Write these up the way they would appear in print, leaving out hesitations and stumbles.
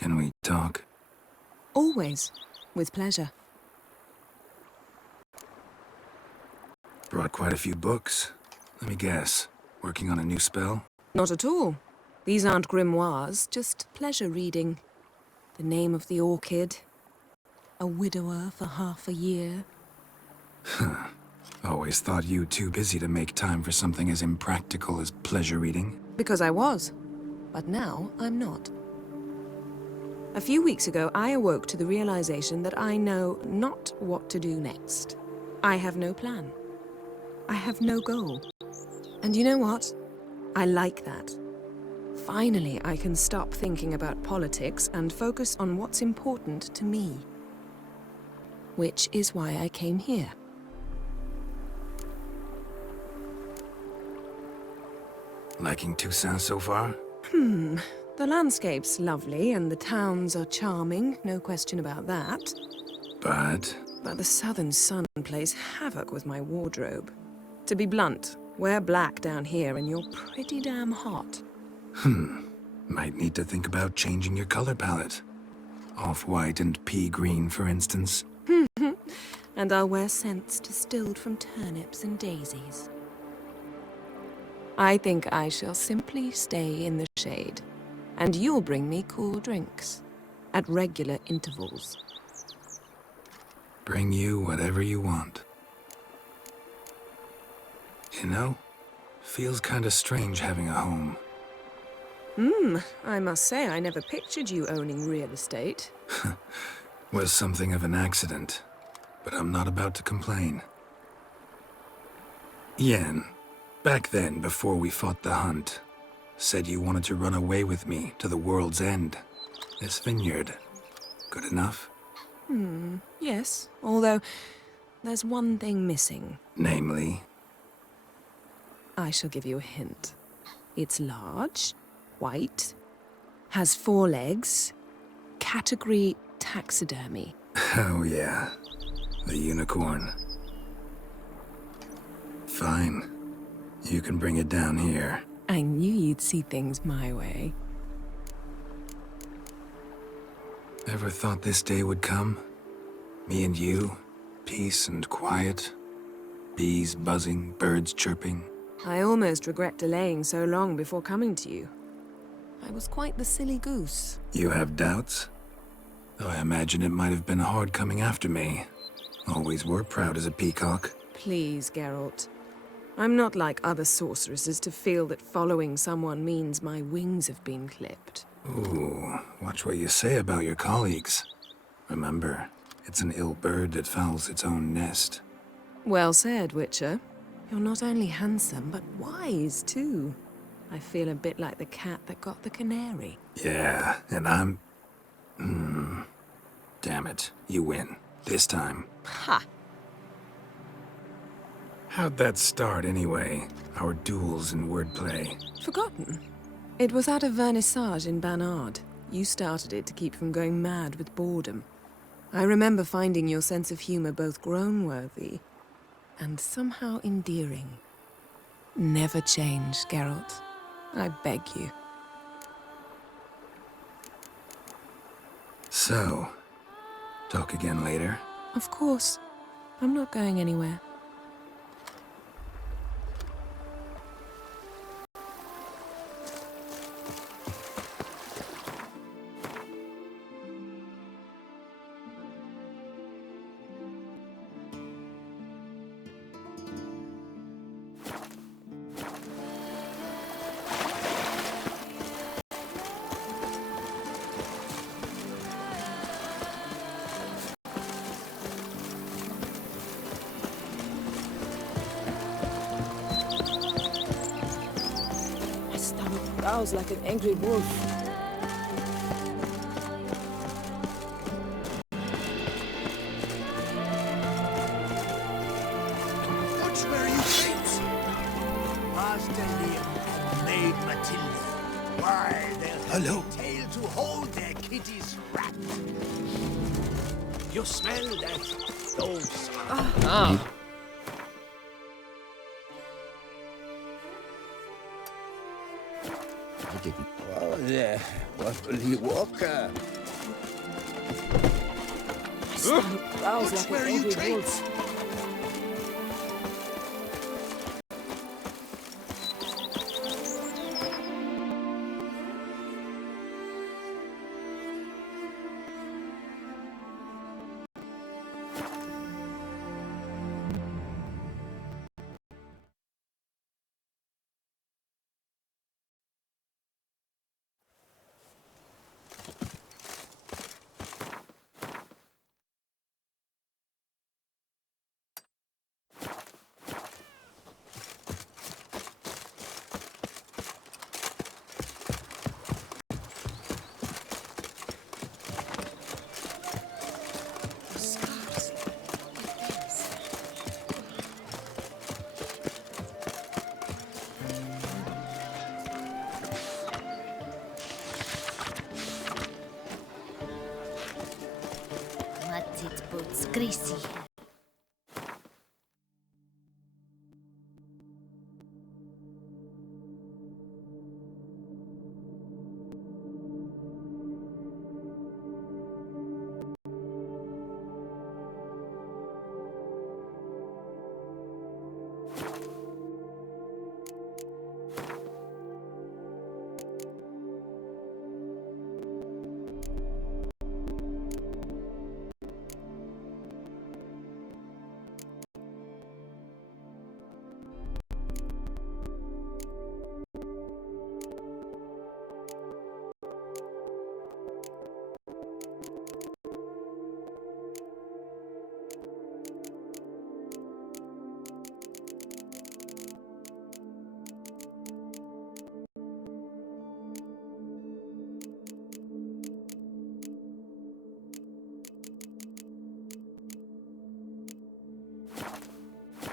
Can we talk? Always. With pleasure. Brought quite a few books. Let me guess. Working on a new spell? Not at all. These aren't grimoires, just pleasure reading. The Name of the Orchid. A widower for half a year. Always thought you too busy to make time for something as impractical as pleasure reading. Because I was. But now I'm not. A few weeks ago, I awoke to the realization that I know not what to do next. I have no plan. I have no goal. And you know what? I like that. Finally, I can stop thinking about politics and focus on what's important to me. Which is why I came here. Liking Toussaint so far? The landscape's lovely and the towns are charming, no question about that. But But the southern sun plays havoc with my wardrobe. To be blunt, wear black down here and you're pretty damn hot. might need to think about changing your color palette. Off-white and pea green, for instance. And I'll wear scents distilled from turnips and daisies. I think I shall simply stay in the shade. And you'll bring me cool drinks. At regular intervals. Bring you whatever you want. You know, feels kinda strange having a home. I must say I never pictured you owning real estate. Was something of an accident, but I'm not about to complain. Yen, back then, before we fought the hunt, said you wanted to run away with me to the world's end. This vineyard, good enough? Yes, although there's one thing missing. Namely, I shall give you a hint. It's large, white, has 4 legs, category taxidermy. oh yeah, the unicorn. Fine, you can bring it down here. I knew you'd see things my way. Ever thought this day would come? Me and you, peace and quiet, bees buzzing, birds chirping. I almost regret delaying so long before coming to you. I was quite the silly goose. You have doubts? Though I imagine it might have been hard coming after me. Always were proud as a peacock. Please, Geralt. I'm not like other sorceresses to feel that following someone means my wings have been clipped. Ooh, watch what you say about your colleagues. Remember, it's an ill bird that fouls its own nest. Well said, Witcher. You're not only handsome, but wise, too. I feel a bit like the cat that got the canary. Yeah, and I'm... Damn it, you win. This time. Ha! How'd that start, anyway? Our duels and wordplay. Forgotten. It was at a vernissage in Banard. You started it to keep from going mad with boredom. I remember finding your sense of humor both groan-worthy and somehow endearing. Never change, Geralt. I beg you. So, talk again later? Of course. I'm not going anywhere. Growls like an angry wolf. Watch where you faint! Master Liam and Maid Matilda. Why, they'll have a tail to hold their kitty's rat. You smell that? Those I didn't. Well, what will he walk? Watch where you tread. Matit boots greasy.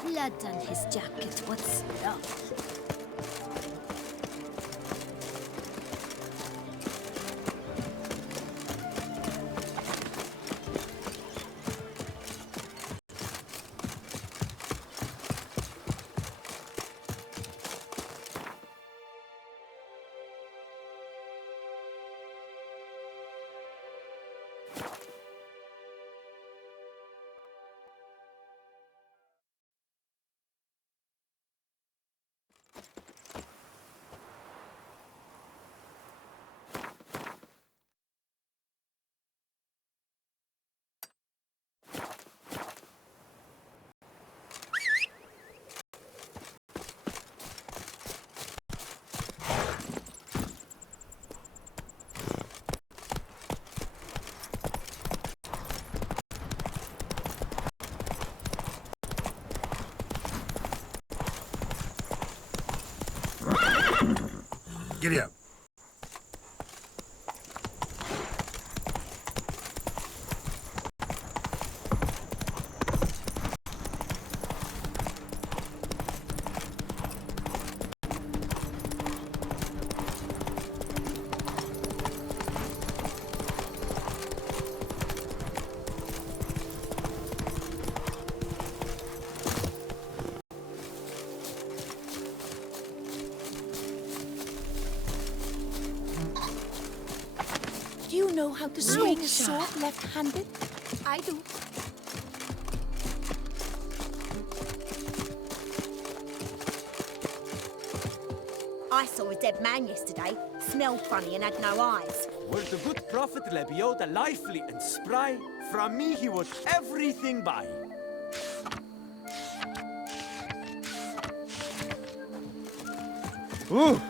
Blood on his jacket, what stuff? Giddy up. Do you know how to swing a sword left-handed? I do. I saw a dead man yesterday. Smelled funny and had no eyes. Were the good prophet Lebioda lively and spry? From me he would everything buy. Ooh!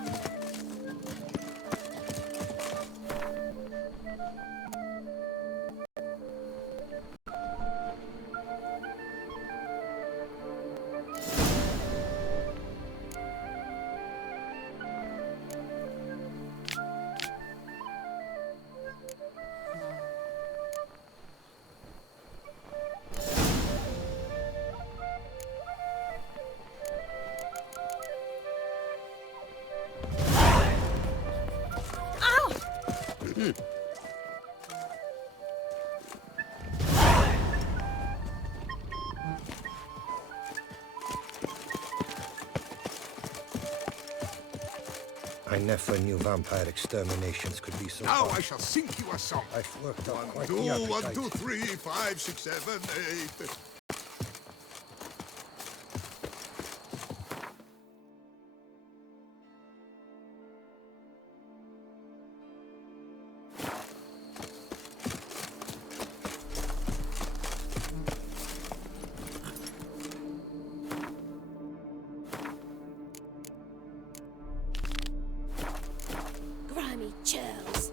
I never knew vampire exterminations could be so Now fun. I shall sing you a song. I've worked up quite the 1, appetite. 2, 3, 5, 6, 7, 8. Grimy churls.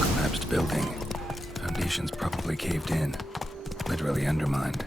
Collapsed building. Foundations probably caved in. Literally undermined.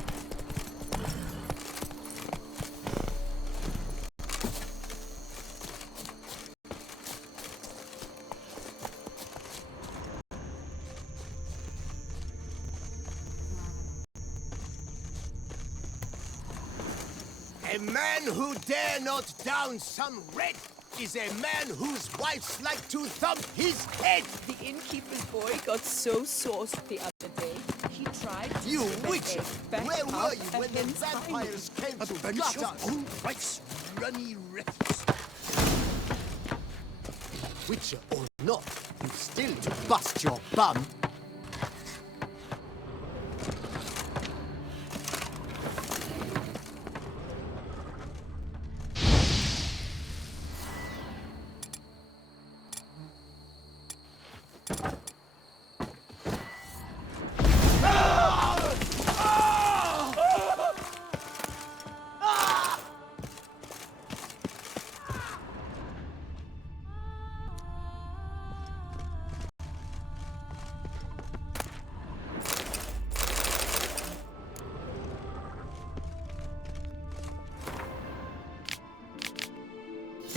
A man who dare not down some red is a man whose wives like to thump his head. The innkeeper's boy got so sauced the other day. He tried to You spit witch! a back Where were out you a when the hen's vampires came A to bunch gut of us? old wife's runny refuse. Witcher or not, you've still to bust your bum.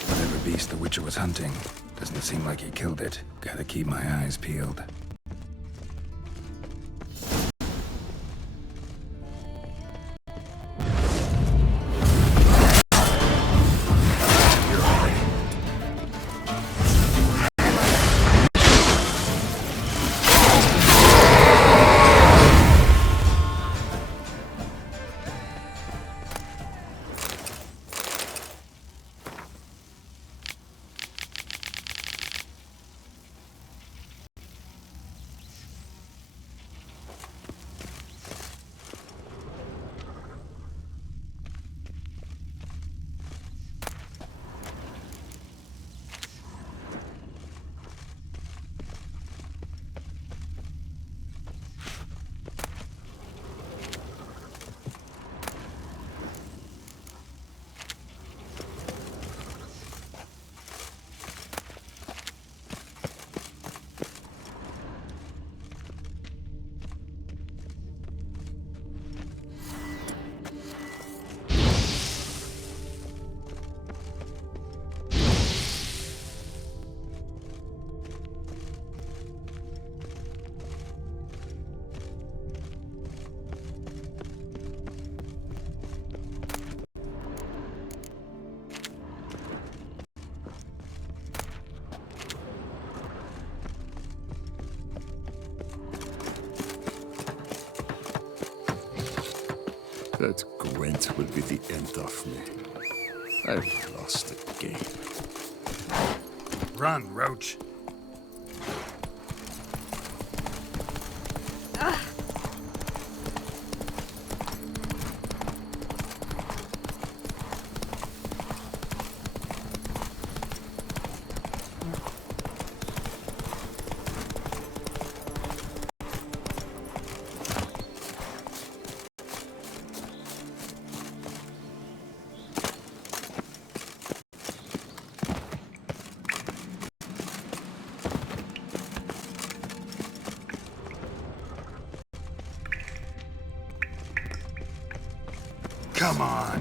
Whatever beast the Witcher was hunting, doesn't seem like he killed it. Gotta keep my eyes peeled. That Gwent will be the end of me. I've lost the game. Run, Roach. Come on.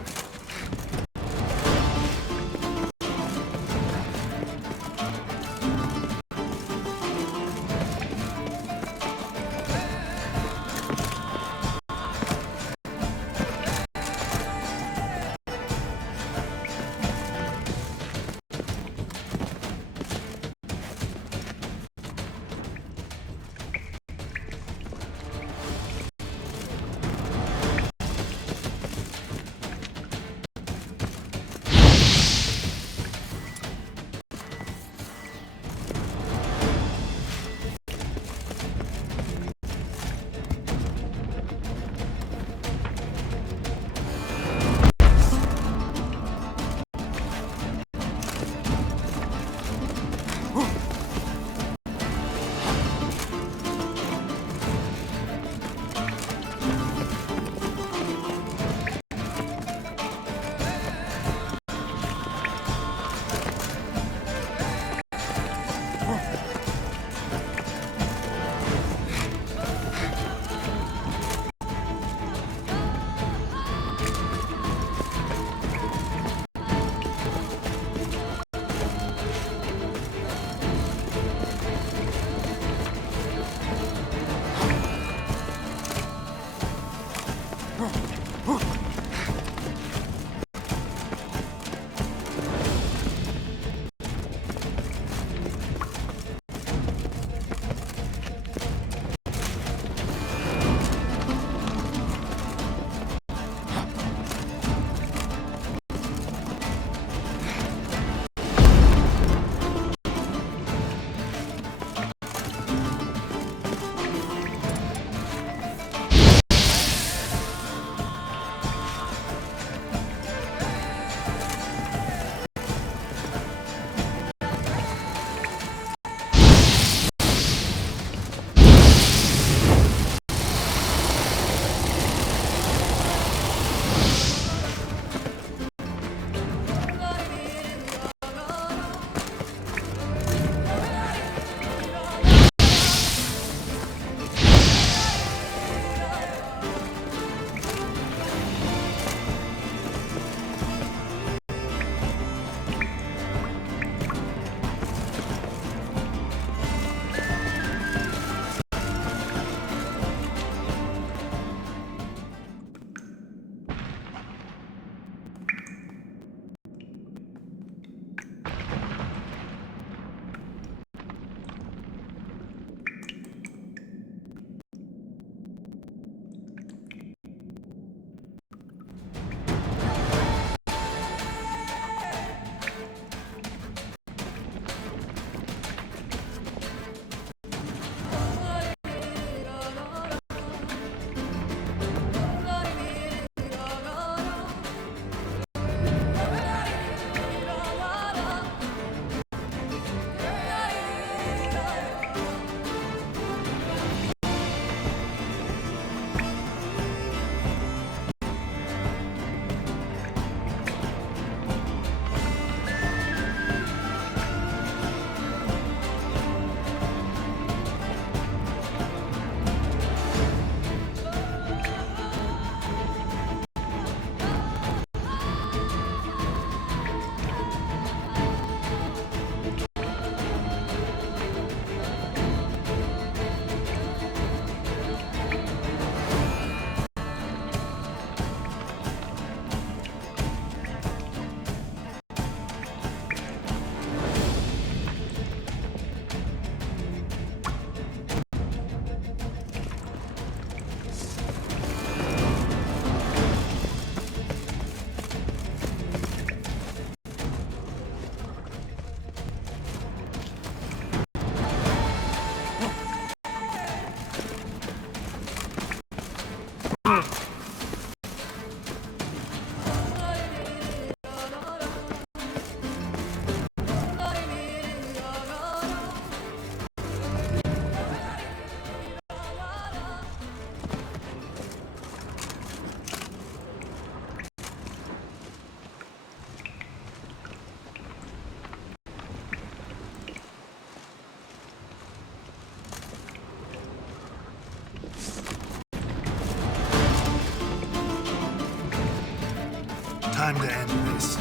time to end this.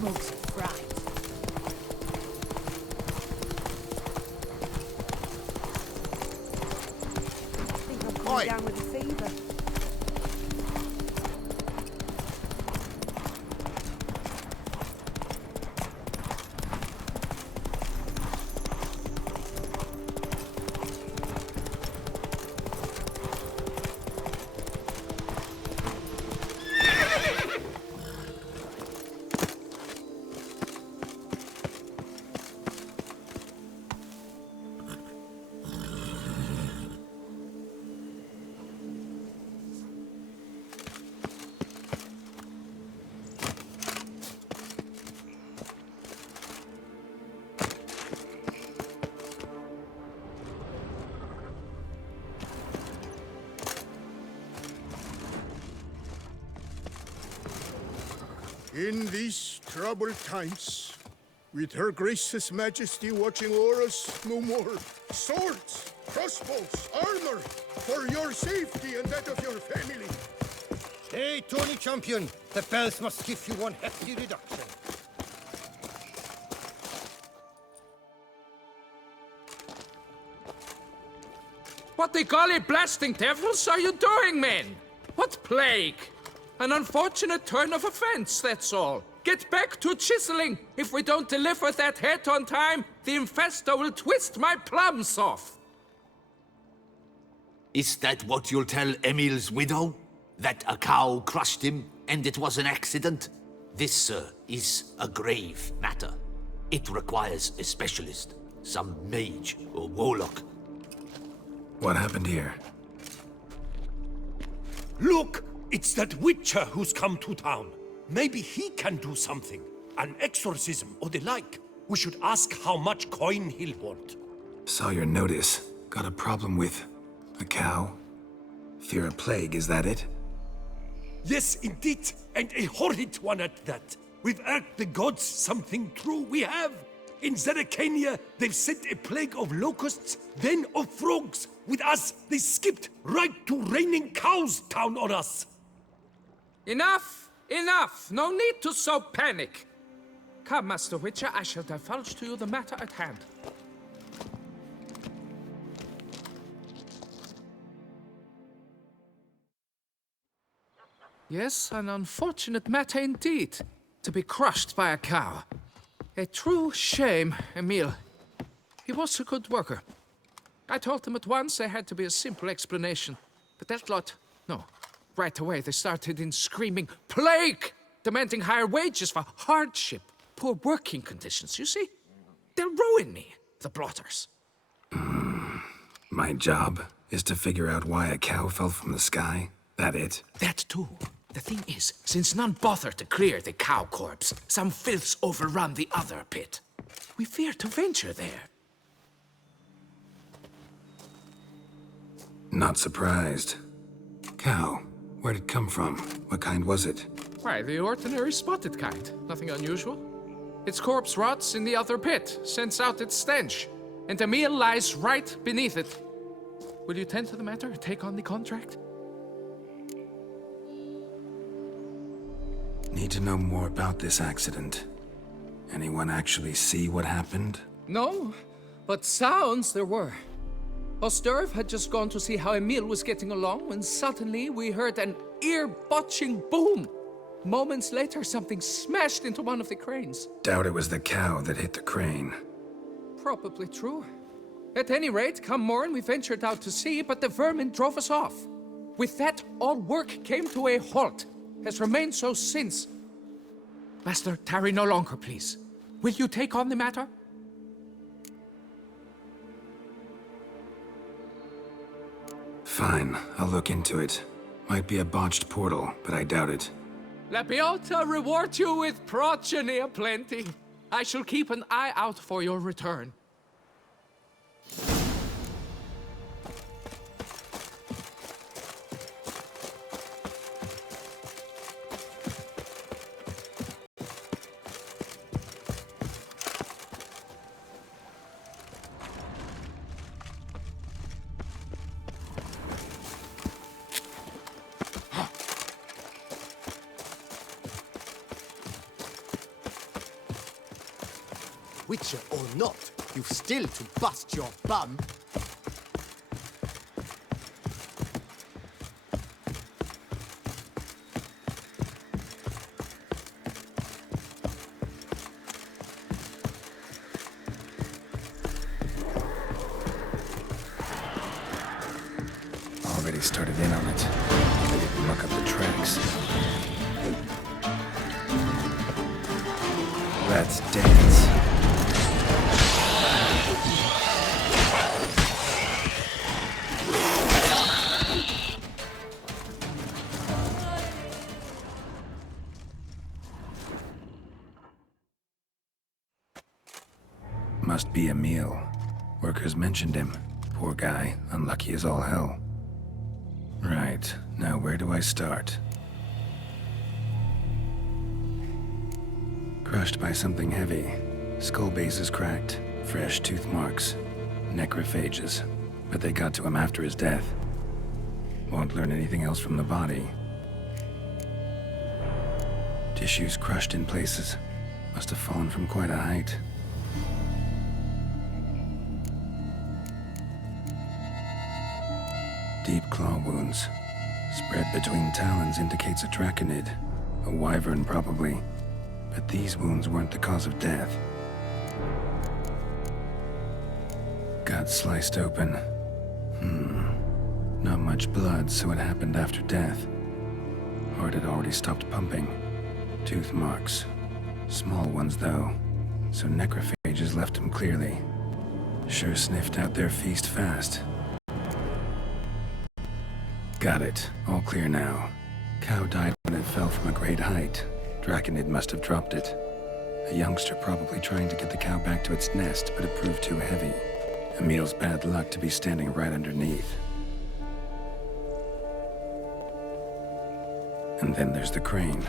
mugs of fries. I think I'm coming down with a fever. In these troubled times, with her gracious majesty watching o'er us no more, swords, crossbows, armor, for your safety and that of your family. Hey, Tony Champion, the bells must give you one hefty reduction. What the golly blasting devils are you doing, men? What plague? An unfortunate turn of offense, that's all. Get back to chiseling. If we don't deliver that head on time, the infestor will twist my plums off. Is that what you'll tell Emil's widow? That a cow crushed him and it was an accident? This, sir, is a grave matter. It requires a specialist, some mage or warlock. What happened here? Look! It's that witcher who's come to town. Maybe he can do something. An exorcism or the like. We should ask how much coin he'll want. Saw your notice. Got a problem with a cow? Fear a plague, is that it? Yes, indeed. And a horrid one at that. We've irked the gods something true, we have. In Zeracania, they've sent a plague of locusts, then of frogs. With us, they skipped right to raining cows down on us. Enough! Enough! No need to so panic! Come, Master Witcher, I shall divulge to you the matter at hand. Yes, an unfortunate matter indeed. To be crushed by a cow. A true shame, Emil. He was a good worker. I told him at once there had to be a simple explanation. But that lot, no. Right away, they started in screaming, "Plague!" Demanding higher wages for hardship, poor working conditions, you see? They'll ruin me, the blotters. My job is to figure out why a cow fell from the sky. That it? That too. The thing is, since none bothered to clear the cow corpse, some filths overrun the other pit. We fear to venture there. Not surprised. Cow. Where'd it come from? What kind was it? Why, the ordinary spotted kind. Nothing unusual. Its corpse rots in the other pit, sends out its stench, and Emil lies right beneath it. Will you tend to the matter, take on the contract? Need to know more about this accident. Anyone actually see what happened? No, but sounds there were. Osterv had just gone to see how Emil was getting along when suddenly we heard an ear-botching boom. Moments later, something smashed into one of the cranes. Doubt it was the cow that hit the crane. Probably true. At any rate, come morn, we ventured out to sea, but the vermin drove us off. With that, all work came to a halt. Has remained so since. Master, tarry no longer, please. Will you take on the matter? Fine, I'll look into it. Might be a botched portal, but I doubt it. La Beata reward you with progeny aplenty. I shall keep an eye out for your return. Witcher or not, you've still to bust your bum. Already started in on it. Ready to muck up the tracks. Let's dance. Must be Emil. Workers mentioned him. Poor guy, unlucky as all hell. Right, now where do I start? Crushed by something heavy. Skull base is cracked. Fresh tooth marks. Necrophages. But they got to him after his death. Won't learn anything else from the body. Tissues crushed in places. Must have fallen from quite a height. Deep claw wounds. Spread between talons indicates a draconid. A wyvern, probably. But these wounds weren't the cause of death. Gut sliced open. Not much blood, so it happened after death. Heart had already stopped pumping. Tooth marks. Small ones, though. So necrophages left him clearly. Sure sniffed out their feast fast. Got it. All clear now. Cow died when it fell from a great height. Draconid must have dropped it. A youngster probably trying to get the cow back to its nest, but it proved too heavy. Emil's bad luck to be standing right underneath. And then there's the crane.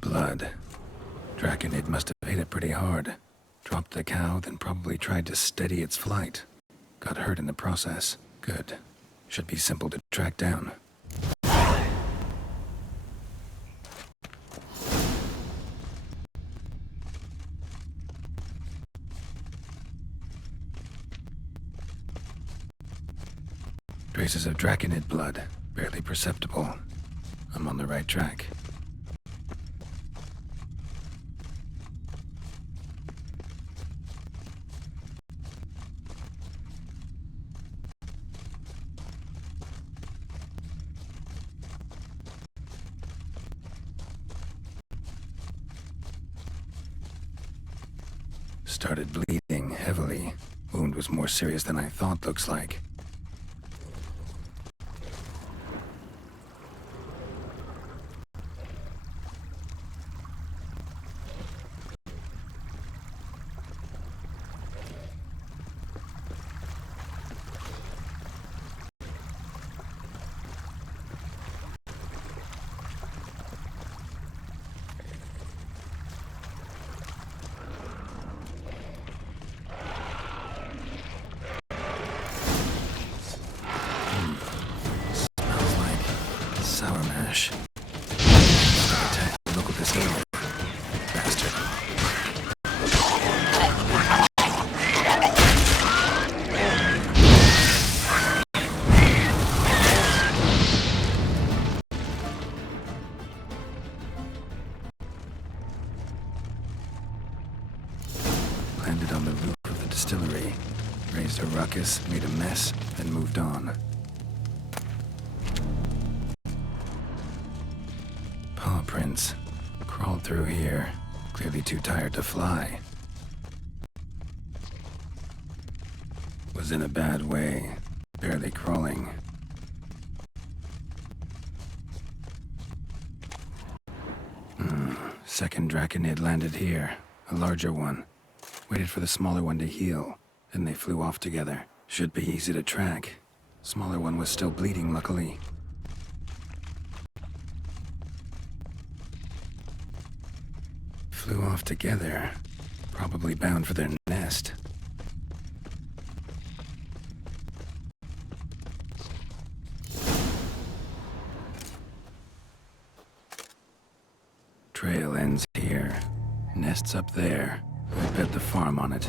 Blood. Draconid must have hit it pretty hard. Dropped the cow, then probably tried to steady its flight. Got hurt in the process. Good. Should be simple to track down. Traces of Draconid blood. Barely perceptible. I'm on the right track. Started bleeding heavily. Wound was more serious than I thought, looks like. Sour mash. Attack the local distillery. Bastard. Landed on the roof of the distillery. Raised a ruckus, made a mess, then moved on. Paw prints. Crawled through here. Clearly too tired to fly. Was in a bad way. Barely crawling. second Draconid landed here, a larger one. Waited for the smaller one to heal, then they flew off together. Should be easy to track. Smaller one was still bleeding, luckily. Flew off together. Probably bound for their nest. Trail ends here. Nest's up there. I bet the farm on it.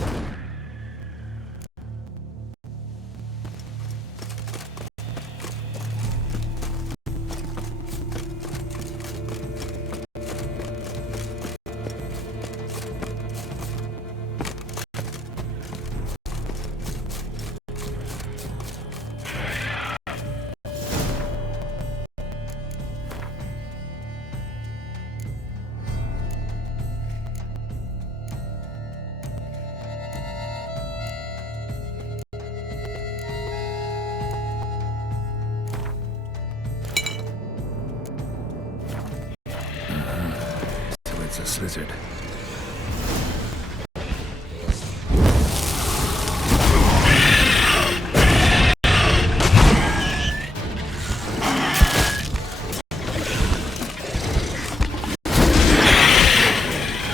It's a slizzard.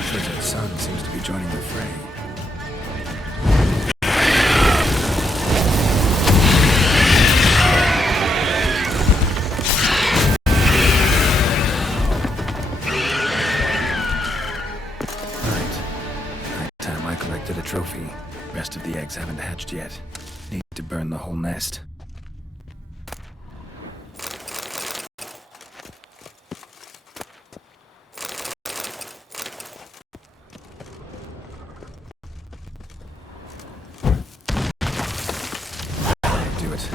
Slizzard's son seems to be joining the fray. A trophy. Rest of the eggs haven't hatched yet. Need to burn the whole nest. Do it.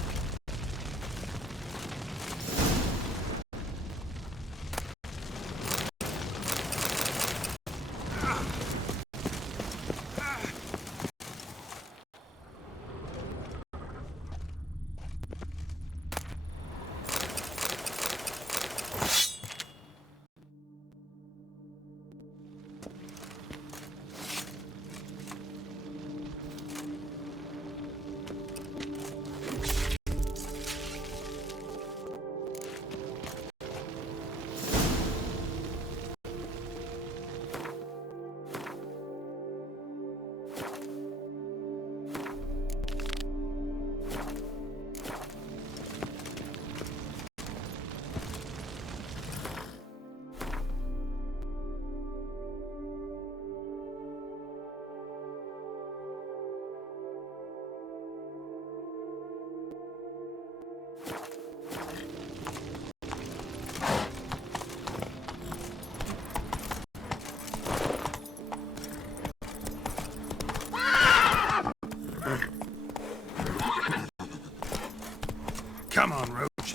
Come on, Roach.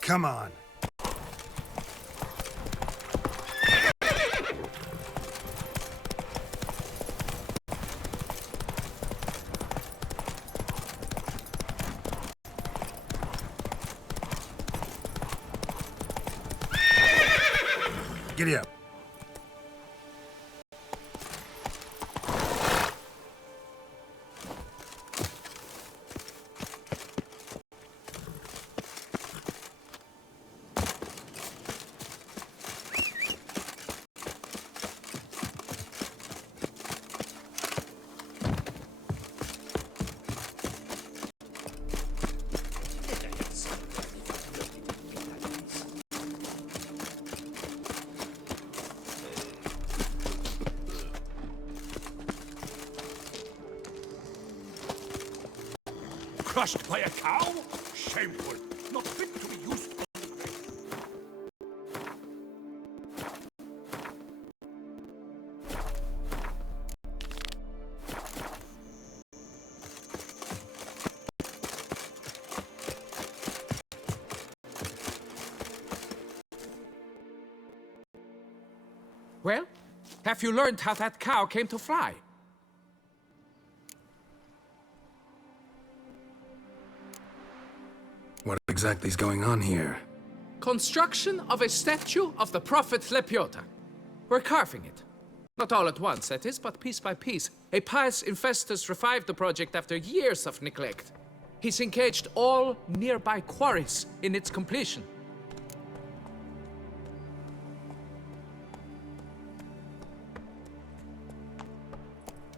Come on. Giddy up. Crushed by a cow? Shameful. Not fit to be used. Have you learned how that cow came to fly? What exactly is going on here? Construction of a statue of the Prophet Lepiota. We're carving it. Not all at once, that is, but piece by piece. A pious investor's revived the project after years of neglect. He's engaged all nearby quarries in its completion.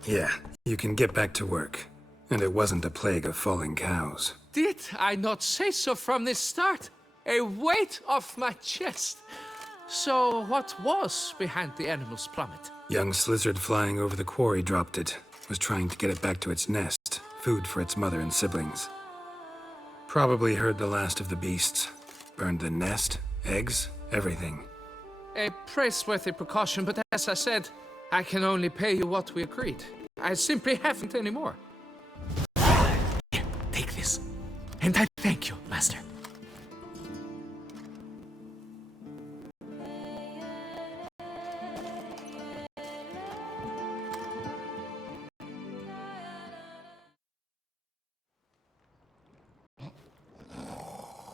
Yeah, you can get back to work. And it wasn't a plague of falling cows. Did I not say so from the start? A weight off my chest. So what was behind the animal's plummet? Young lizard flying over the quarry dropped it. Was trying to get it back to its nest. Food for its mother and siblings. Probably heard the last of the beasts. Burned the nest, eggs, everything. A praiseworthy precaution, but as I said, I can only pay you what we agreed. I simply haven't any more. Here, take this. And I thank you, Master.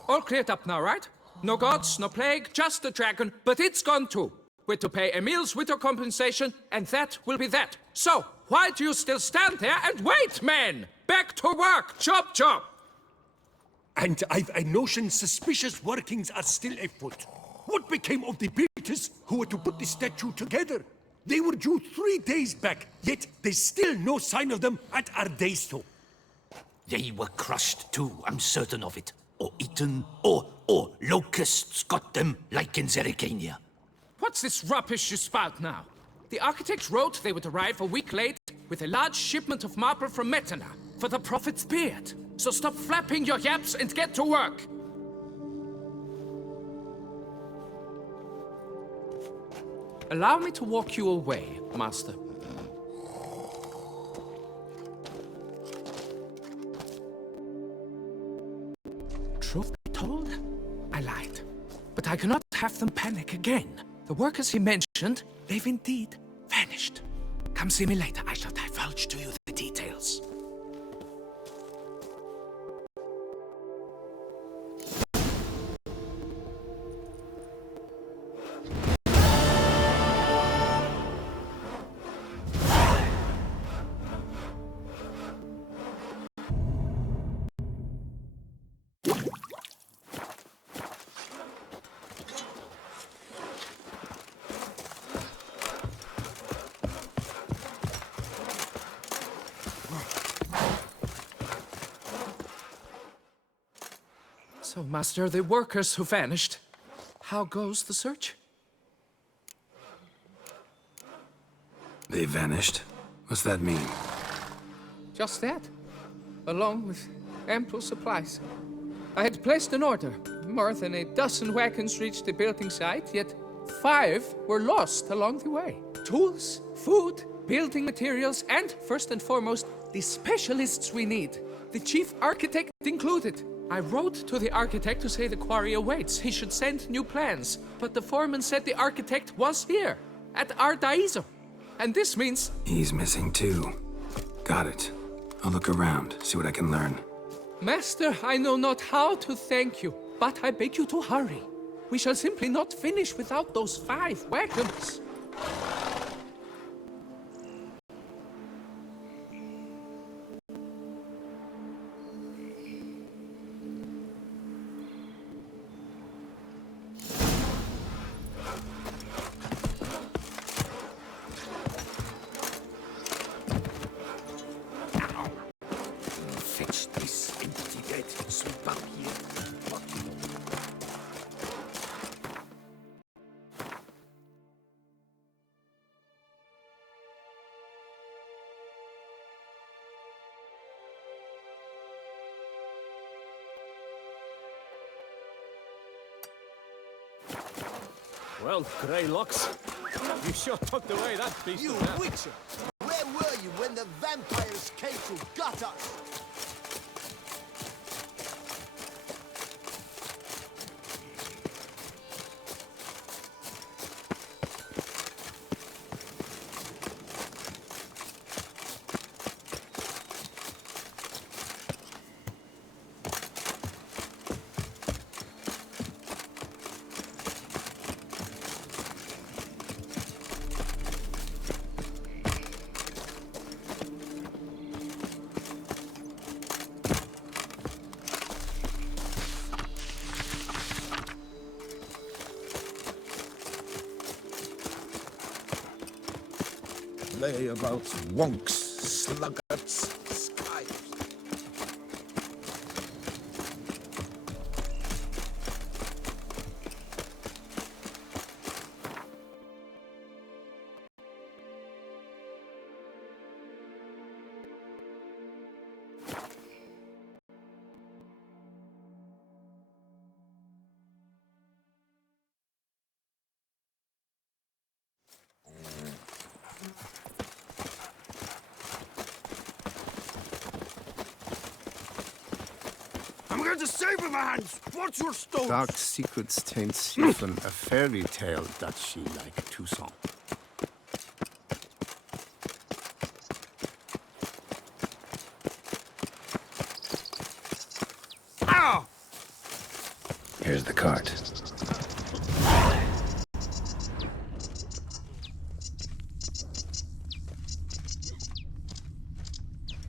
All cleared up now, right? No gods, no plague, just the dragon, but it's gone too. We're to pay Emil's widow compensation, and that will be that. So, why do you still stand there and wait, men? Back to work! Chop, chop! And I've a notion suspicious workings are still afoot. What became of the builders who were to put the statue together? They were due 3 days back, yet there's still no sign of them at Ardeisto. They were crushed too, I'm certain of it. Or eaten, or locusts got them, like in Zerikania. What's this rubbish you spout now? The architect wrote they would arrive a week late with a large shipment of marble from Metana for the prophet's beard. So stop flapping your yaps and get to work! Allow me to walk you away, Master. Truth be told, I lied. But I cannot have them panic again. The workers he mentioned, they've indeed vanished. Come see me later. I shall divulge to you the details. So, Master, the workers who vanished, how goes the search? They vanished? What's that mean? Just that, along with ample supplies. I had placed an order. More than a dozen wagons reached the building site, yet 5 were lost along the way. Tools, food, building materials, and, first and foremost, the specialists we need. The chief architect included. I wrote to the architect to say the quarry awaits. He should send new plans. But the foreman said the architect was here, at Ardaizo. And this means... He's missing too. Got it. I'll look around, see what I can learn. Master, I know not how to thank you, but I beg you to hurry. We shall simply not finish without those 5 wagons. Fetch this empty dead, sweep up here. Well, Grey Locks, you sure tucked away that beast. You witcher! Where were you when the vampires came to gut us? play about wonks, sluggards, skies. I'm going to save with my hands. What's your stone? Dark secrets taint Siphon, a fairy tale that she like Toussaint. Ow! Here's the cart.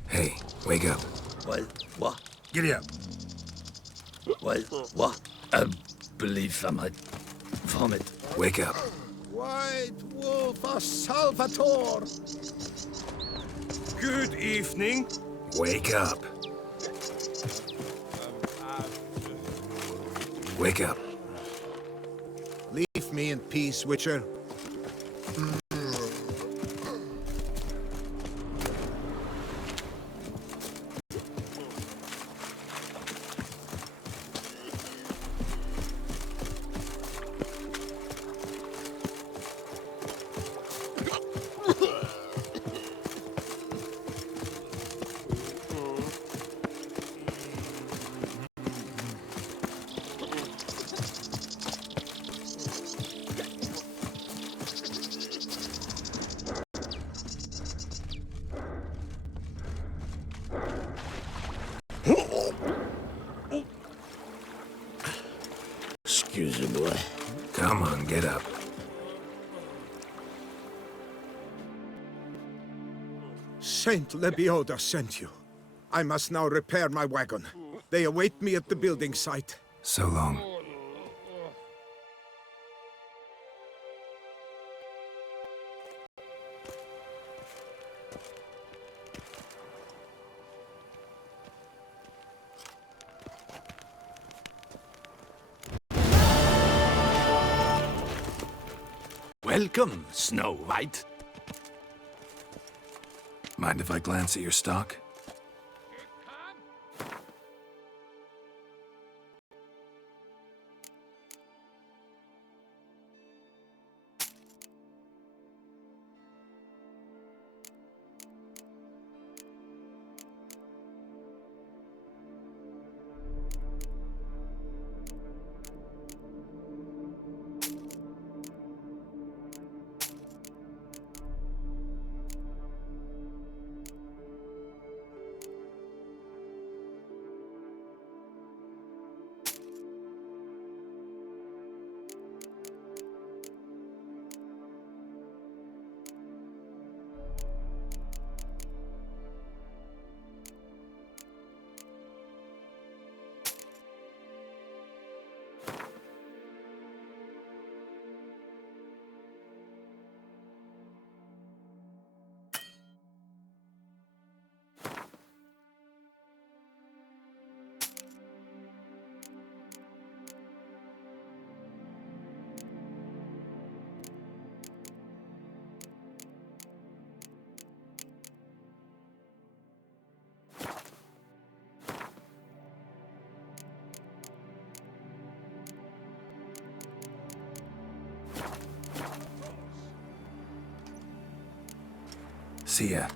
Hey, wake up. Well, what? Giddy up. Well, what? I believe I might vomit. Wake up. White Wolf of Salvatore! Good evening. Wake up. Wake up. Leave me in peace, Witcher. Excuse me, boy. Come on, get up. Saint Lebioda sent you. I must now repair my wagon. They await me at the building site. So long. Welcome, Snow White. Mind if I glance at your stock? See ya.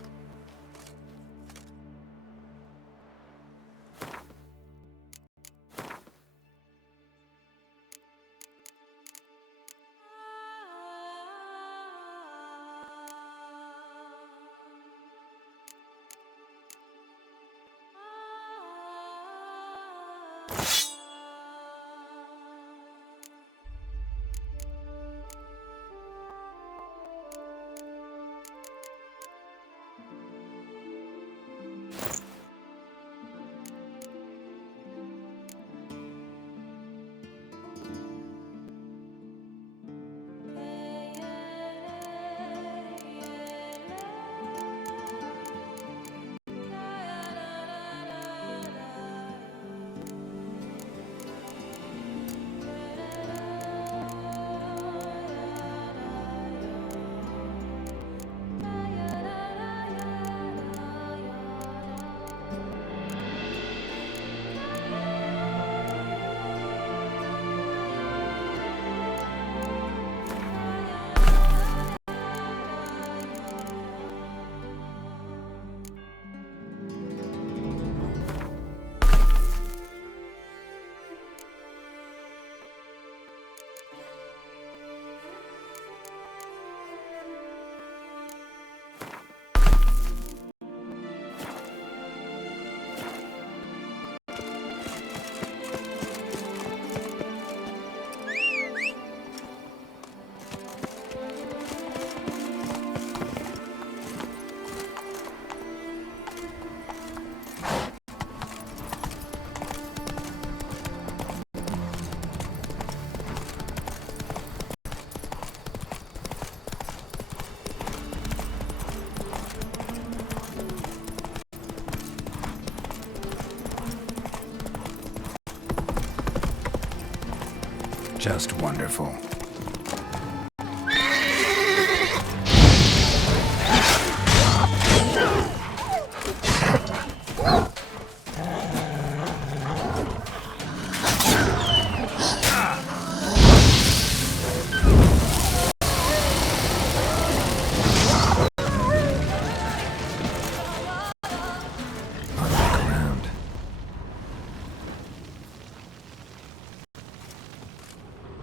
Just wonderful.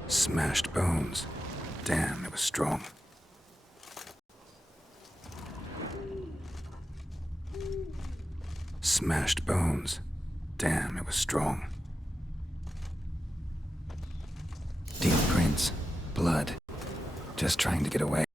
Smashed bones. Damn, it was strong. Smashed bones. Damn, it was strong. Deep prints. Blood. Just trying to get away.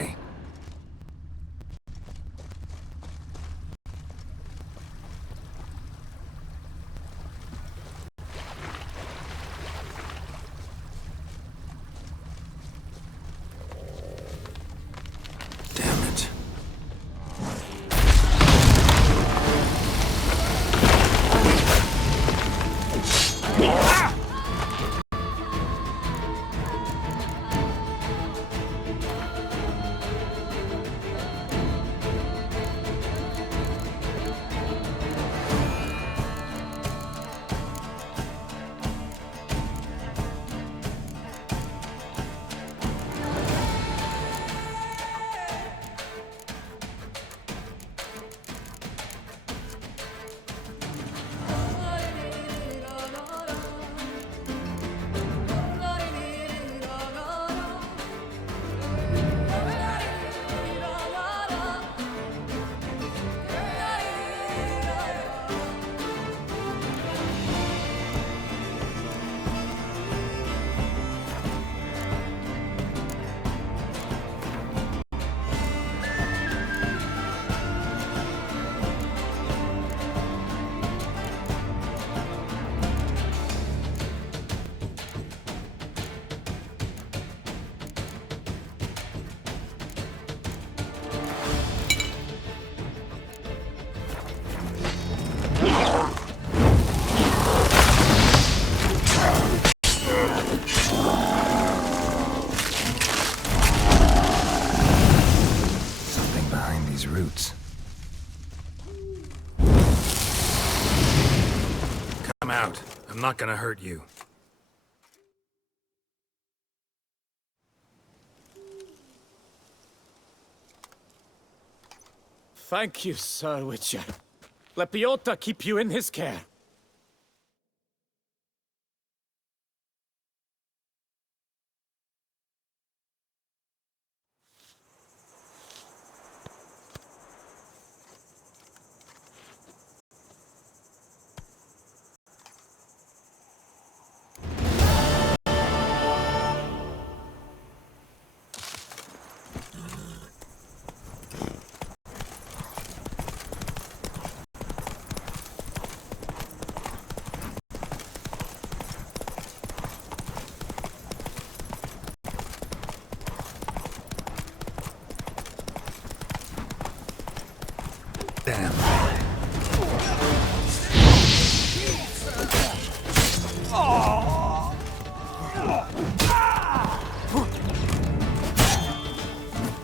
Damn it. Roots. Come out. I'm not gonna hurt you. Thank you, Sir Witcher. Let Biota keep you in his care. Damn.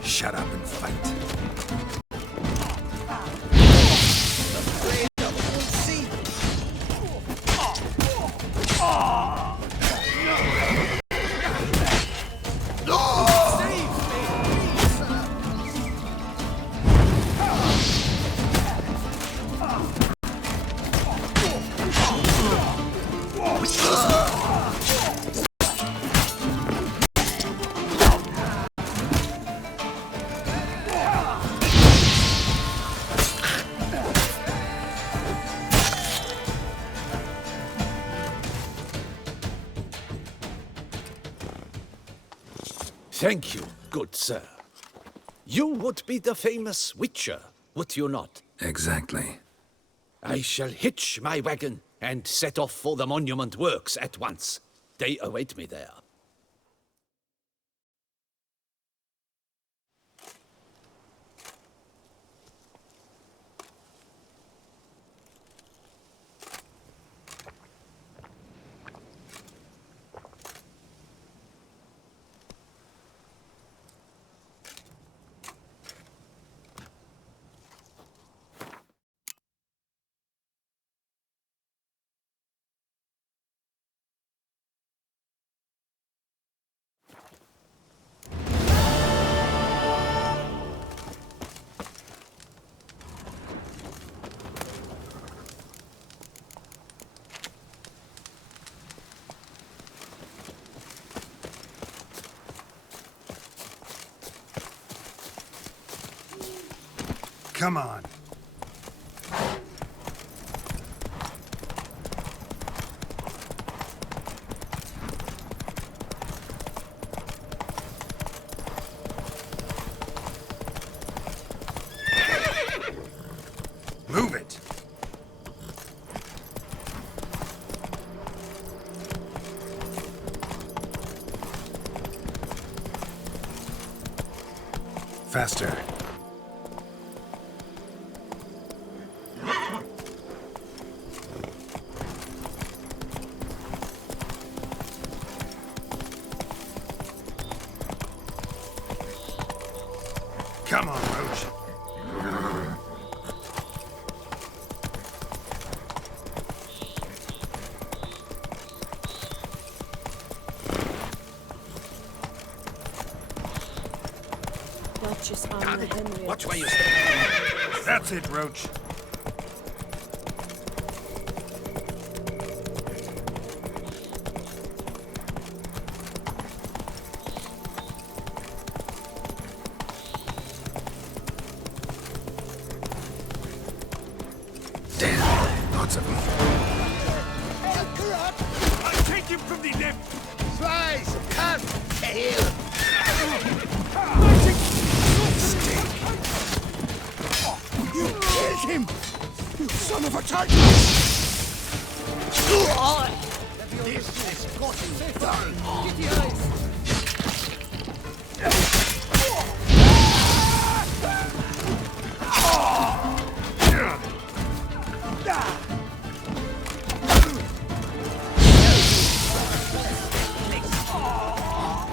Shut up and fight. Thank you, good sir. You would be the famous Witcher, would you not? Exactly. I shall hitch my wagon and set off for the monument works at once. They await me there. Come on. Move it. Faster. Come on, Roach. Duchess Anna Henry. Watch where you stand. That's it, Roach. Damn, lots of them. I'll take him from the left. Slice, cut, tail. You killed him! You son of a tiger! This is got you done.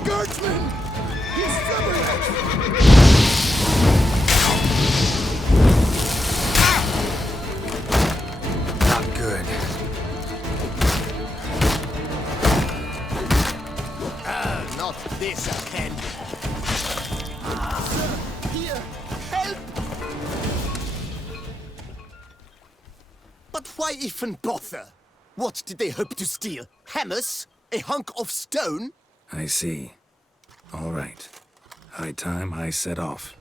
Guardsman! He's everywhere! Not good. Not this again. Sir, here, help! But why even bother? What did they hope to steal? Hammers? A hunk of stone? I see. All right. High time I set off.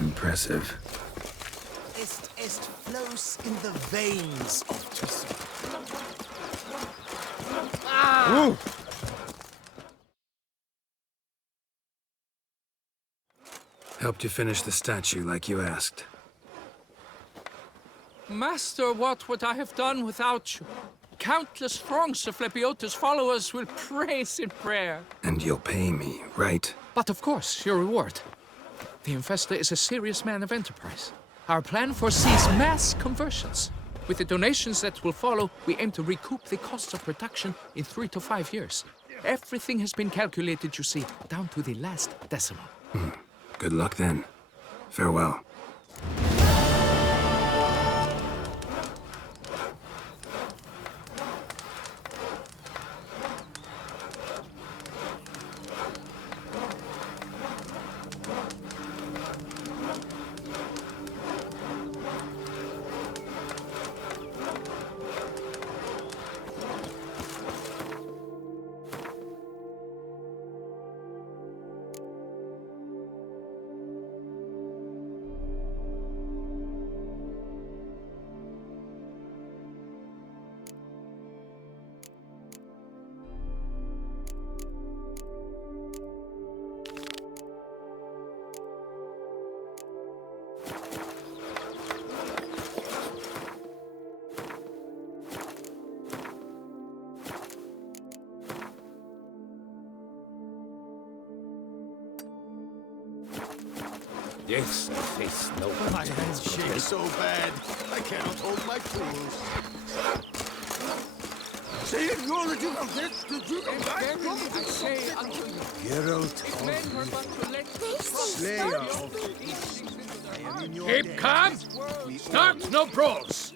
Impressive. Est flows in the veins of Tussi. Helped you finish the statue like you asked. Master, what would I have done without you? Countless throngs of Lepiota's followers will praise in prayer. And you'll pay me, right? But of course, your reward. The investor is a serious man of enterprise. Our plan foresees mass conversions. With the donations that will follow, we aim to recoup the costs of production in 3 to 5 years. Everything has been calculated, you see, down to the last decimal. Good luck then. Farewell. Yes, face no. My hands shake so bad, I cannot hold my tools. Say it, you're the Duke of this, the Duke of that. I say unto you, Geralt if men were but to let Slayer of Keep calm! Start no brawls!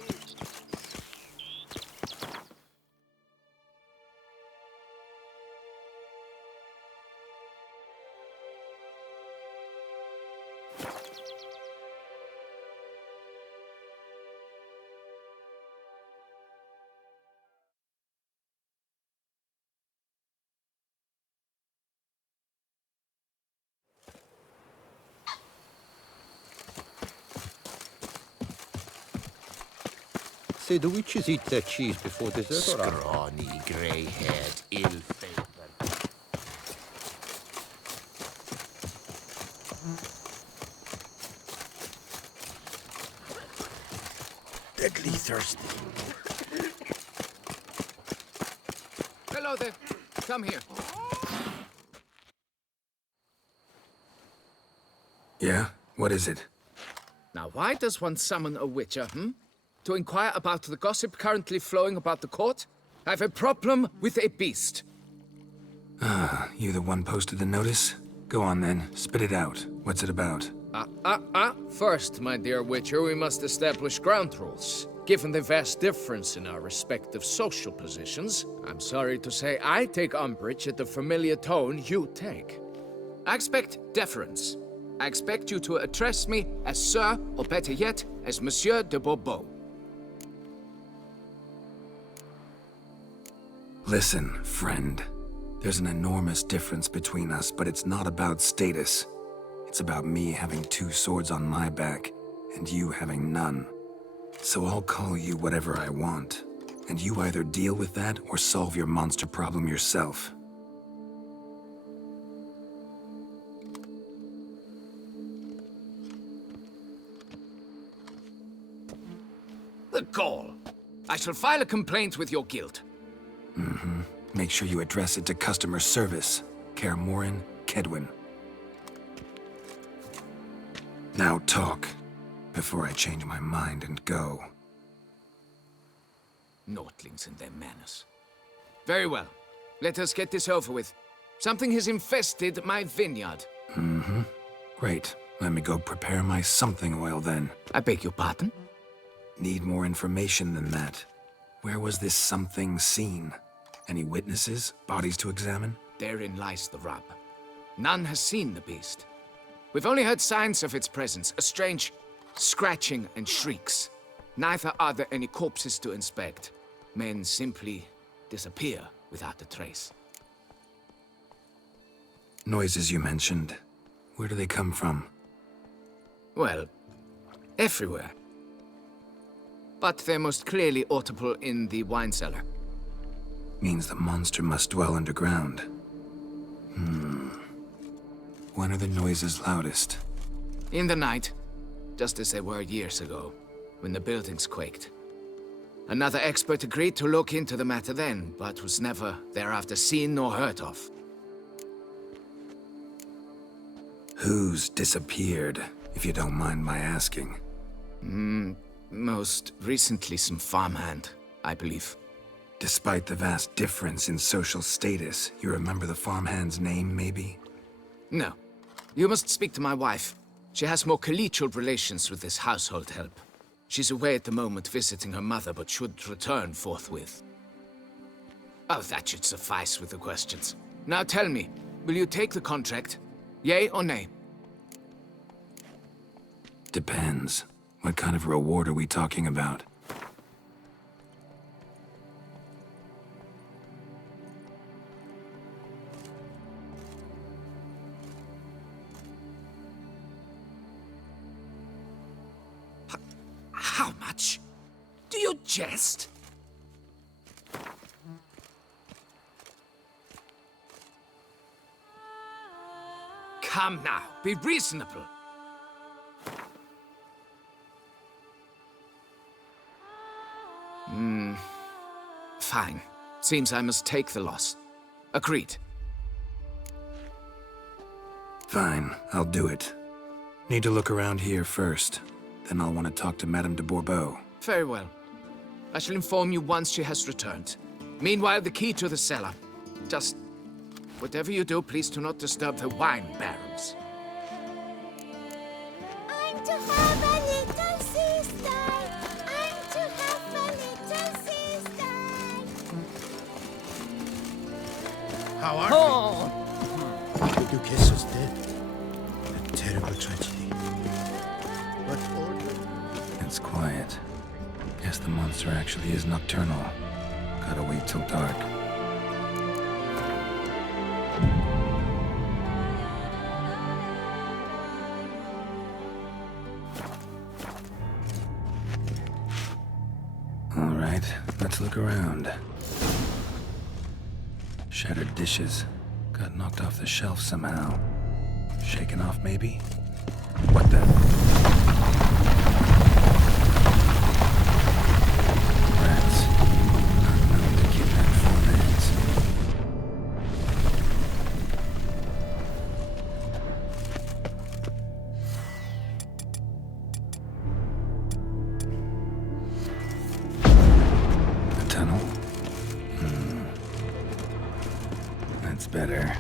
Say, do witches eat their cheese before dessert or after? Scrawny, grey-haired, ill-favored. Deadly thirsty. Hello there. Come here. Yeah? What is it? Now, why does one summon a witcher, To inquire about the gossip currently flowing about the court? I have a problem with a beast. You the one posted the notice? Go on then, spit it out. What's it about? First, my dear witcher, we must establish ground rules. Given the vast difference in our respective social positions, I'm sorry to say I take umbrage at the familiar tone you take. I expect deference. I expect you to address me as Sir, or better yet, as Monsieur de Bourbeau. Listen, friend. There's an enormous difference between us, but it's not about status. It's about me having 2 swords on my back, and you having none. So I'll call you whatever I want, and you either deal with that or solve your monster problem yourself. The gall. I shall file a complaint with your guild. Make sure you address it to customer service. Kaer Morhen, Kedwin. Now talk, before I change my mind and go. Notlings and their manners. Very well. Let us get this over with. Something has infested my vineyard. Great. Let me go prepare my something oil then. I beg your pardon? Need more information than that. Where was this something seen? Any witnesses? Bodies to examine? Therein lies the rub. None has seen the beast. We've only heard signs of its presence, a strange scratching and shrieks. Neither are there any corpses to inspect. Men simply disappear without a trace. Noises you mentioned. Where do they come from? Well, everywhere. But they're most clearly audible in the wine cellar. Means the monster must dwell underground. When are the noises loudest? In the night, just as they were years ago, when the buildings quaked. Another expert agreed to look into the matter then, but was never thereafter seen nor heard of. Who's disappeared, if you don't mind my asking? Most recently some farmhand, I believe. Despite the vast difference in social status, you remember the farmhand's name, maybe? No. You must speak to my wife. She has more collegial relations with this household help. She's away at the moment visiting her mother, but should return forthwith. Oh, that should suffice with the questions. Now tell me, will you take the contract? Yay or nay? Depends. What kind of reward are we talking about? How much? Do you jest? Come now, be reasonable. Fine. Seems I must take the loss. Agreed. Fine, I'll do it. Need to look around here first. Then I'll want to talk to Madame de Bourbeau. Very well. I shall inform you once she has returned. Meanwhile, the key to the cellar. Just... whatever you do, please do not disturb the wine barrels. I'm to have a little sister. I'm to have a little sister. How are we? The Duchess is dead. A terrible tragedy. But order? It's quiet. Guess the monster actually is nocturnal. Gotta wait till dark. All right, let's look around. Shattered dishes. Got knocked off the shelf somehow. Shaken off, maybe? What the? Rats. Not known to kidnap farmhands. A tunnel? That's better.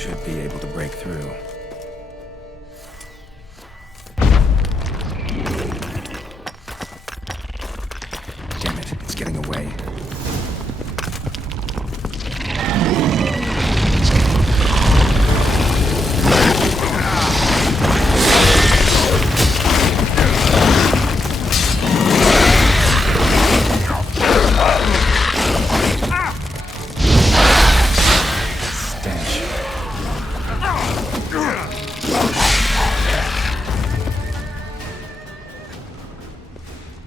Should be able to break through. Damn it, it's getting away.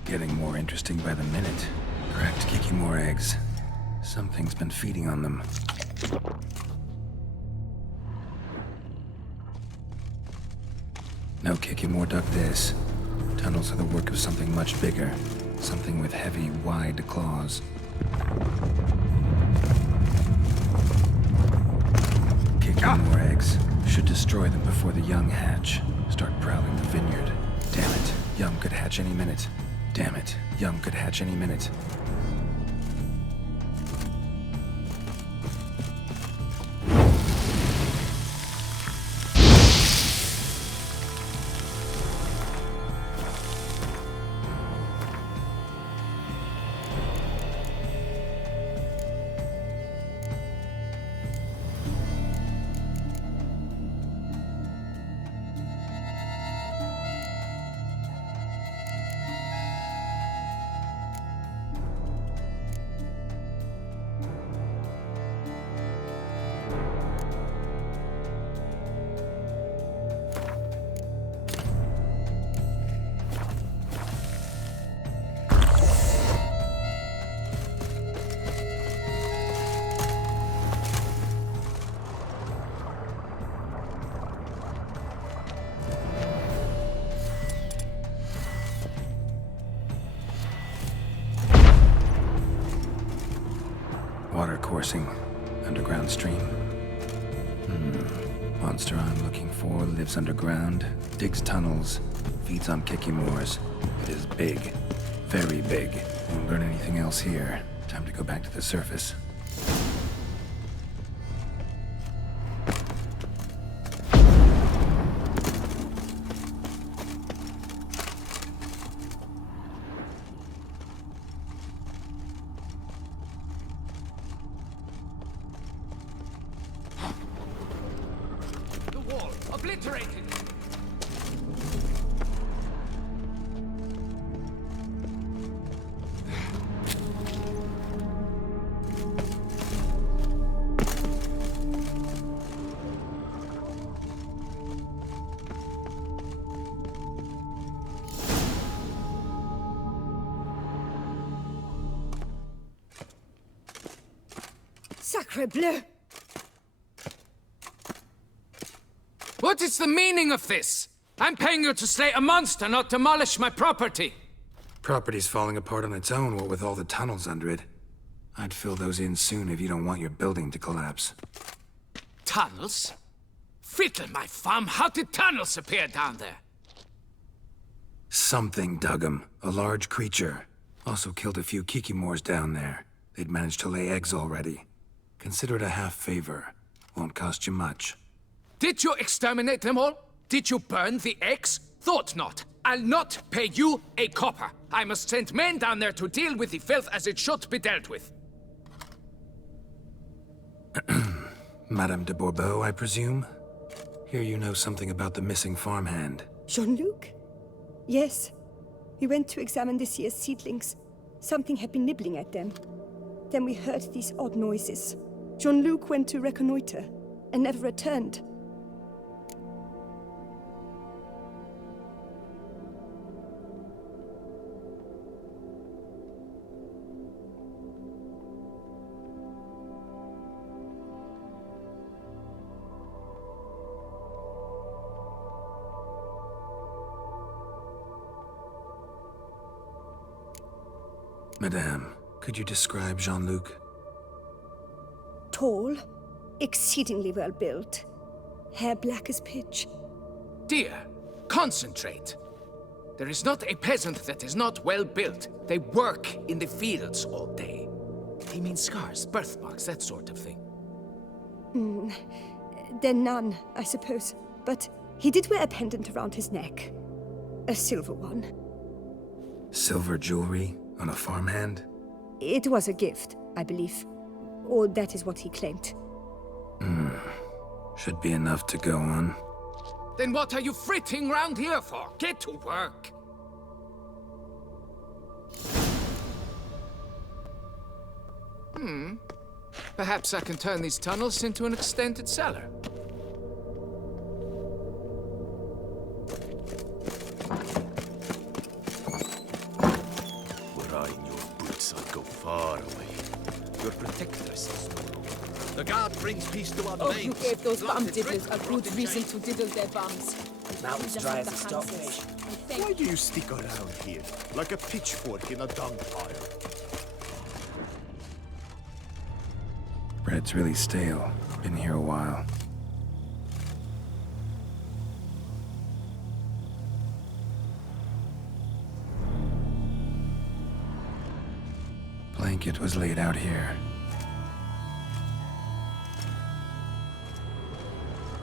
Getting more interesting by the minute. Cracked Kikimore eggs. Something's been feeding on them. No Kikimore dug this. Tunnels are the work of something much bigger. Something with heavy, wide claws. Kikimore eggs. Should destroy them before the young hatch. Start prowling the vineyard. Damn it. Young could hatch any minute. Damn it. Young could hatch any minute. Water coursing. Underground stream. Monster I'm looking for lives underground, digs tunnels, feeds on Kikimores. It is big. Very big. Won't learn anything else here. Time to go back to the surface. Obliterated! Sacre bleu! What is the meaning of this? I'm paying you to slay a monster, not demolish my property. Property's falling apart on its own, what with all the tunnels under it. I'd fill those in soon if you don't want your building to collapse. Tunnels? Fiddle my thumb, how did tunnels appear down there? Something dug 'em. A large creature. Also killed a few Kikimores down there. They'd managed to lay eggs already. Consider it a half favor. Won't cost you much. Did you exterminate them all? Did you burn the eggs? Thought not. I'll not pay you a copper. I must send men down there to deal with the filth as it should be dealt with. Madame de Bourbeau, I presume? Hear you know something about the missing farmhand. Jean-Luc? Yes. We went to examine this year's seedlings. Something had been nibbling at them. Then we heard these odd noises. Jean-Luc went to reconnoiter and never returned. Madame, could you describe Jean-Luc? Tall, exceedingly well built, hair black as pitch. Dear, concentrate. There is not a peasant that is not well built. They work in the fields all day. They mean scars, birthmarks, that sort of thing. Then none, I suppose. But he did wear a pendant around his neck. A silver one. Silver jewelry on a farmhand? It was a gift, I believe. Or that is what he claimed. Should be enough to go on. Then what are you fritting round here for? Get to work! Perhaps I can turn these tunnels into an extended cellar. Were I in your boots, I'd go far away. Your protectress is no longer. The guard brings peace to our Oh, domains. you gave those bum Planted diddlers a drink, good rotted reason chain. to diddle their bums. Now it's dry as a stockfish. Why do you stick around here like a pitchfork in a dung pile? Bread's really stale. Been here a while. Blanket was laid out here.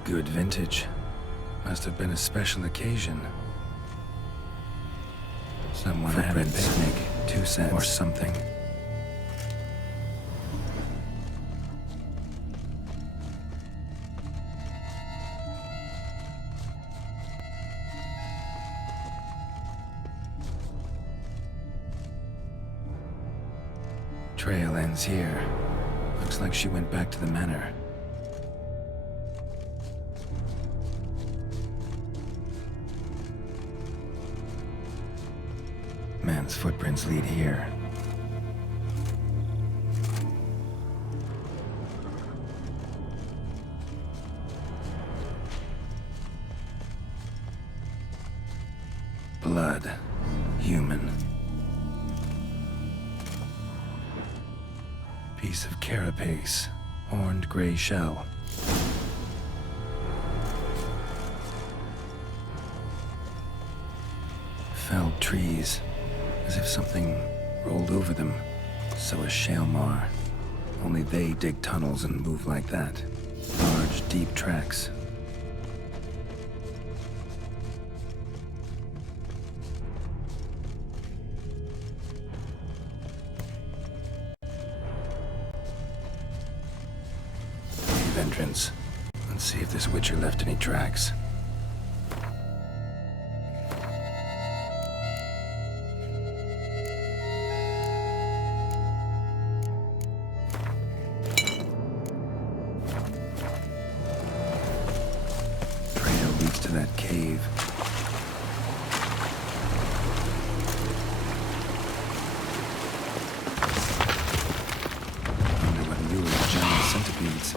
Good vintage. Must have been a special occasion. Someone had a picnic, 2 cents or something. Trail ends here. Looks like she went back to the manor. Man's footprints lead here. Blood. Human. Piece of carapace. Horned gray shell. Felled trees. As if something rolled over them. So is Shaelmar. Only they dig tunnels and move like that. Large, deep tracks. Cave entrance. Let's see if this Witcher left any tracks. To that cave. Wonder what lures giant centipedes.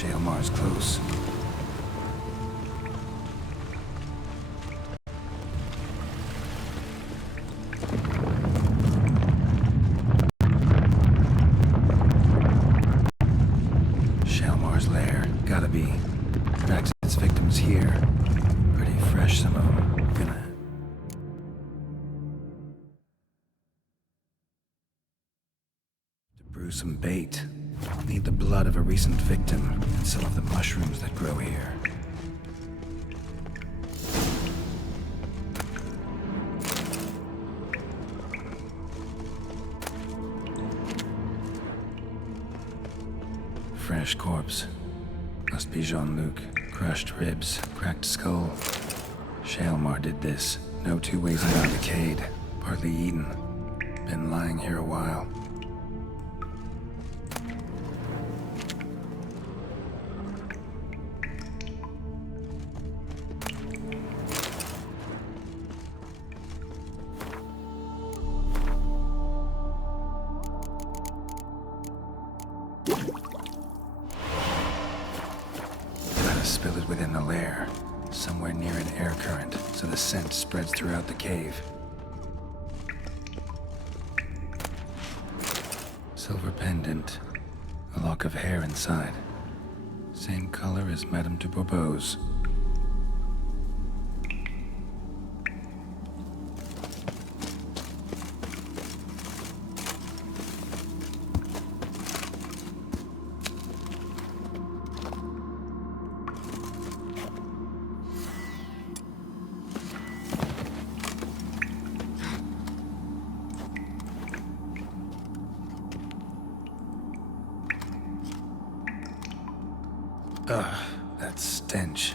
Shaelmar's close. Shaelmar's lair. Gotta be. Tracks its victims here. Pretty fresh, some of them. Gonna... To brew some bait. Need the blood of a recent victim and some of the mushrooms that grow here. Fresh corpse. Must be Jean-Luc. Crushed ribs, cracked skull. Shaelmar did this. No two ways about decayed. Partly eaten. Been lying here a while. Spill it within the lair, somewhere near an air current, so the scent spreads throughout the cave. Silver pendant, a lock of hair inside. Same color as Madame de Bourbeau's. Ugh, that stench.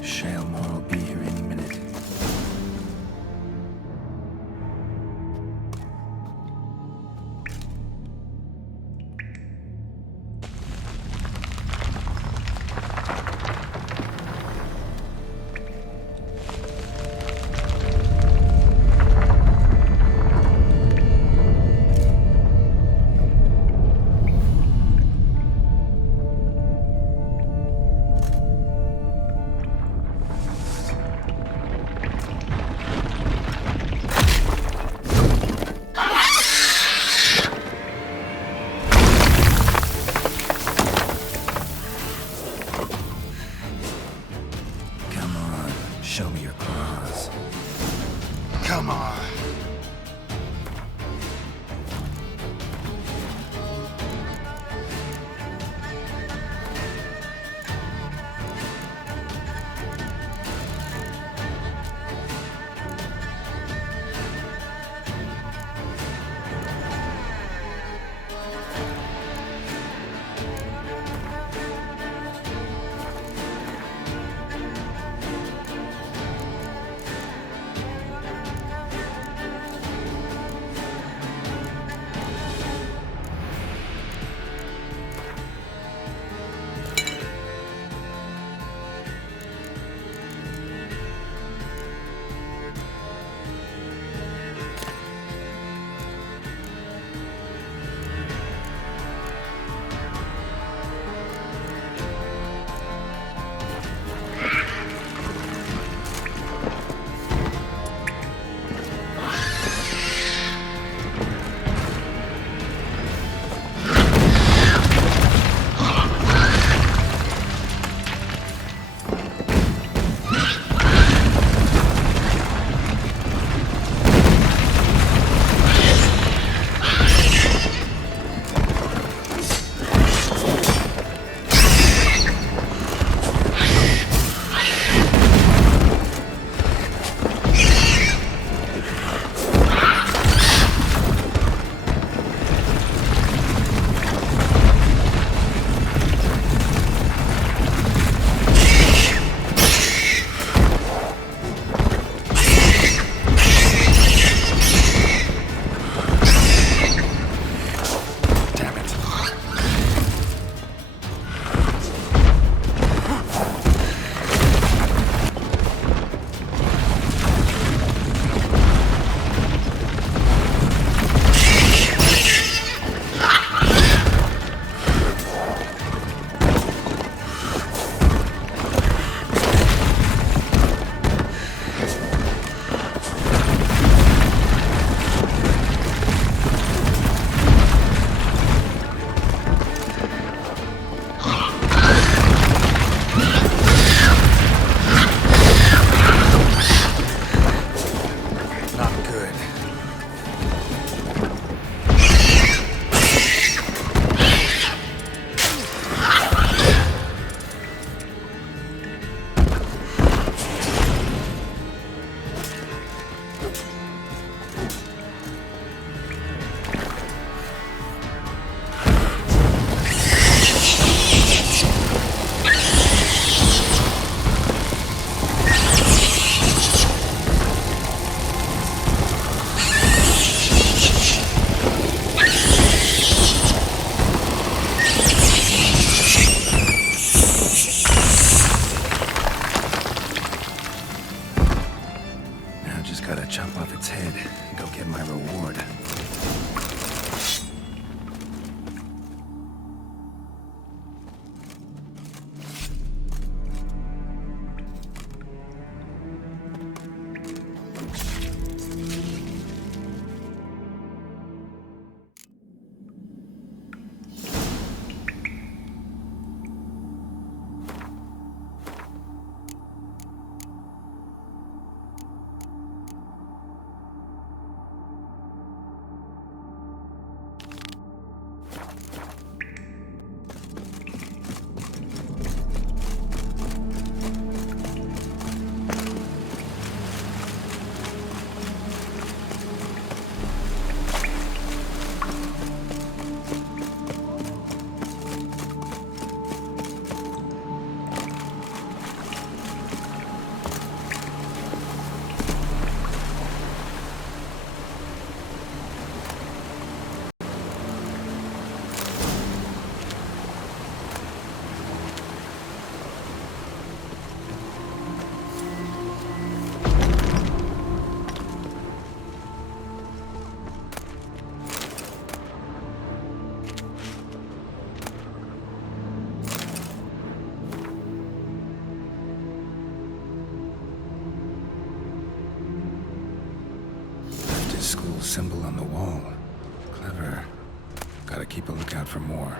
Shaelmar will be here any minute. Show me your claws. Come on. chop off its head and go get my reward. School symbol on the wall. Clever. Gotta keep a lookout for more.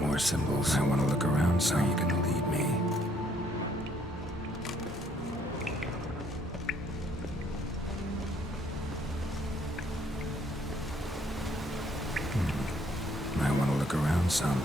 More symbols. I want to look around, so you can lead me. I want to look around some.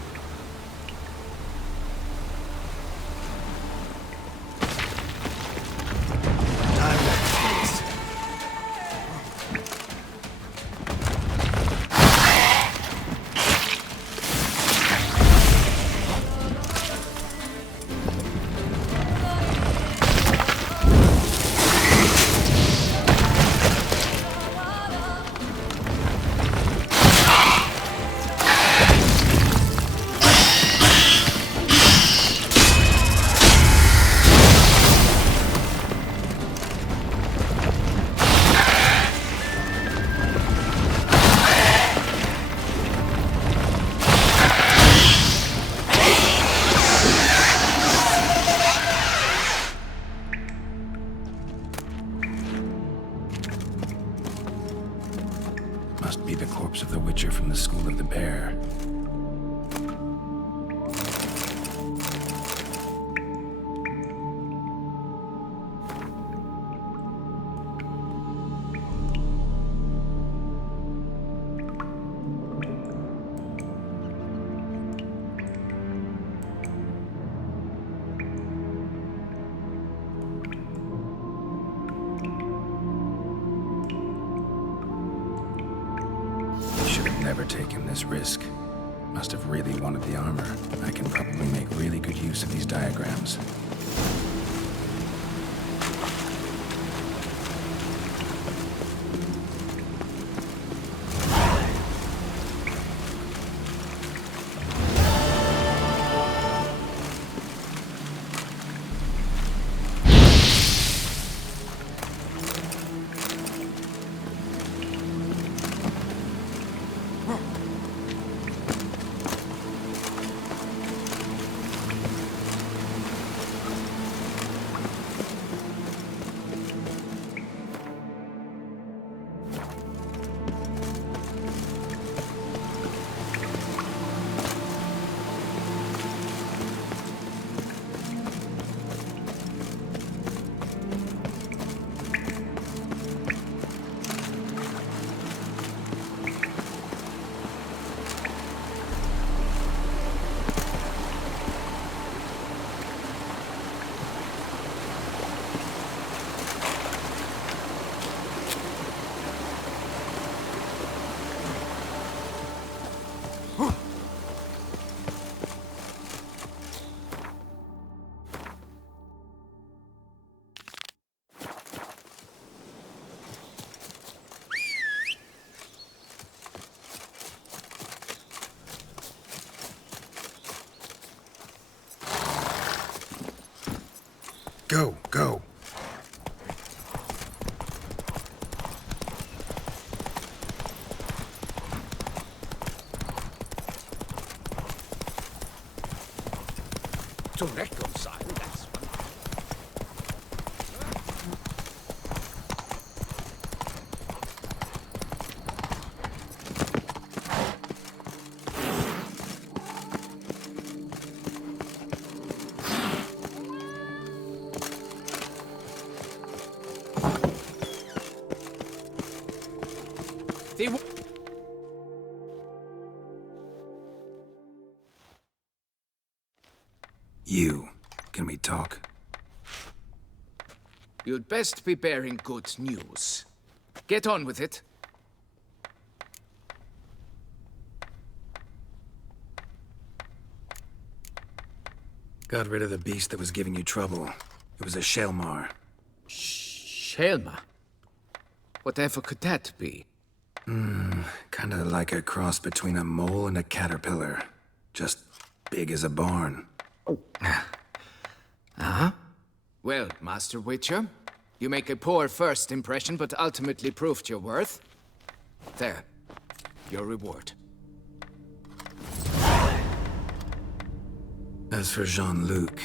Must be the corpse of the Witcher from the School of the Bear. Never taken this risk. Must have really wanted the armor. I can probably make really good use of these diagrams. Go, go. To reconcile, that's one. You. Can we talk? You'd best be bearing good news. Get on with it. Got rid of the beast that was giving you trouble. It was a Shelmar. Shelma? Whatever could that be? Kinda like a cross between a mole and a caterpillar. Just big as a barn. Uh-huh. Well, Master Witcher, you make a poor first impression, but ultimately proved your worth. There. Your reward. As for Jean-Luc,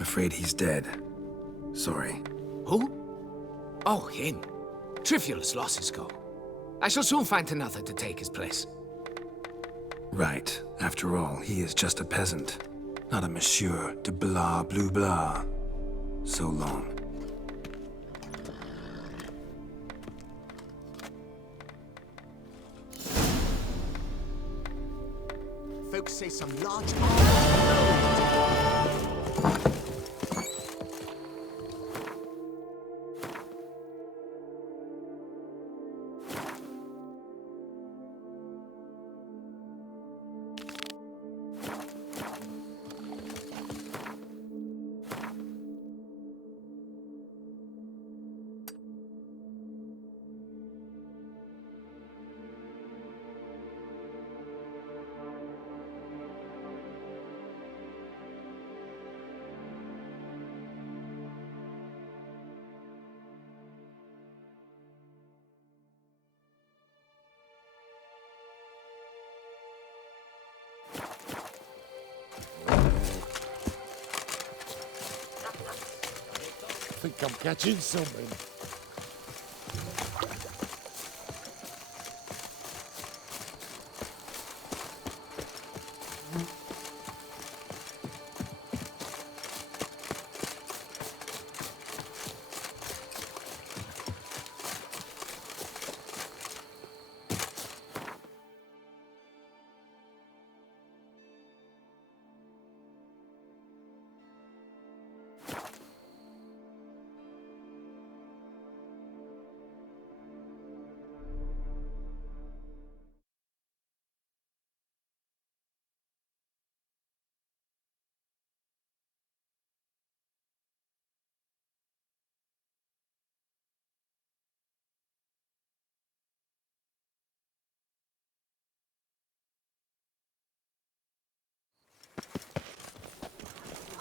afraid he's dead. Sorry. Who? Oh, him. Trivial as losses go. I shall soon find another to take his place. Right. After all, he is just a peasant. Not a monsieur de blah blue blah. So long. Folks say some large I think I'm catching something.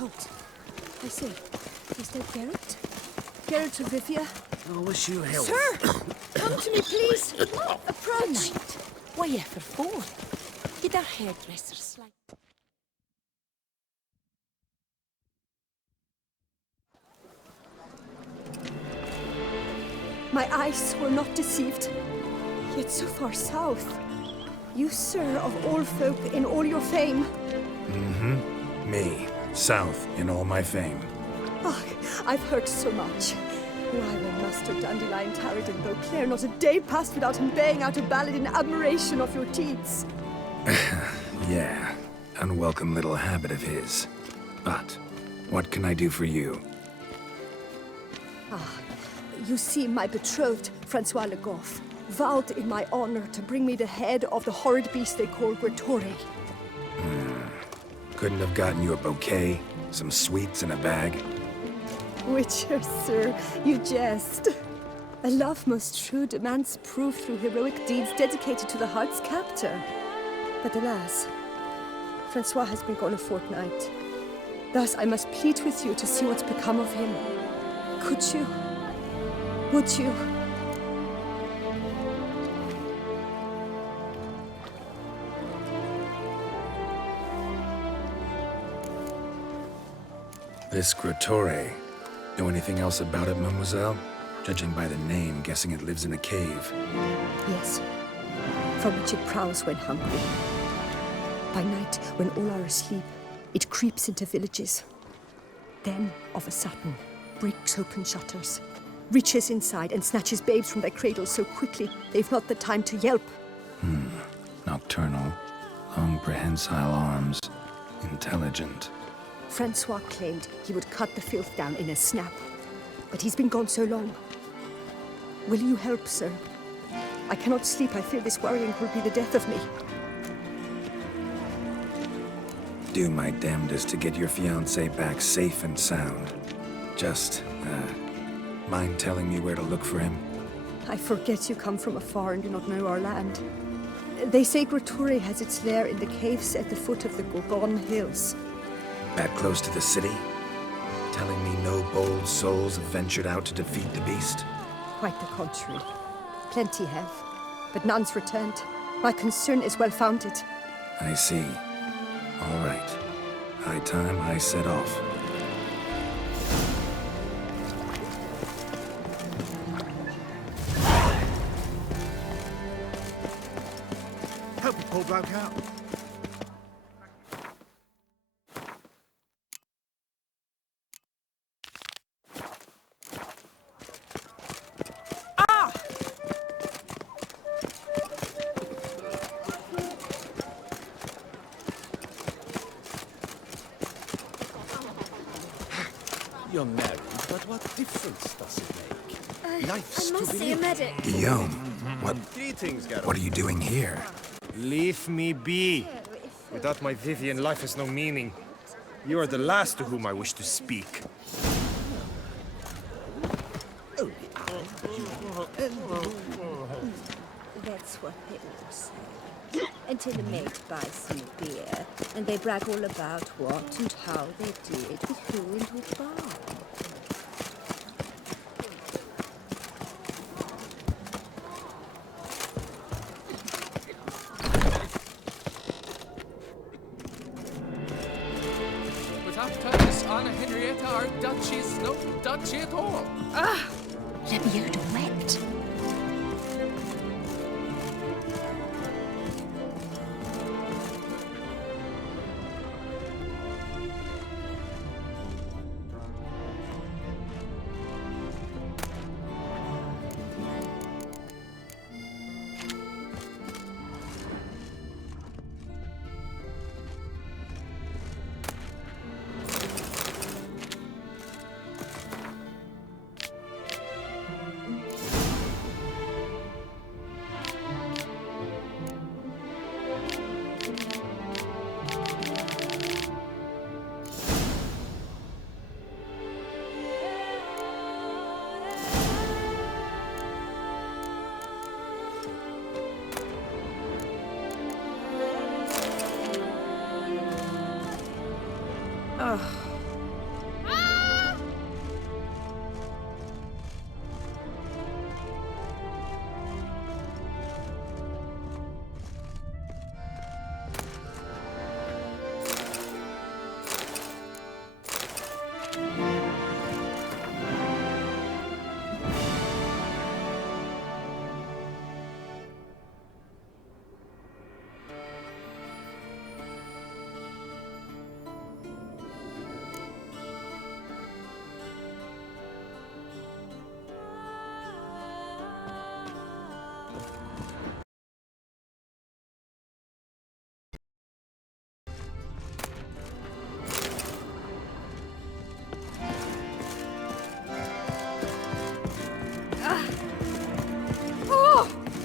Halt. I say, is that Garrett? Garrett of Rivia? I wish you help. Sir! Come to me, please! Approach! Why ever for? Get our hairdressers like... My eyes were not deceived. Yet so far south. You, sir, of all folk in all your fame. Me. South in all my fame. Oh, I've heard so much. Why, when Master Dandelion tarried in Beauclair, not a day passed without him baying out a ballad in admiration of your deeds. Yeah, unwelcome little habit of his. But, what can I do for you? You see, my betrothed, Francois Le Goff, vowed in my honor to bring me the head of the horrid beast they call Gretore. Couldn't have gotten you a bouquet, some sweets in a bag? Witcher, sir, you jest. A love most true demands proof through heroic deeds dedicated to the heart's captor. But alas, Francois has been gone a fortnight. Thus I must plead with you to see what's become of him. Could you? Would you? This Grottore. Know anything else about it, mademoiselle? Judging by the name, guessing it lives in a cave. Yes. From which it prowls when hungry. By night, when all are asleep, it creeps into villages. Then, of a sudden, breaks open shutters, reaches inside and snatches babes from their cradles so quickly they've not the time to yelp. Nocturnal. Long prehensile arms. Intelligent. Francois claimed he would cut the filth down in a snap. But he's been gone so long. Will you help, sir? I cannot sleep. I fear this worrying will be the death of me. Do my damnedest to get your fiancé back safe and sound. Just, mind telling me where to look for him? I forget you come from afar and do not know our land. They say Grottore has its lair in the caves at the foot of the Gorgon Hills. That close to the city? Telling me no bold souls have ventured out to defeat the beast? Quite the contrary. Plenty have, but none's returned. My concern is well-founded. I see. All right. High time I set off. Help me pull Black out. You're married, but what difference does it make? Life's I must to be see a lived. medic. Guillaume, Greetings, Gareth. what are you doing here? Leave me be. Without my Vivian, life has no meaning. You are the last to whom I wish to speak. That's what they all say. Until a mate buys some beer, and they brag all about what and how they did with who and with Bob. Without Duchess Anna Henrietta, our duchy is no duchy at all. Ah! Lebiota wept.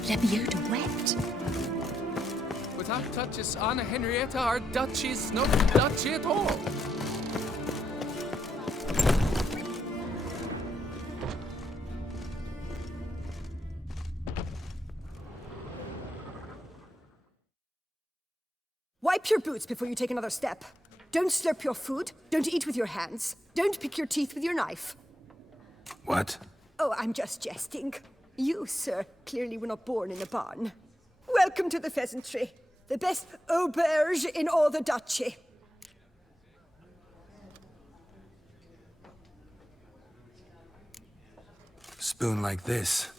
Lebiota wept. Without Duchess Anna Henrietta, our duchy is no duchy at all. Wipe your boots before you take another step. Don't slurp your food. Don't eat with your hands. Don't pick your teeth with your knife. What? Oh, I'm just jesting. You, sir, clearly were not born in a barn. Welcome to the pheasantry. The best auberge in all the duchy. Spoon like this.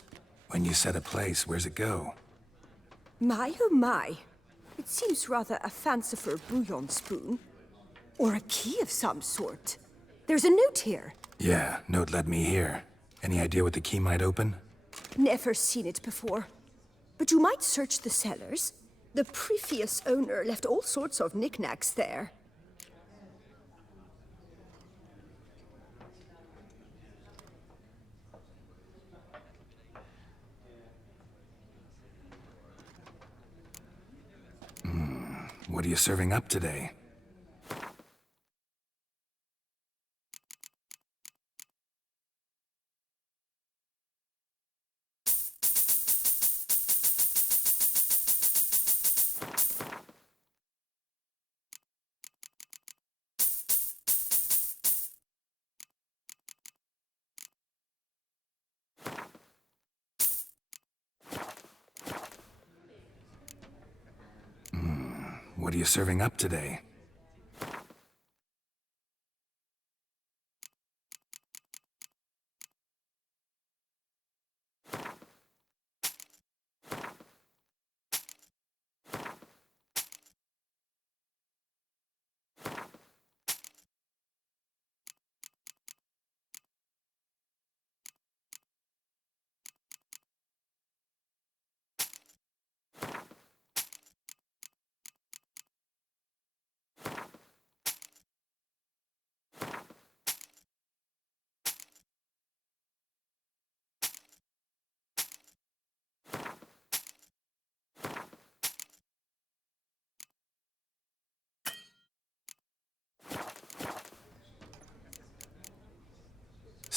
When you set a place, where's it go? My, oh my. It seems rather a fanciful bouillon spoon. Or a key of some sort. There's a note here. Yeah, note led me here. Any idea what the key might open? Never seen it before. But you might search the cellars. The previous owner left all sorts of knickknacks there. What are you serving up today? What are you serving up today?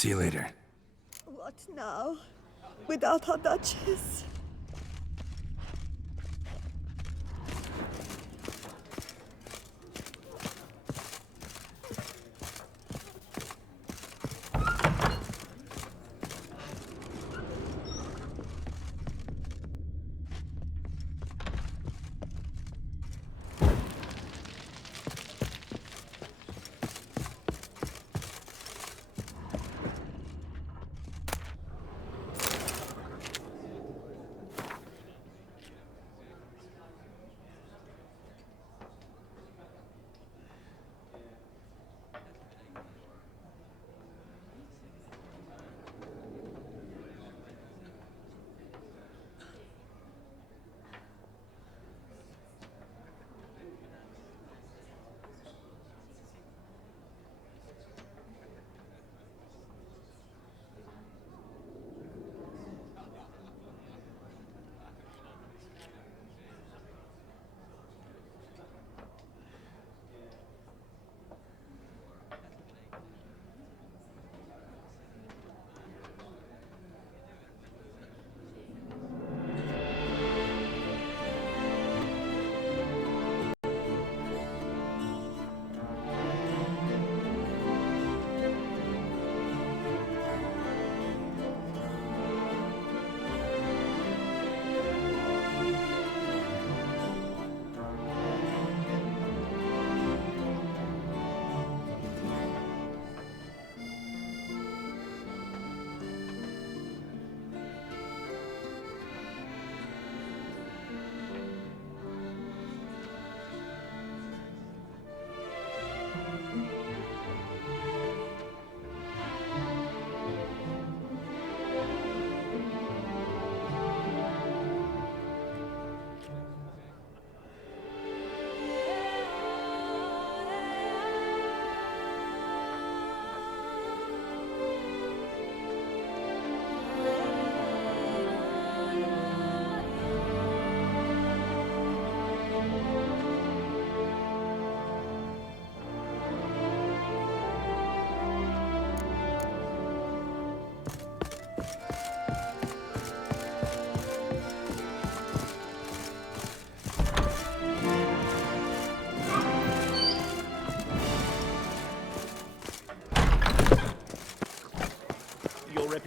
See you later. What now? Without our Duchess?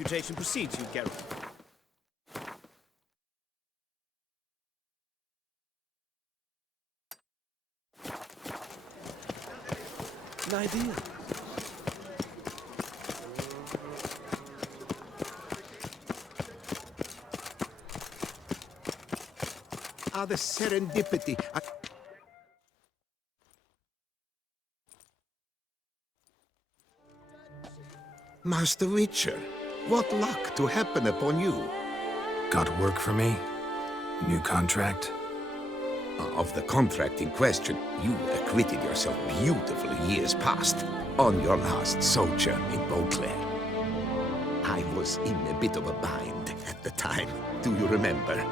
Amputation precedes you, Geralt. An idea. The serendipity. Master Witcher, what luck to happen upon you? Got work for me? New contract? Of the contract in question, you acquitted yourself beautifully years past on your last sojourn in Beauclair. I was in a bit of a bind at the time, do you remember?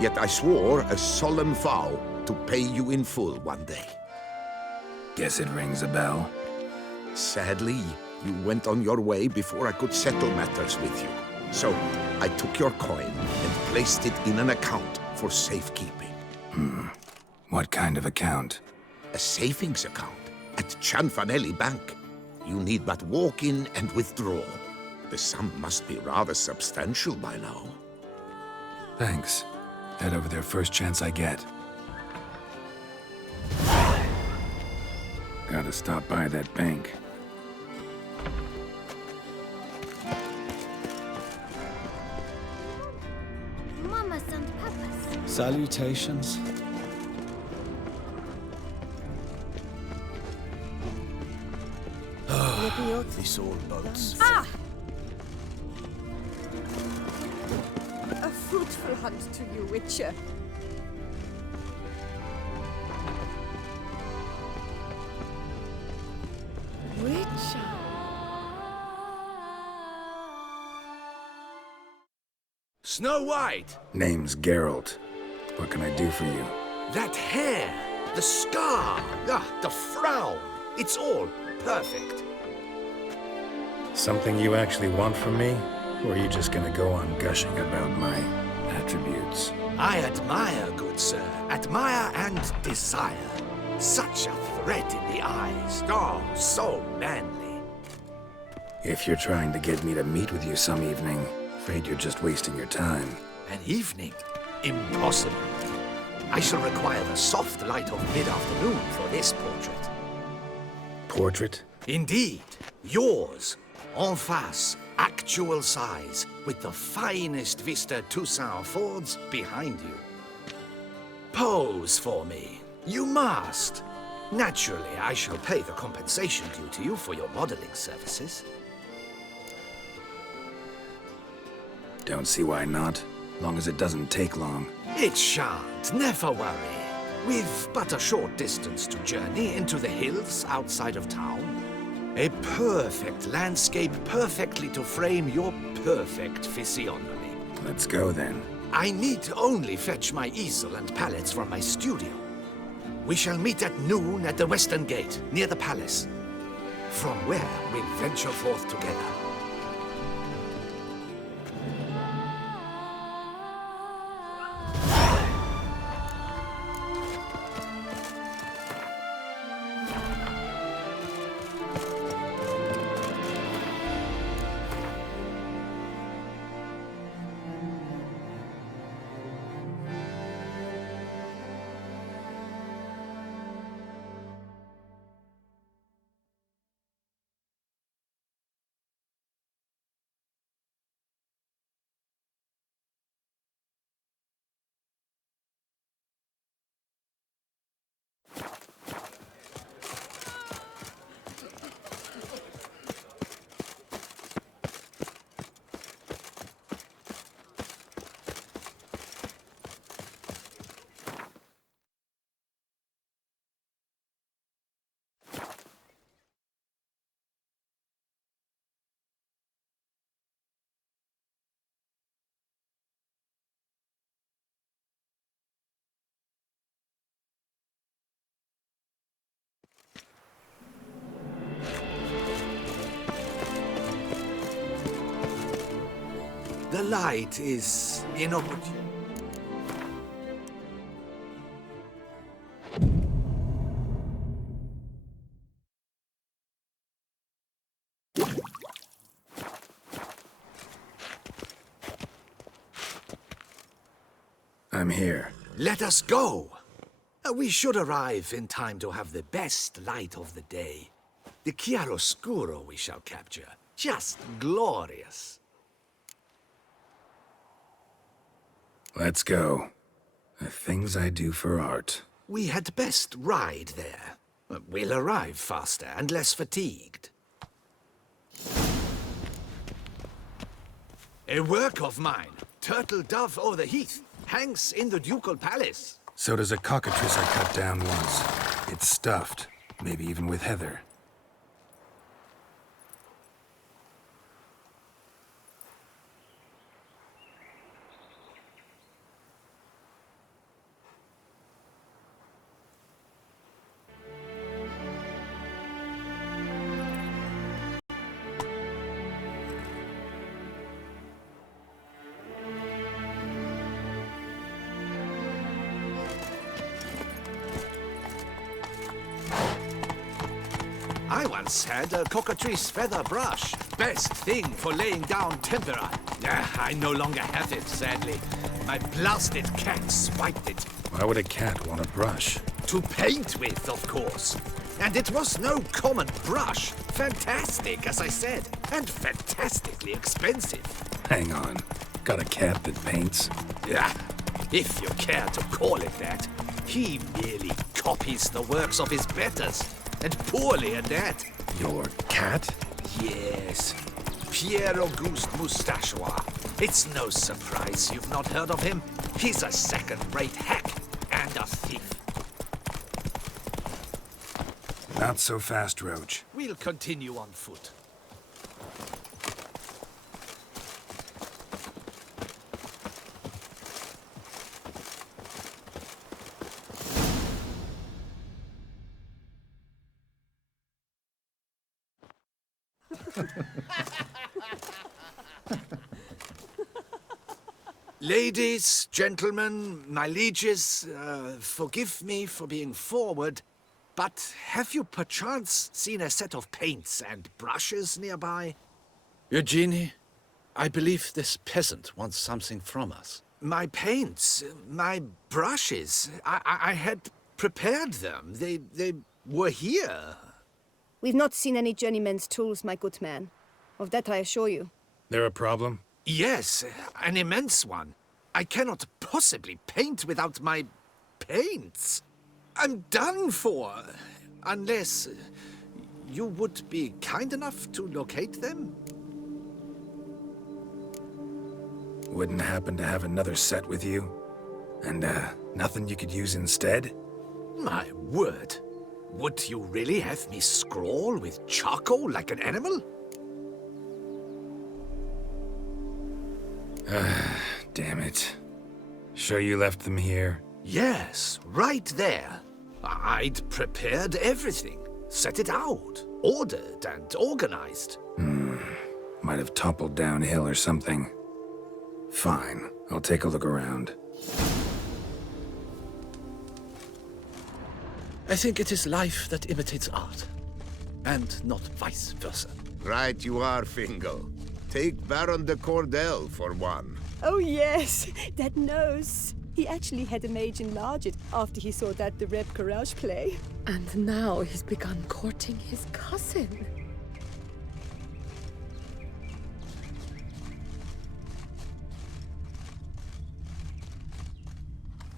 Yet I swore a solemn vow to pay you in full one day. Guess it rings a bell. Sadly, you went on your way before I could settle matters with you. So, I took your coin and placed it in an account for safekeeping. What kind of account? A savings account at Cianfanelli Bank. You need but walk in and withdraw. The sum must be rather substantial by now. Thanks. Head over there first chance I get. Gotta stop by that bank. Mamas and papas. Salutations. These old boats. Ah! A fruitful hunt to you, Witcher. Witcher. Snow White! Name's Geralt. What can I do for you? That hair! The scar! The frown! It's all perfect. Something you actually want from me? Or are you just gonna go on gushing about my attributes? I admire, good sir. Admire and desire. Such a threat in the eyes. Oh, so manly. If you're trying to get me to meet with you some evening, afraid you're just wasting your time. An evening? Impossible. I shall require the soft light of mid-afternoon for this portrait. Portrait? Indeed. Yours. En face. Actual size. With the finest Vista Toussaint Fords behind you. Pose for me. You must. Naturally, I shall pay the compensation due to you for your modeling services. Don't see why not. Long as it doesn't take long. It shan't. Never worry. We've but a short distance to journey into the hills outside of town. A perfect landscape perfectly to frame your perfect physiognomy. Let's go then. I need only fetch my easel and palettes from my studio. We shall meet at noon at the western gate, near the palace. From where we'll venture forth together. The light is inopportune. I'm here. Let us go. We should arrive in time to have the best light of the day. The chiaroscuro we shall capture. Just glorious. Let's go. The things I do for art. We had best ride there. We'll arrive faster and less fatigued. A work of mine, Turtle Dove o'er the Heath, hangs in the ducal palace. So does a cockatrice I cut down once. It's stuffed, maybe even with heather. I once had a cockatrice feather brush. Best thing for laying down tempera. I no longer have it, sadly. My blasted cat swiped it. Why would a cat want a brush? To paint with, of course. And it was no common brush. Fantastic, as I said. And fantastically expensive. Hang on. Got a cat that paints? Yeah, if you care to call it that. He merely copies the works of his betters. And poorly at that. Your cat? Yes. Pierre-Auguste Moustachois. It's no surprise you've not heard of him. He's a second-rate hack and a thief. Not so fast, Roach. We'll continue on foot. Ladies, gentlemen, my lieges, forgive me for being forward, but have you perchance seen a set of paints and brushes nearby? Eugenie, I believe this peasant wants something from us. My paints, my brushes, I had prepared them. They were here. We've not seen any journeyman's tools, my good man. Of that I assure you. There a problem? Yes, an immense one. I cannot possibly paint without my paints. I'm done for. Unless you would be kind enough to locate them? Wouldn't happen to have another set with you? And, nothing you could use instead? My word. Would you really have me scrawl with charcoal like an animal? Damn it. Sure you left them here? Yes, right there. I'd prepared everything. Set it out. Ordered and organized. Might have toppled downhill or something. Fine. I'll take a look around. I think it is life that imitates art, and not vice versa. Right you are, Fingal. Take Baron de Cordel for one. Oh yes, that nose. He actually had a mage enlarge it after he saw that the Reb Courage play. And now he's begun courting his cousin.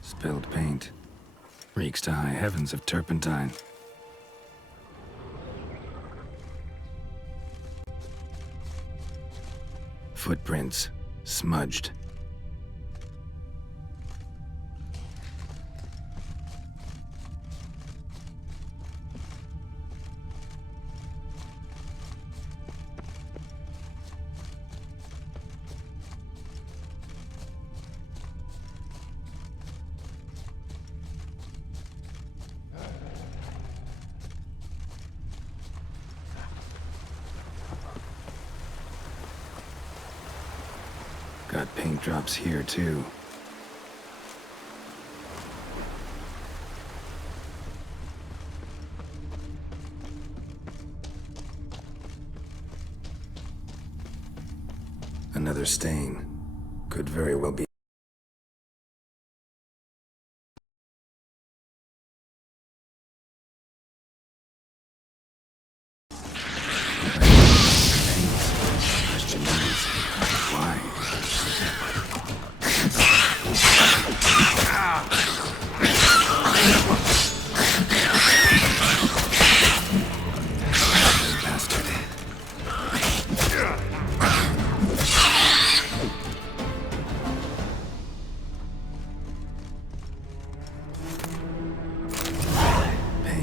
Spilled paint. Reeks to high heavens of turpentine. Footprints. Smudged. Got paint drops here, too. Another stain. Could very well be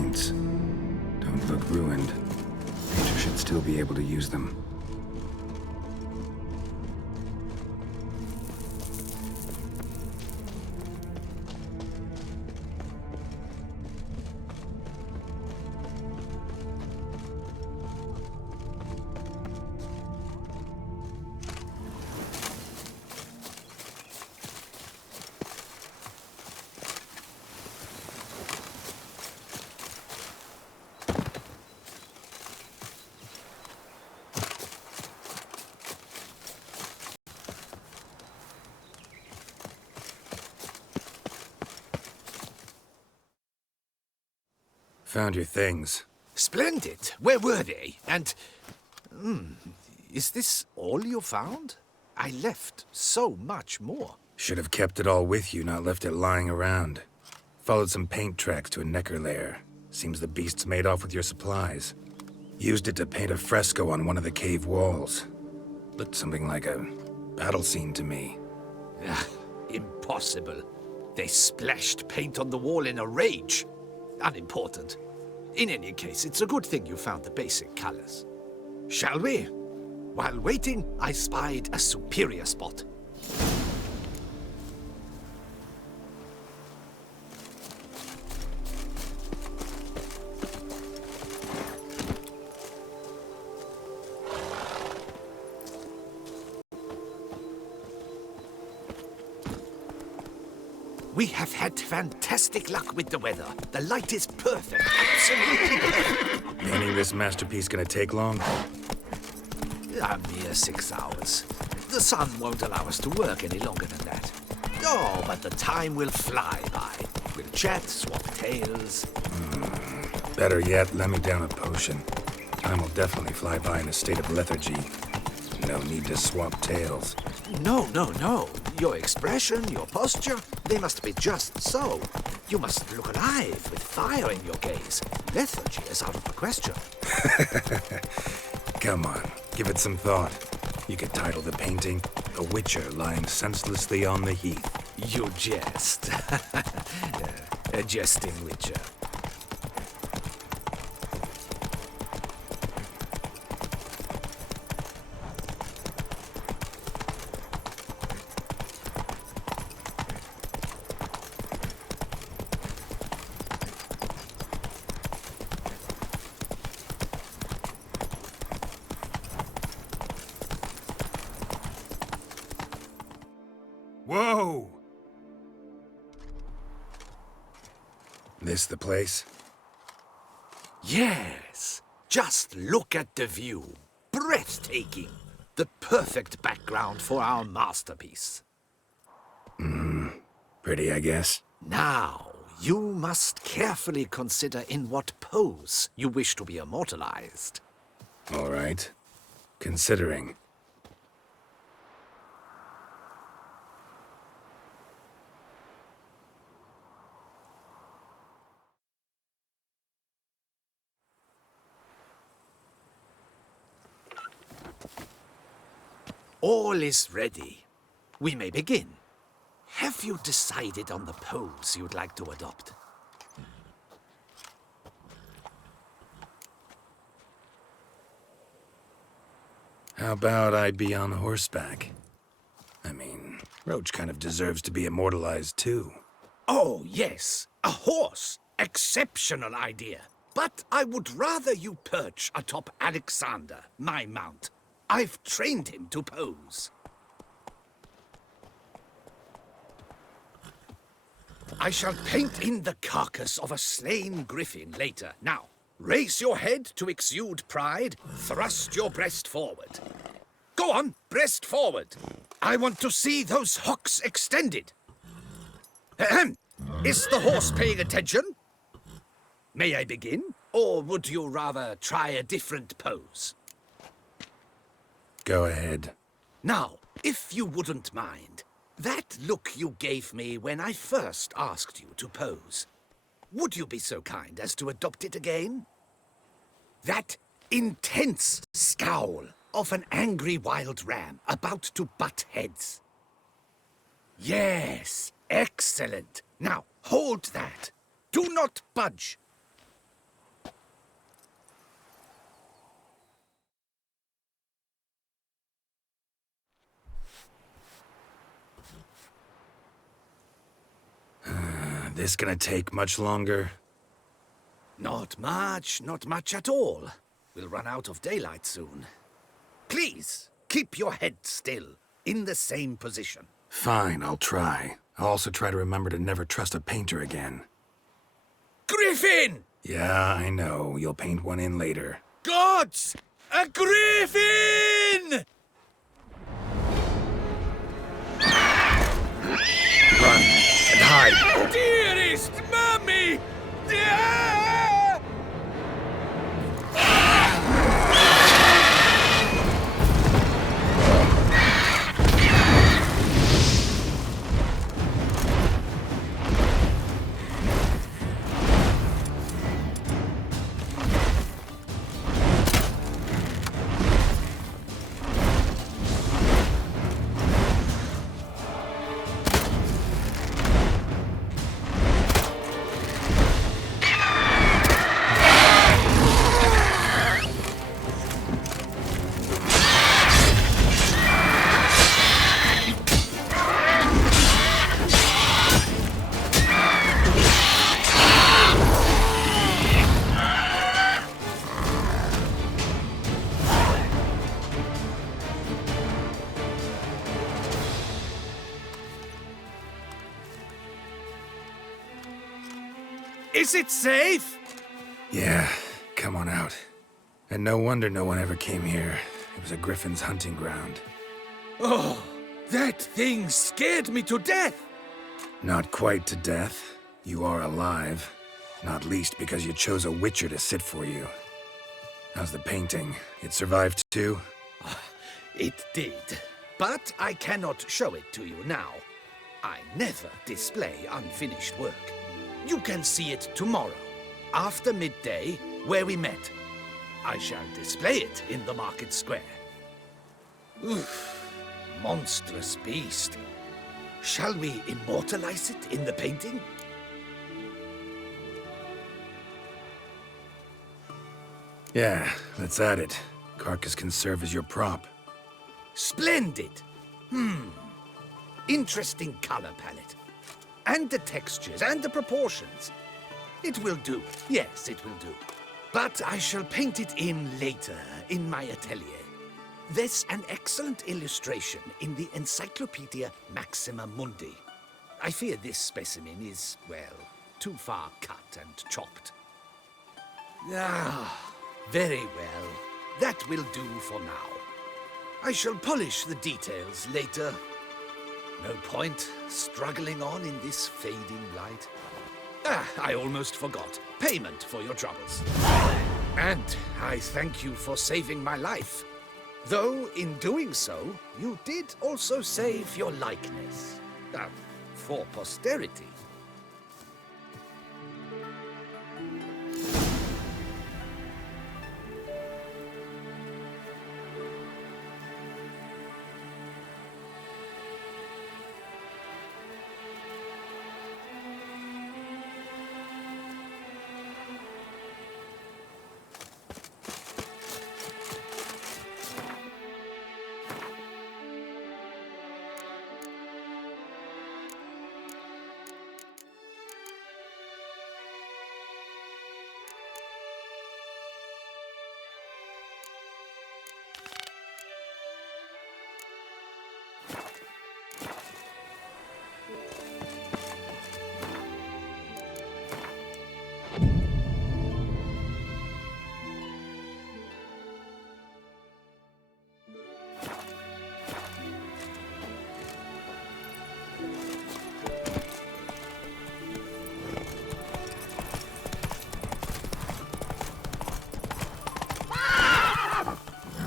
paints don't look ruined. Painter should still be able to use them. Found your things. Splendid. Where were they? And... is this all you found? I left so much more. Should have kept it all with you, not left it lying around. Followed some paint tracks to a necker lair. Seems the beast's made off with your supplies. Used it to paint a fresco on one of the cave walls. Looked something like a battle scene to me. Impossible. They splashed paint on the wall in a rage. Unimportant. In any case, it's a good thing you found the basic colors. Shall we? While waiting, I spied a superior spot. We have had fantastic luck with the weather. The light is perfect. Absolutely perfect. Painting this masterpiece gonna take long? A mere 6 hours. The sun won't allow us to work any longer than that. Oh, but the time will fly by. We'll chat, swap tales. Better yet, let me down a potion. Time will definitely fly by in a state of lethargy. No need to swap tales. No. Your expression, your posture, they must be just so. You must look alive with fire in your gaze. Lethargy is out of the question. Come on, give it some thought. You could title the painting, A Witcher Lying Senselessly on the Heath. You jest. A jesting witcher. Whoa! This the place? Yes. Just look at the view. Breathtaking. The perfect background for our masterpiece. Pretty, I guess. Now, you must carefully consider in what pose you wish to be immortalized. All right. Considering. All is ready. We may begin. Have you decided on the pose you'd like to adopt? How about I be on horseback? I mean, Roach kind of deserves to be immortalized too. Oh, yes. A horse. Exceptional idea. But I would rather you perch atop Alexander, my mount. I've trained him to pose. I shall paint in the carcass of a slain griffin later. Now, raise your head to exude pride. Thrust your breast forward. Go on, breast forward. I want to see those hocks extended. Ahem. Is the horse paying attention? May I begin? Or would you rather try a different pose? Go ahead. Now, if you wouldn't mind, that look you gave me when I first asked you to pose, would you be so kind as to adopt it again? That intense scowl of an angry wild ram about to butt heads. Yes, excellent. Now, hold that. Do not budge. This gonna take much longer? Not much at all. We'll run out of daylight soon. Please, keep your head still, in the same position. Fine, I'll try. I'll also try to remember to never trust a painter again. Griffin! Yeah, I know. You'll paint one in later. Gods! A griffin! Run and hide! Dearest Mummy! Is it safe? Yeah, come on out. And no wonder no one ever came here. It was a griffin's hunting ground. Oh, that thing scared me to death! Not quite to death. You are alive. Not least because you chose a witcher to sit for you. How's the painting? It survived too? It did. But I cannot show it to you now. I never display unfinished work. You can see it tomorrow, after midday, where we met. I shall display it in the market square. Oof, monstrous beast. Shall we immortalize it in the painting? Yeah, let's add it. Carcass can serve as your prop. Splendid! Interesting color palette. And the textures, and the proportions. It will do. Yes, it will do. But I shall paint it in later, in my atelier. There's an excellent illustration in the Encyclopedia Maxima Mundi. I fear this specimen is, well, too far cut and chopped. Ah, very well. That will do for now. I shall polish the details later. No point struggling on in this fading light. I almost forgot. Payment for your troubles. And I thank you for saving my life. Though, in doing so, you did also save your likeness. For posterity.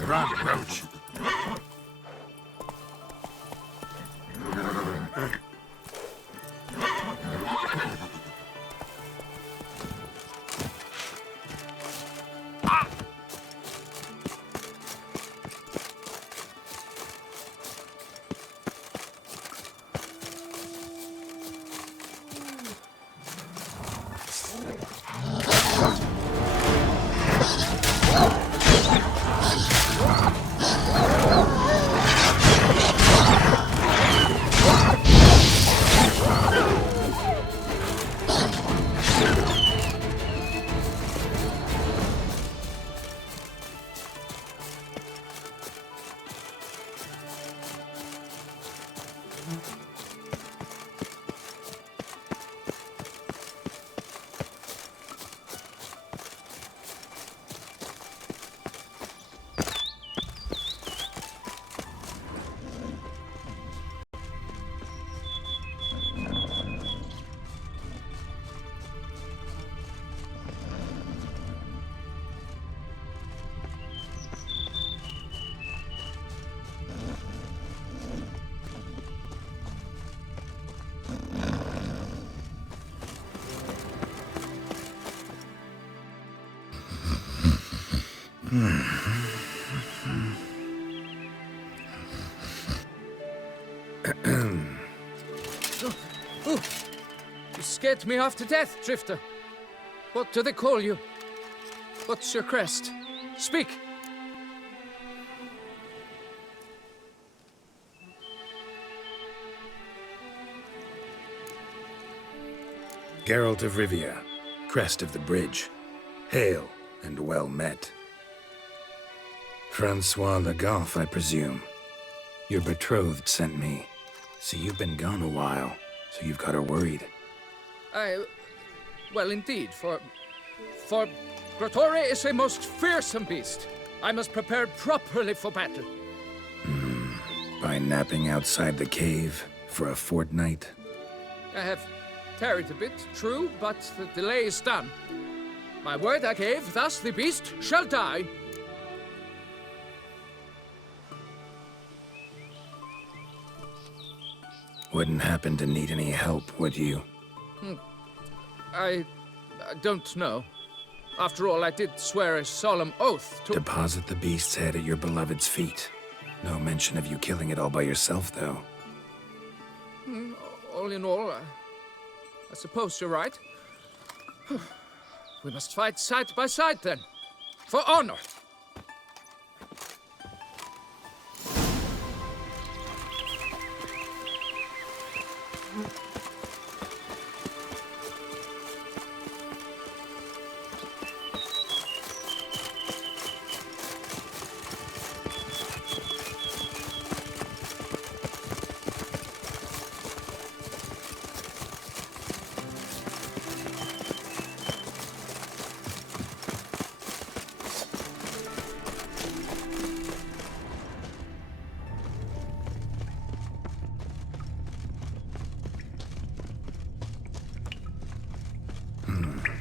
Run, Roach. Ooh, you scared me half to death, Drifter. What do they call you? What's your crest? Speak! Geralt of Rivia, crest of the bridge. Hail and well met. Francois Le Goff, I presume. Your betrothed sent me. See, you've been gone a while, so you've got her worried. Well, indeed, for Grotore is a most fearsome beast. I must prepare properly for battle. By napping outside the cave for a fortnight? I have tarried a bit, true, but the delay is done. My word I gave, thus the beast shall die. Wouldn't happen to need any help, would you? I don't know. After all, I did swear a solemn oath to— Deposit the beast's head at your beloved's feet. No mention of you killing it all by yourself, though. All in all, I suppose you're right. We must fight side by side, then. For honor!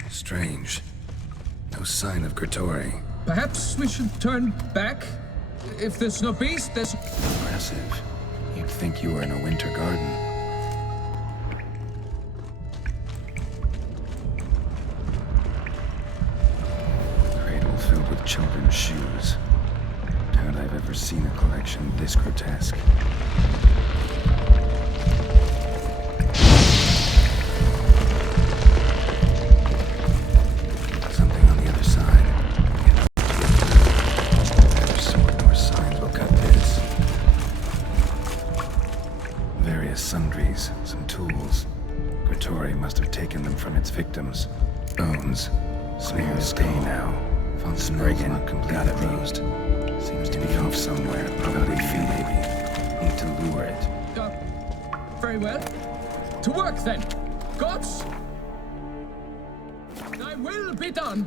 Strange. No sign of Grotore. Perhaps we should turn back? If there's no beast, there's— Impressive. You'd think you were in a winter garden. Cradle filled with children's shoes. Doubt I've ever seen a collection this grotesque. Sundries, some tools. Grotore must have taken them from its victims. Bones. Clear as day now. Von Spriggan got it roast. Seems to be off somewhere, probably feet maybe. Need to lure it. Very well. To work then. Gods! Thy will be done.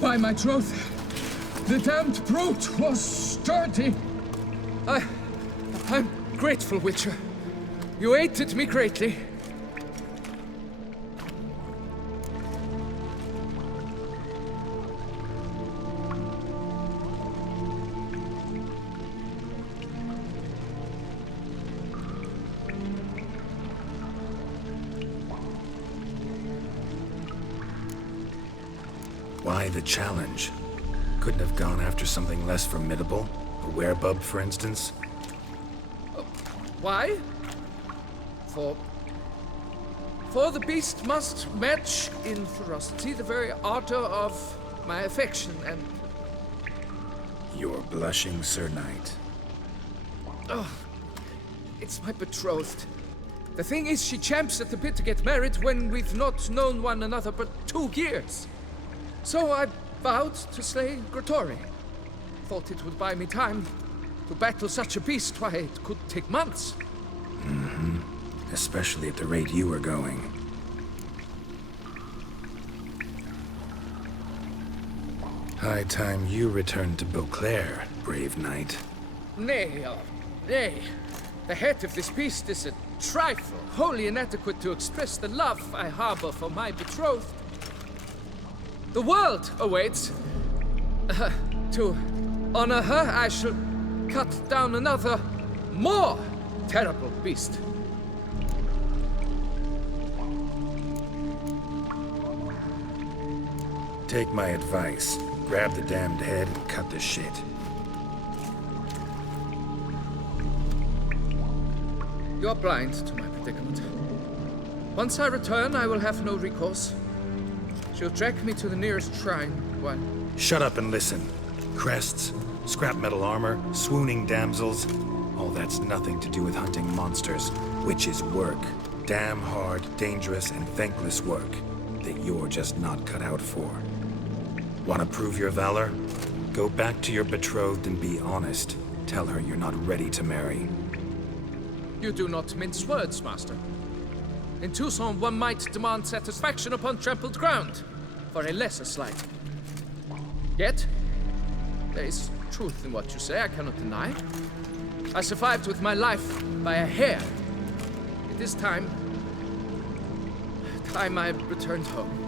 By my troth, the damned brute was sturdy. I'm grateful, Witcher. You aided me greatly. Why the challenge? Couldn't have gone after something less formidable? A werebub, for instance? Why? For the beast must match in ferocity the very ardor of my affection, and... You're blushing, Sir Knight. Oh, it's my betrothed. The thing is, she champs at the bit to get married when we've not known one another but 2 years. So I vowed to slay Grottori. Thought it would buy me time to battle such a beast. Why, it could take months. Mm-hmm. Especially at the rate you were going. High time you returned to Beauclair, brave knight. Nay, nay. The head of this beast is a trifle, wholly inadequate to express the love I harbor for my betrothed. The world awaits. To honor her, I shall cut down another, more terrible beast. Take my advice. Grab the damned head and cut the shit. You're blind to my predicament. Once I return, I will have no recourse. She'll track me to the nearest shrine while... Shut up and listen. Crests, scrap metal armor, swooning damsels. All that's nothing to do with hunting monsters, which is work. Damn hard, dangerous, and thankless work that you're just not cut out for. Want to prove your valor? Go back to your betrothed and be honest. Tell her you're not ready to marry. You do not mince words, Master. In Tucson, one might demand satisfaction upon trampled ground for a lesser slight. Yet, there is truth in what you say, I cannot deny. I survived with my life by a hair. It is time I returned home.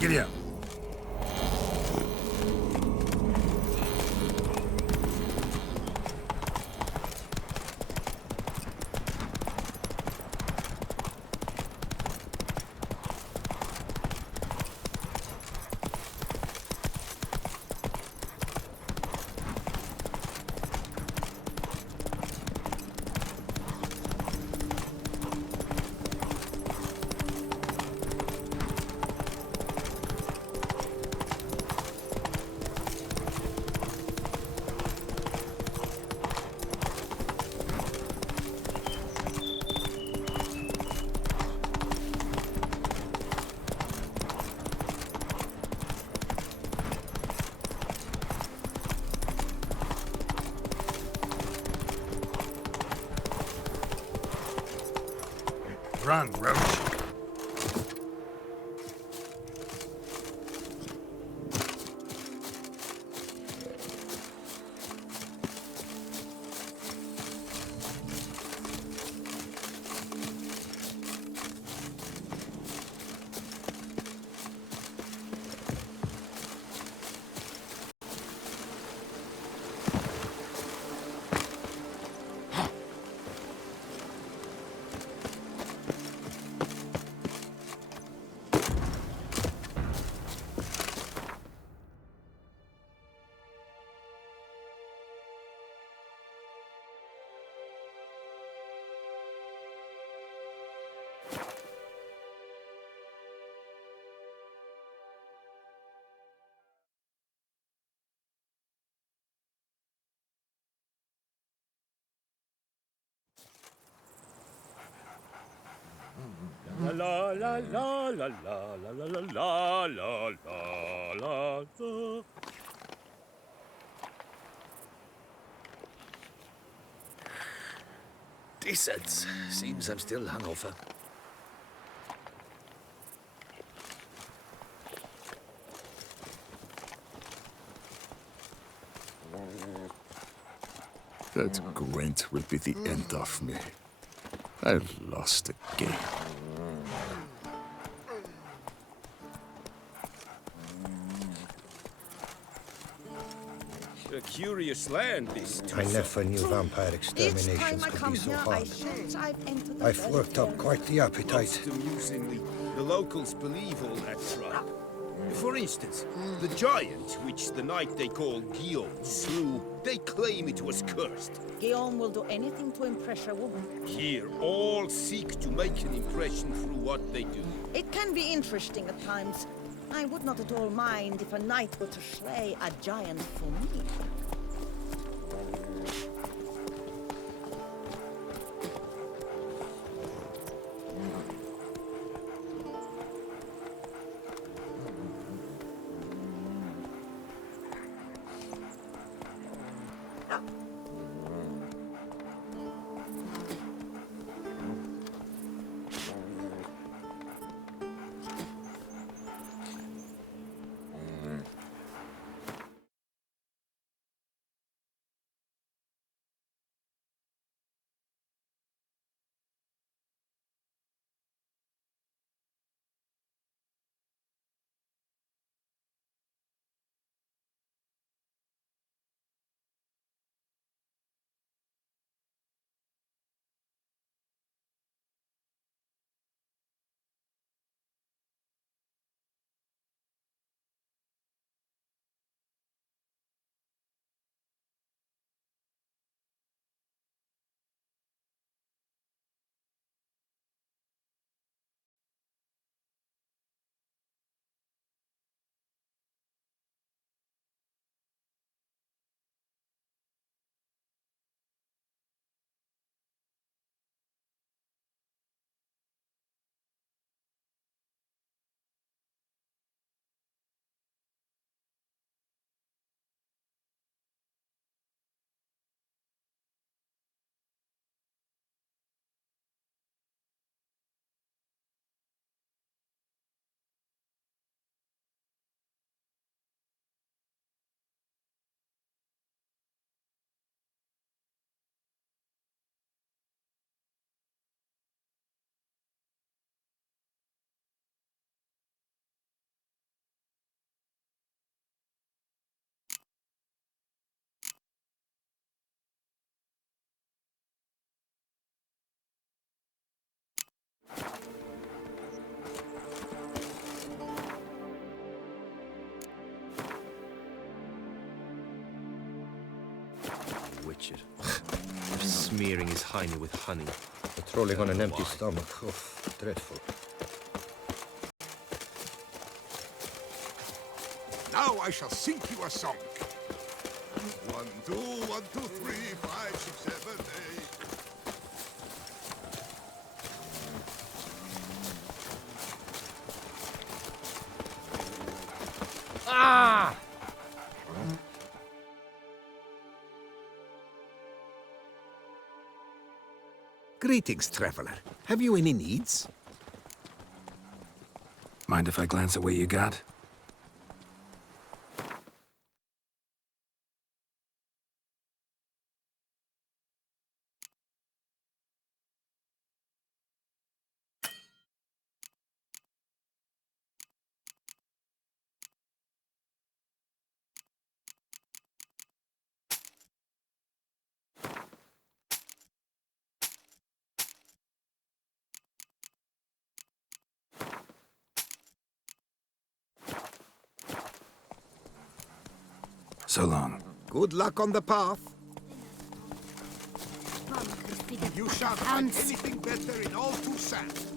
Giddy up. Run, Roach. La la la la la la la la la la la la la. Decent. Seems I'm still hungover. That Gwent will be the end of me. I've lost the game. A curious land, this. I never knew vampire exterminations could be so hard. I've worked up quite the appetite. Most amusingly, the locals believe all that's right. For instance, the giant, which the knight they call Guillaume slew, they claim it was cursed. Guillaume will do anything to impress a woman. Here, all seek to make an impression through what they do. It can be interesting at times. I would not at all mind if a knight were to slay a giant for me. Witcher. Smearing his hiney with honey. Patrolling on an empty stomach. Oh, dreadful. Now I shall sing you a song. 1, 2, 1, 2, 3, 5, 6, 7, 8. Ah! Greetings, traveler. Have you any needs? Mind if I glance at what you got? So long. Good luck on the path. You shan't find anything better in all Toussaint.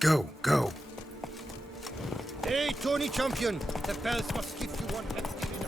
Go, go. Hey, Tony Champion! The bells must give you one hefty dinner.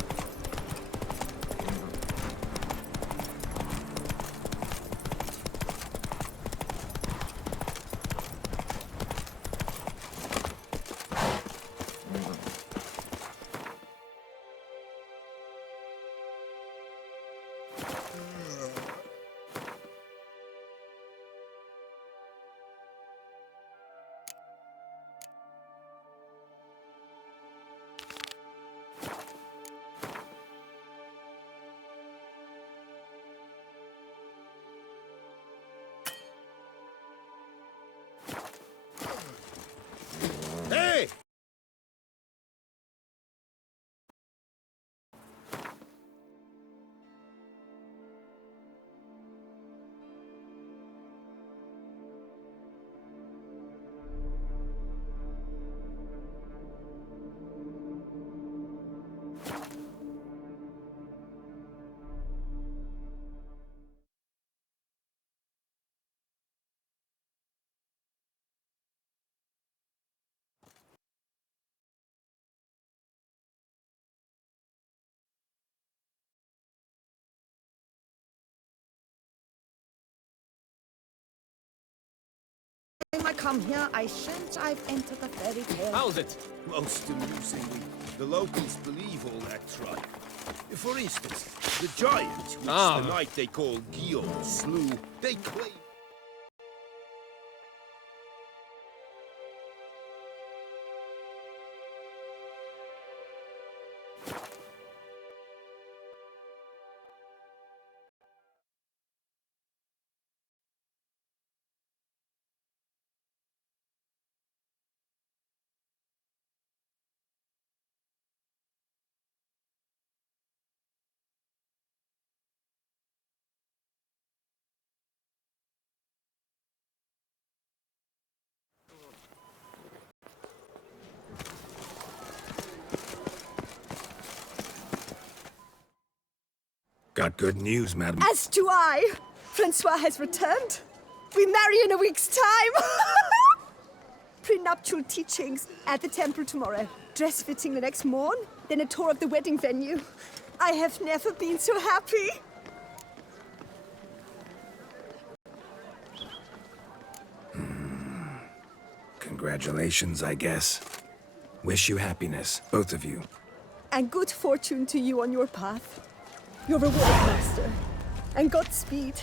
Hey! Time I come here, I shan't I've entered a fairy tale. How's it? Most amusingly, the locals believe all that tribe. For instance, the giant, which the knight they call Guillaume slew, they claim... Got good news, madam. As do I. Francois has returned. We marry in a week's time. Prenuptial teachings at the temple tomorrow. Dress fitting the next morn. Then a tour of the wedding venue. I have never been so happy. Congratulations, I guess. Wish you happiness, both of you. And good fortune to you on your path. Your reward, master. And Godspeed.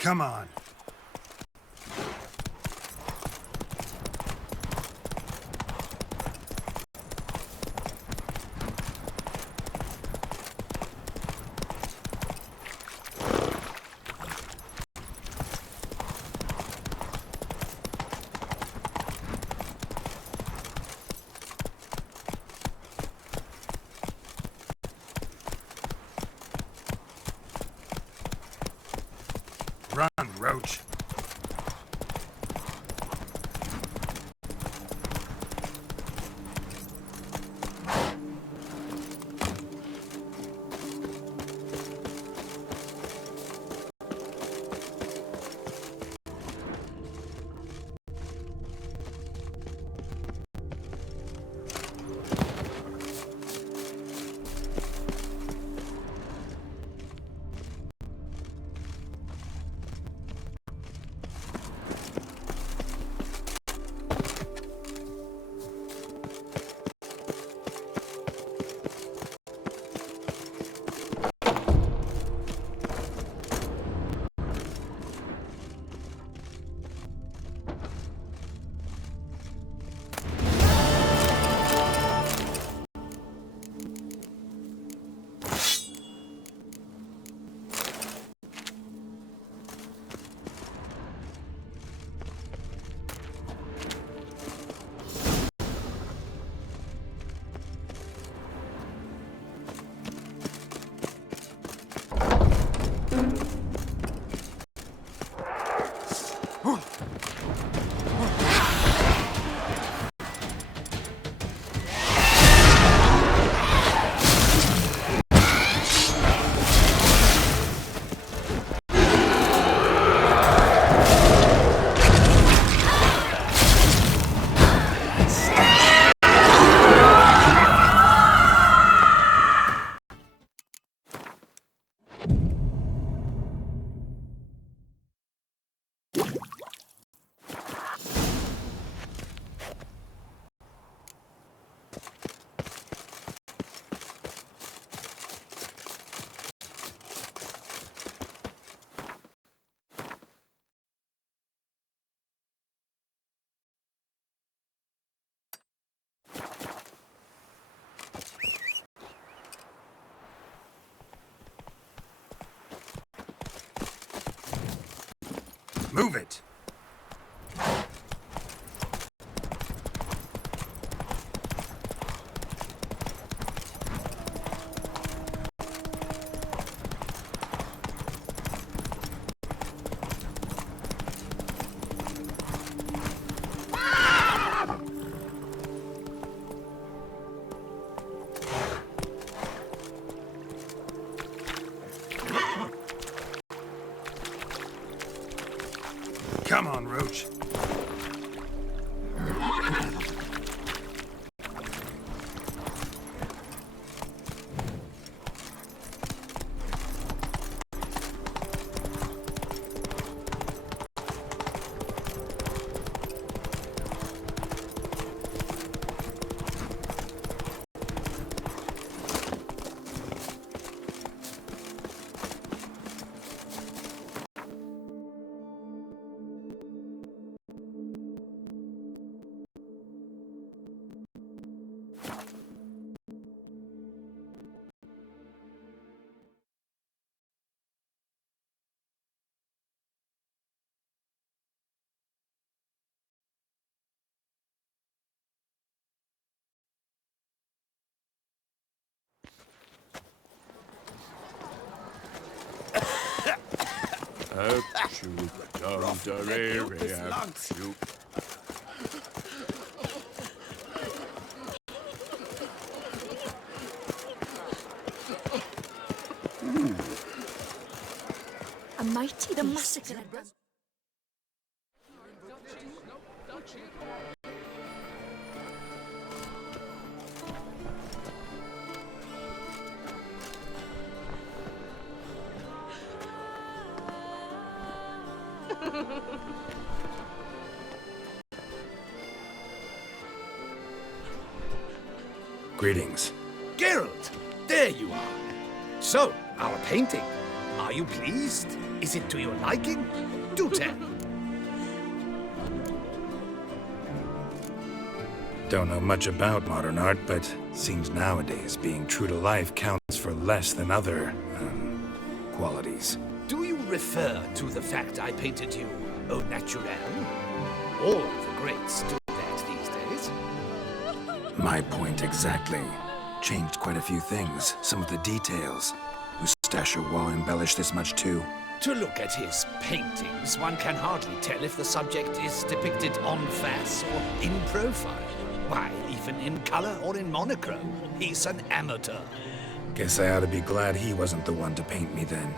Come on. Run, Roach. Move it! Come on, Roach. A mighty the massacre. Greetings. Geralt, there you are. So, our painting. Are you pleased? Is it to your liking? Do tell. Don't know much about modern art, but seems nowadays being true to life counts for less than other, qualities. Do you refer to the fact I painted you au naturel? All the greats do that these days. My point exactly. Changed quite a few things, some of the details. Mustachiois embellished this much too. To look at his paintings, one can hardly tell if the subject is depicted en face or in profile. Why, even in color or in monochrome, he's an amateur. Guess I ought to be glad he wasn't the one to paint me then.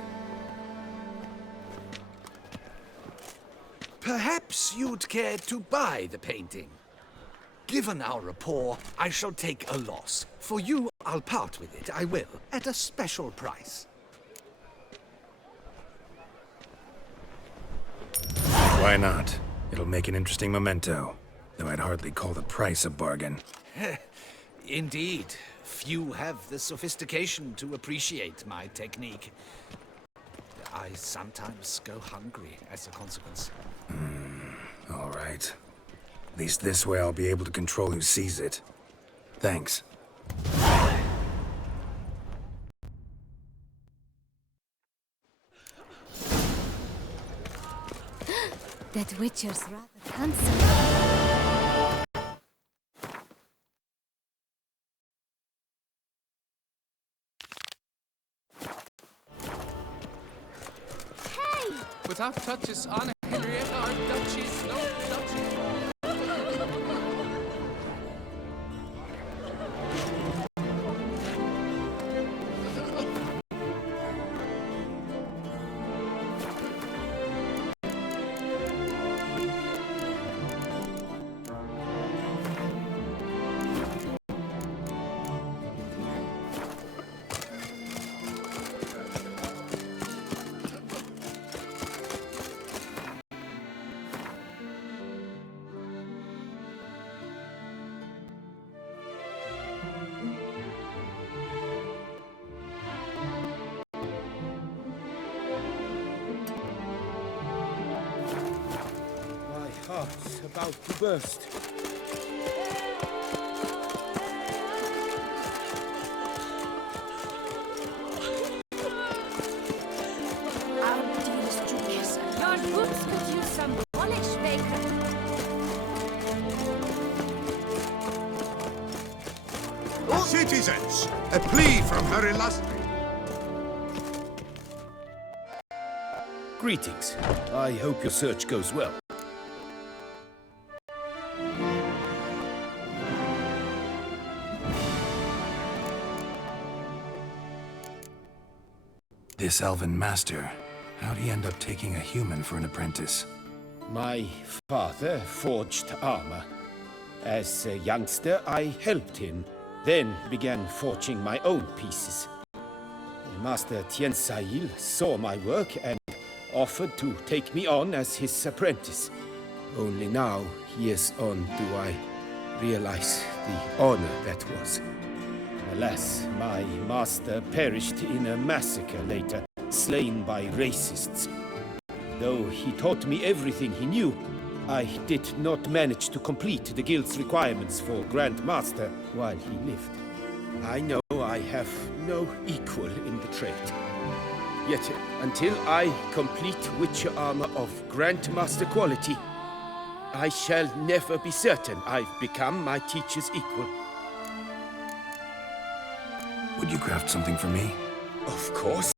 Perhaps you'd care to buy the painting. Given our rapport, I shall take a loss. For you, I'll part with it, I will, at a special price. Why not? It'll make an interesting memento, though I'd hardly call the price a bargain. Indeed. Few have the sophistication to appreciate my technique. I sometimes go hungry as a consequence. All right. At least this way I'll be able to control who sees it. Thanks. That Witcher's rather handsome. Without touches on Henrietta, our duchies, no duchies. Heart's about to burst. Our dearest Julius, your boots could use some polish, Baker. Citizens, a plea from Her Illustrious. Greetings. I hope your search goes well. This elven master, how'd he end up taking a human for an apprentice? My father forged armor. As a youngster, I helped him, then began forging my own pieces. Master Tiensail saw my work and offered to take me on as his apprentice. Only now, years on, do I realize the honor that was. Alas, my master perished in a massacre later, slain by racists. Though he taught me everything he knew, I did not manage to complete the guild's requirements for Grand Master while he lived. I know I have no equal in the trade. Yet, until I complete Witcher armor of Grandmaster quality, I shall never be certain I've become my teacher's equal. Would you craft something for me? Of course.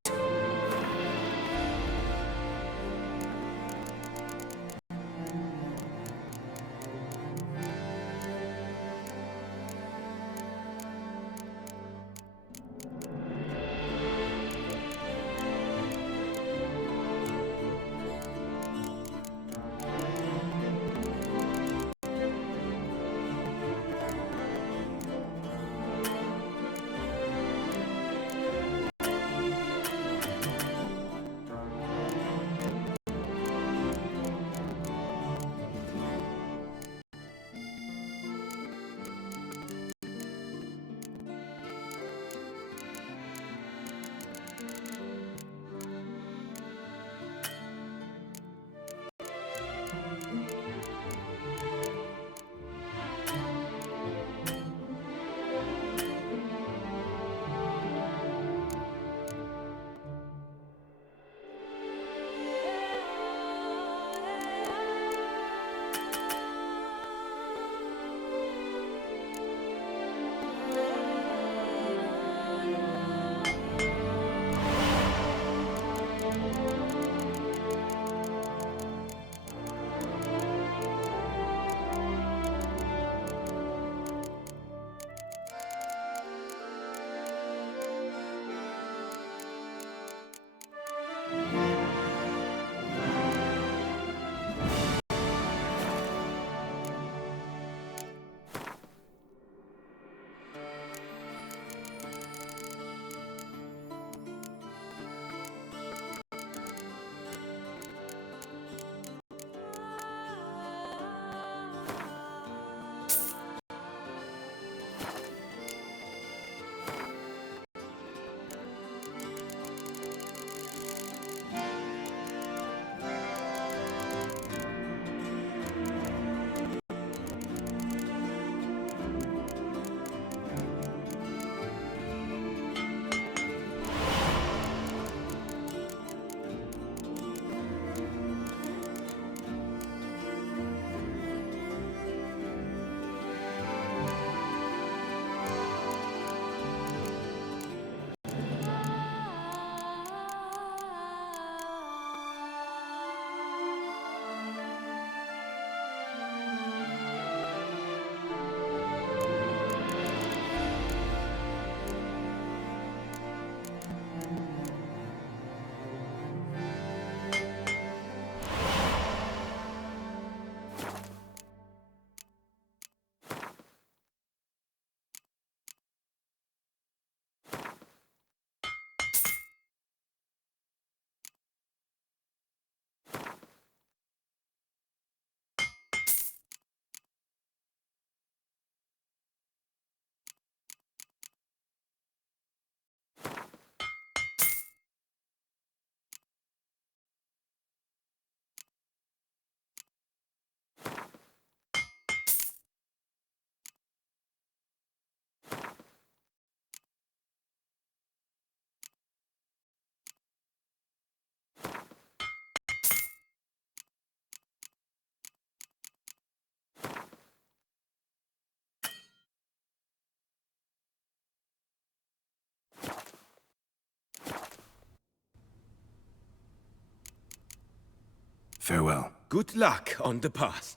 Farewell. Good luck on the path.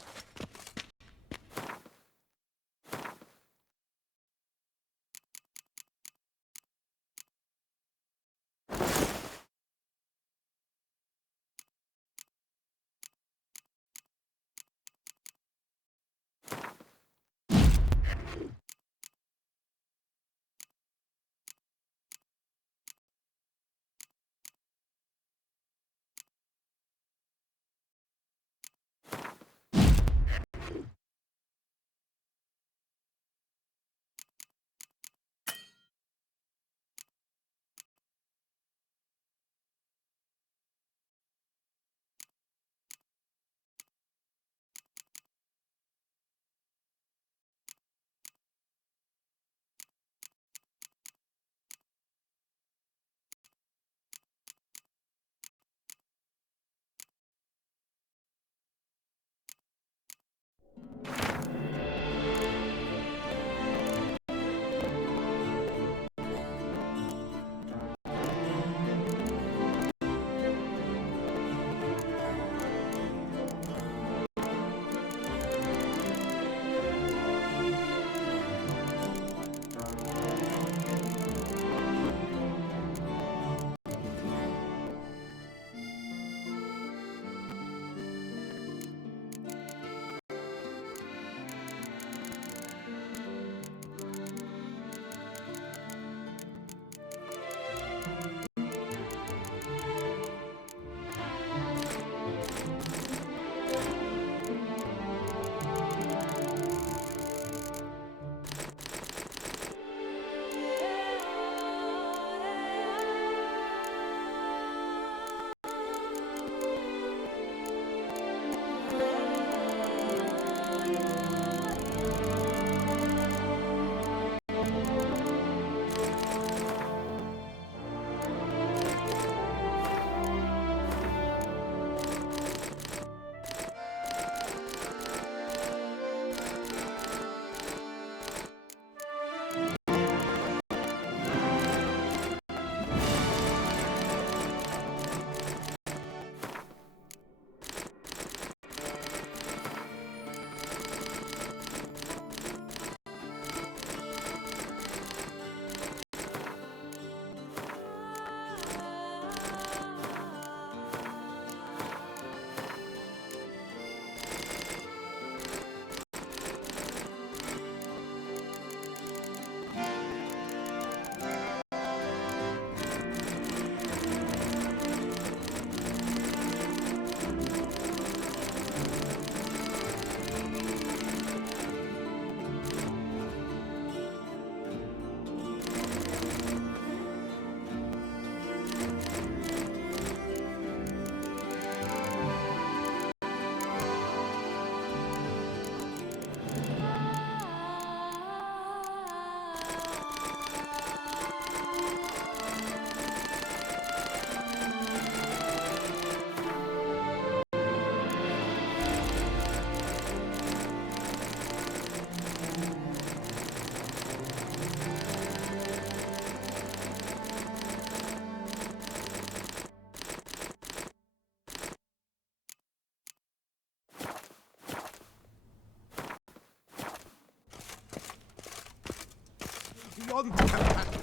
Beyond compassion.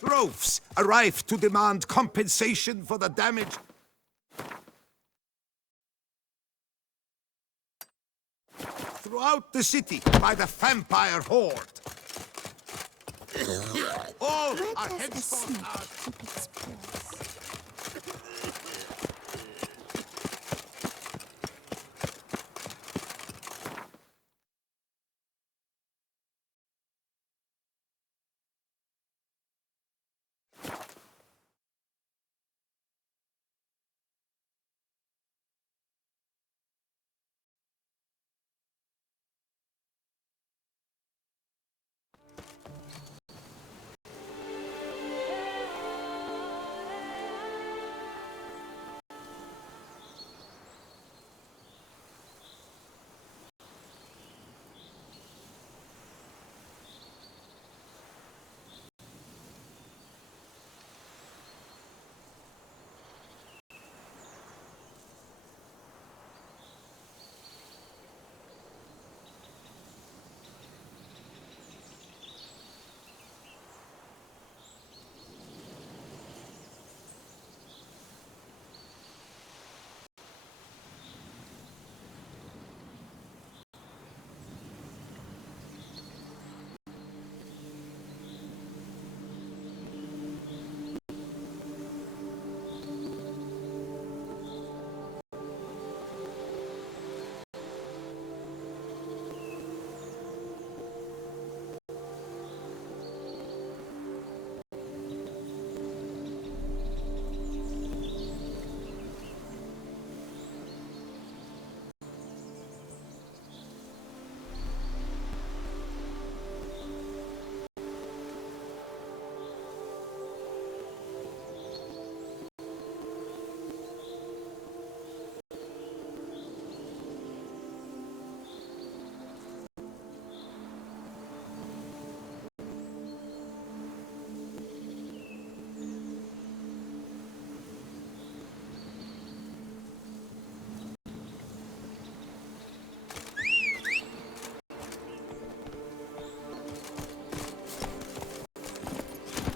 Droves arrive to demand compensation for the damage. Throughout the city by the vampire horde. All are henceforth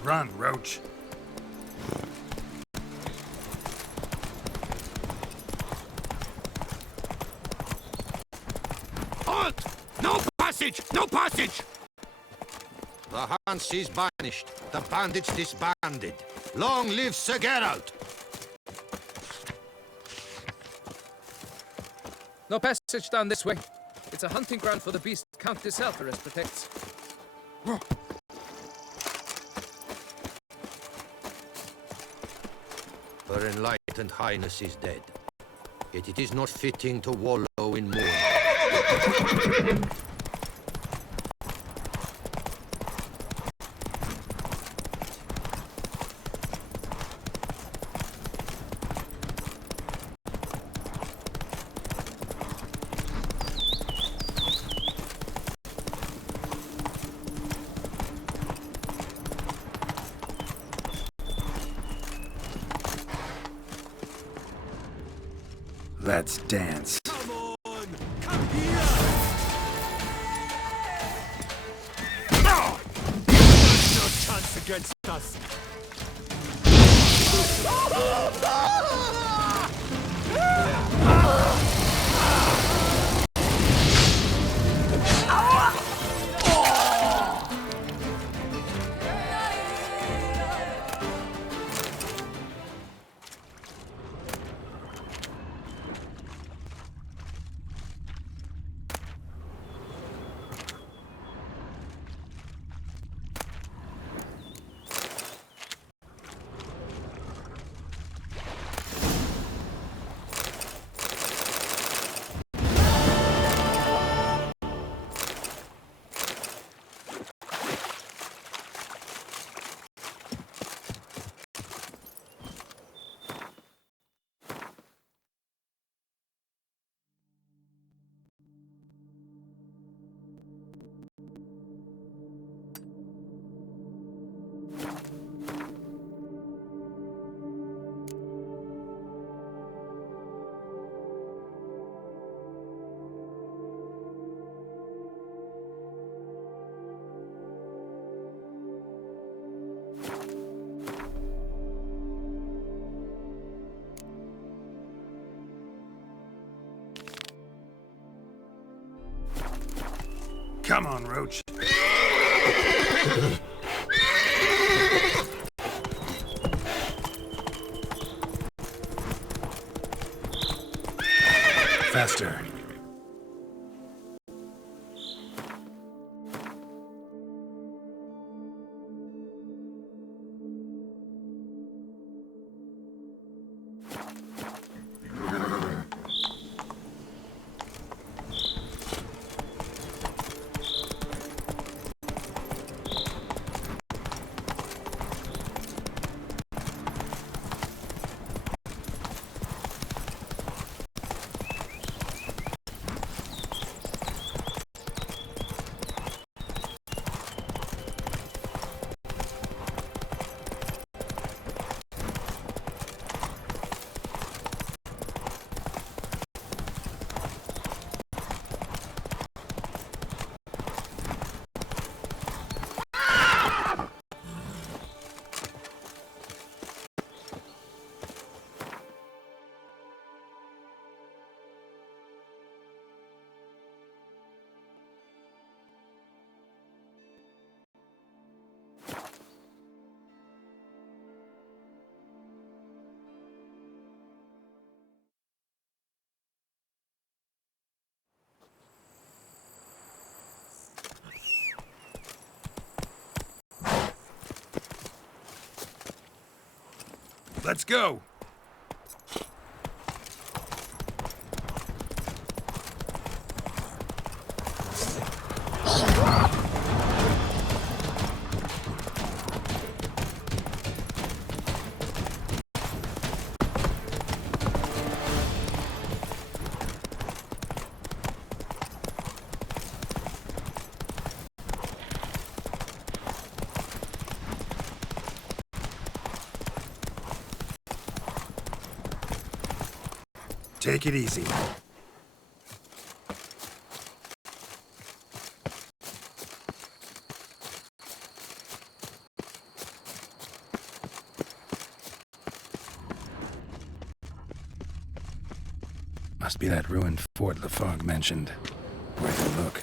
Run, Roach. Halt! No passage! No passage! The Hans is banished. The bandits disbanded. Long live Sir Geralt! No passage down this way. It's a hunting ground for the beast Count de Selferus protects. Her enlightened highness is dead. Yet it is not fitting to wallow in mourning. Let's dance. Come on! Come here! No! There's no chance against us! Come on, Roach. Faster. Let's go. Take it easy. Must be that ruined fort Lafog mentioned. Where to look?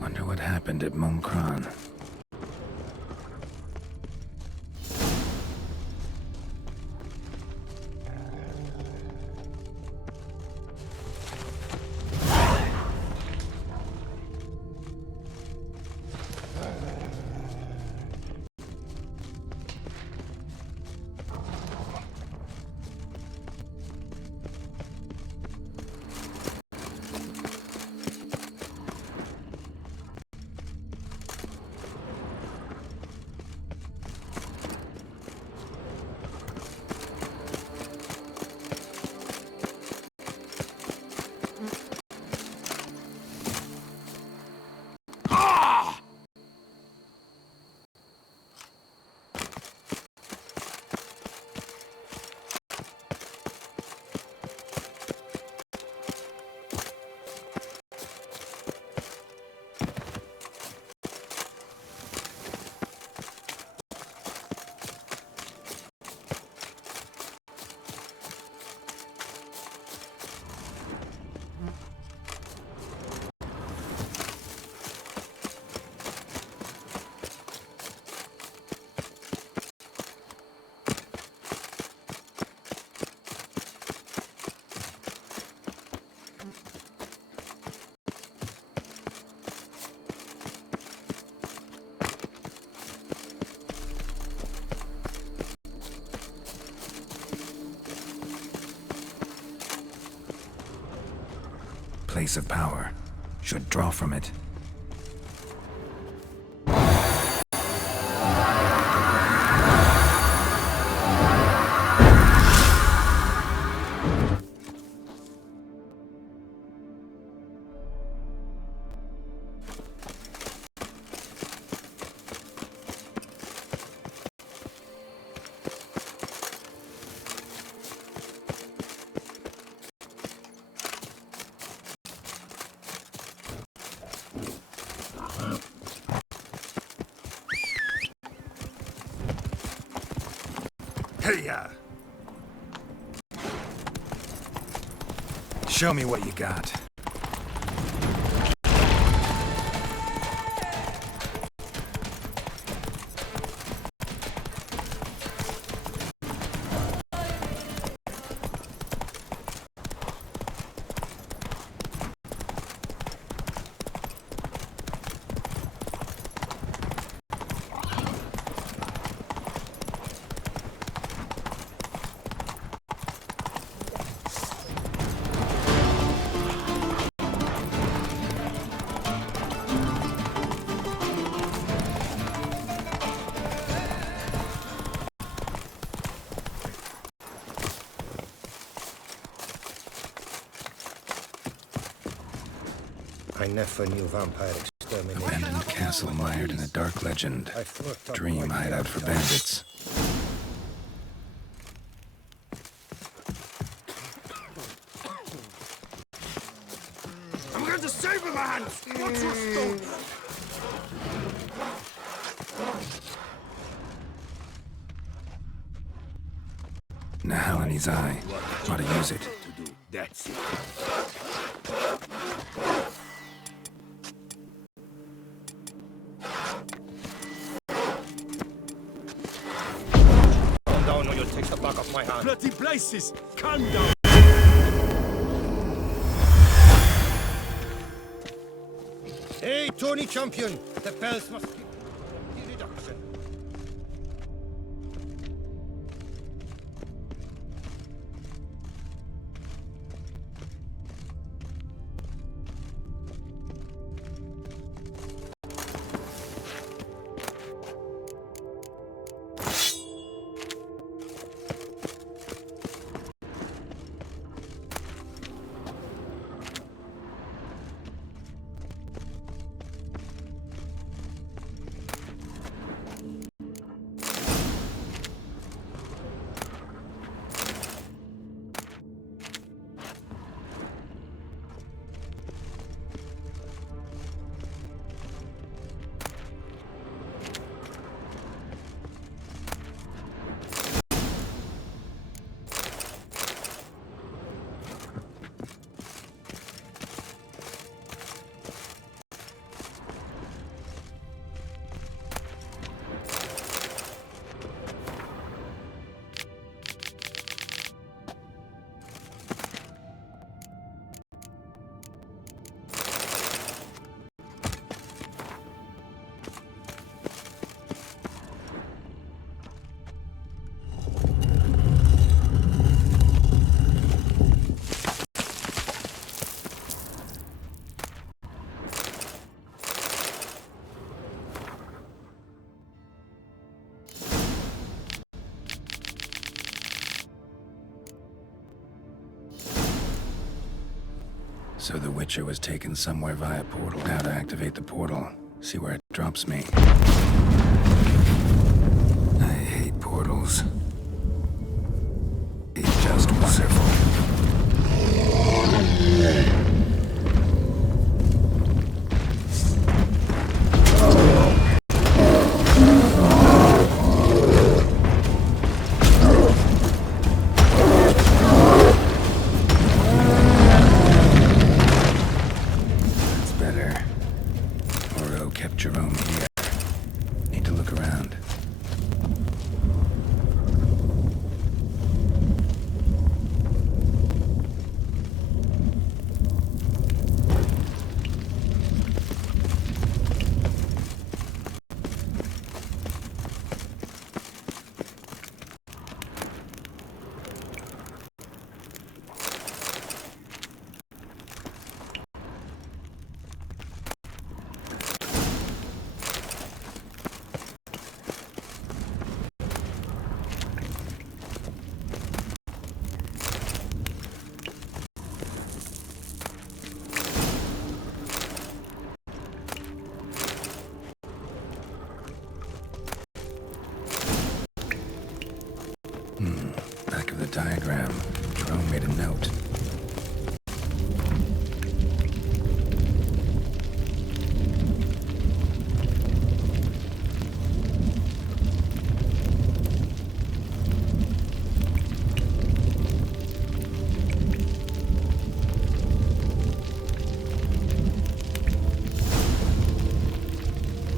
Wonder what happened at Monkran. Place of power. Should draw from it. Hey-ya! Show me what you got. I never knew vampire extermination. Abandoned castle mired in a dark legend. Dream hideout for bandits. I'm going to save with my hands! Watch your stones! Nahalani's eye. Ought to use it. That's it. Calm down or you'll take the back of my hand. Bloody places! Calm down! Hey, Tony Champion! The bells must be the reduction. So the Witcher was taken somewhere via portal. Now to activate the portal. See where it drops me. I hate portals. It's just wonderful. Jerome here. Need to look around. Back of the diagram. Jerome made a note.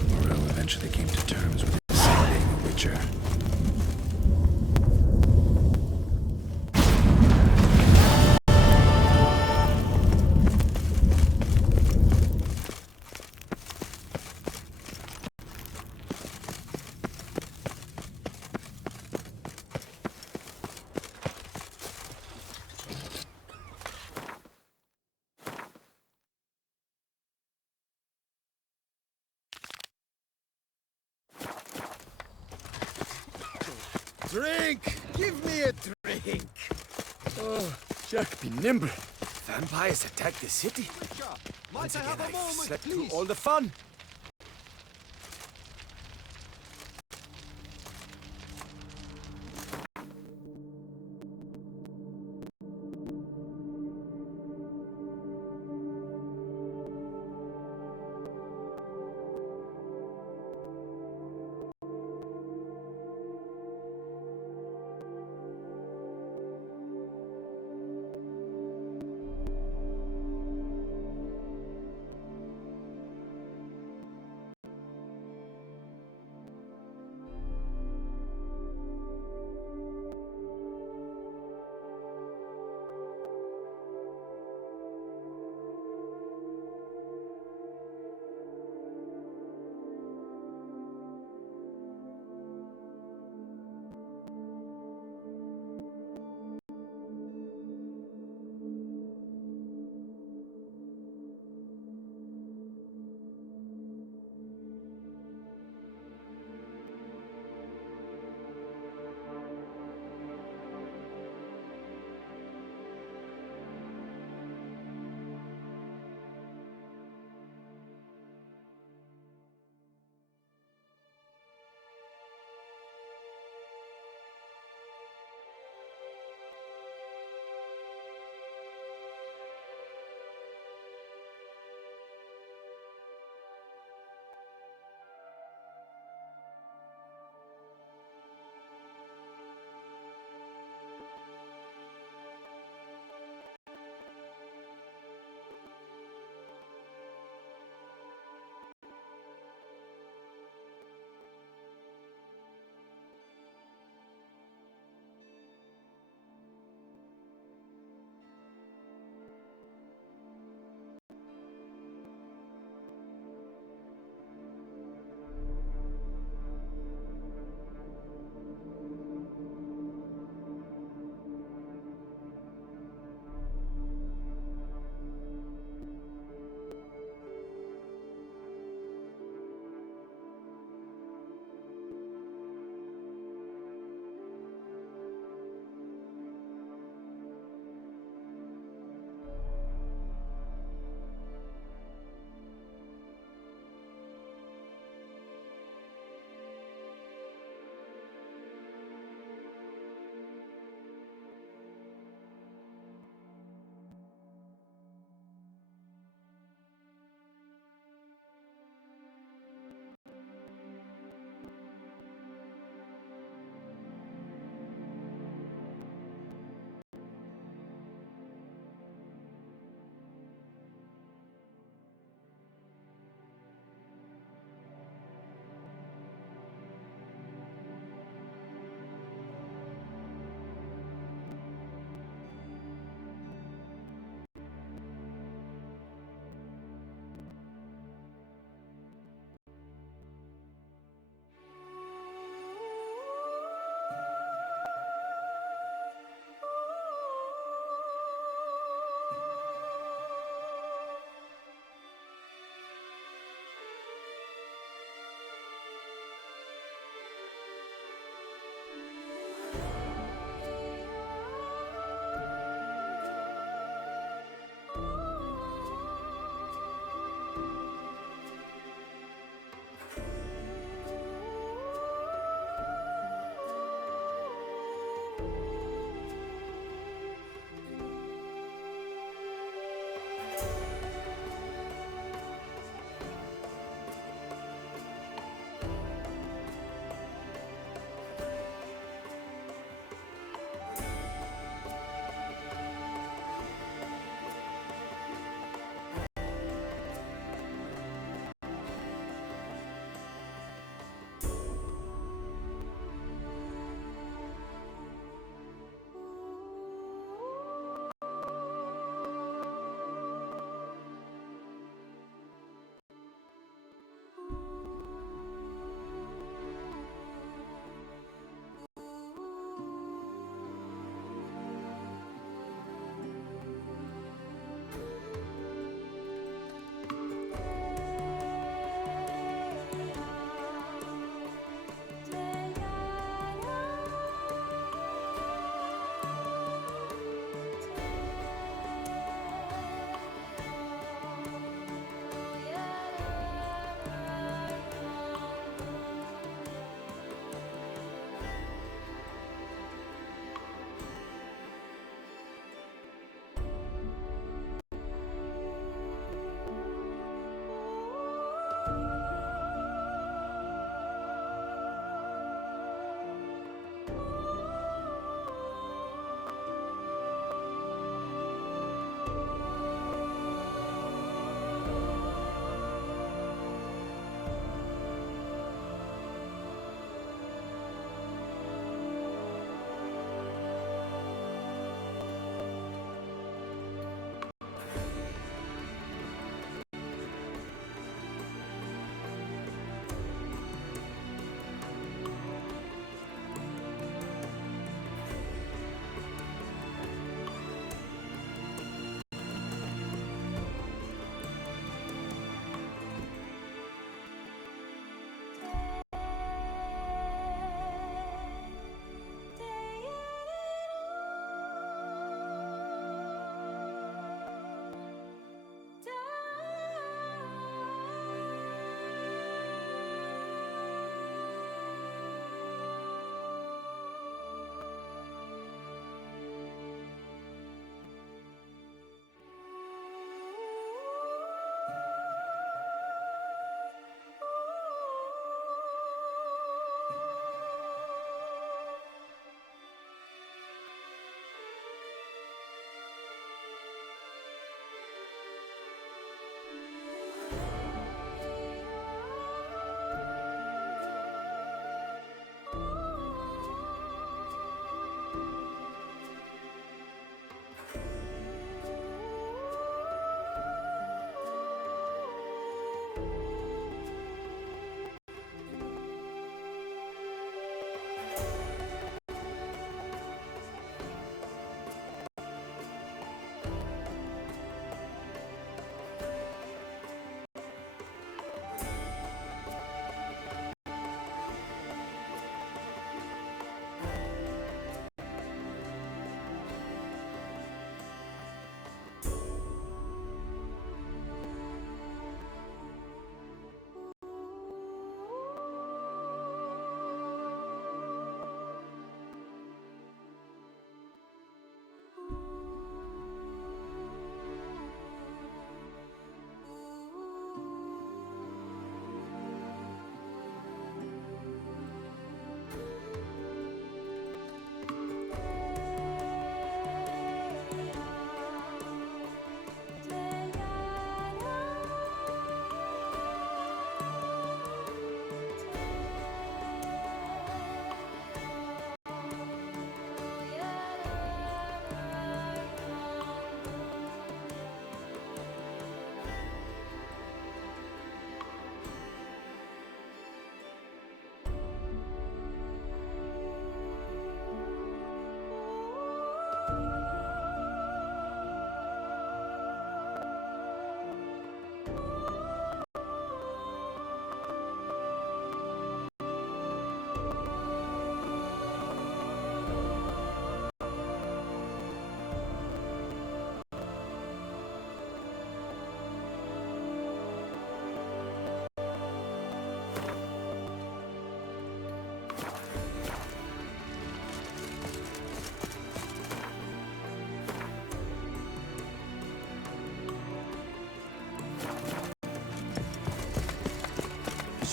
Moreau eventually came to terms with his son being a Witcher. Drink! Give me a drink! Oh, Jack, be nimble. Vampires attack the city. Might I have a moment, Slept please? through all the fun.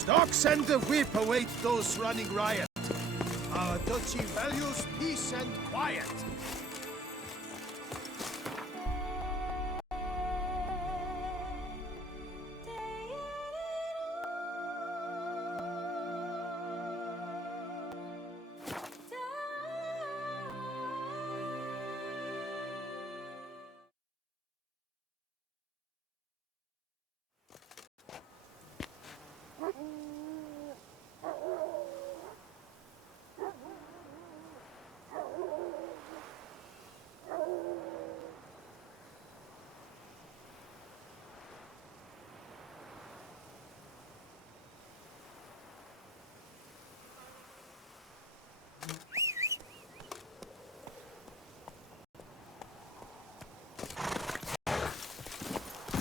Stocks and the whip await those running riot. Our duchy values peace and quiet.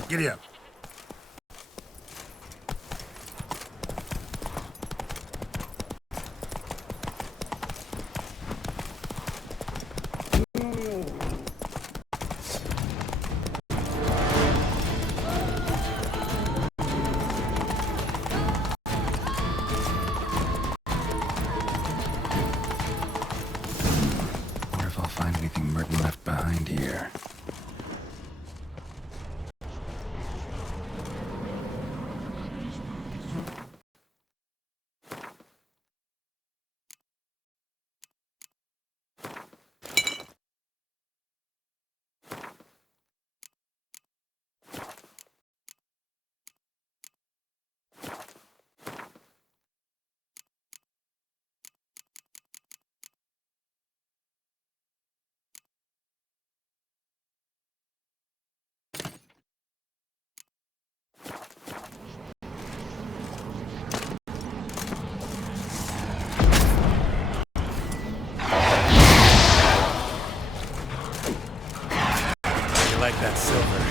Giddy up. Wonder if I'll find anything Merton left behind here. You like that silver?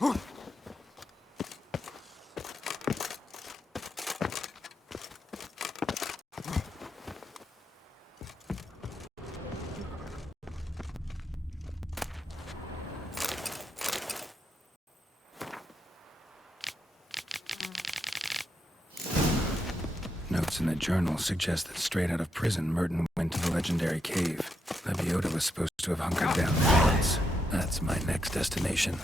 Notes in the journal suggest that straight out of prison, Merton went to the legendary cave. Lebiota was supposed to have hunkered down there once. That's my next destination.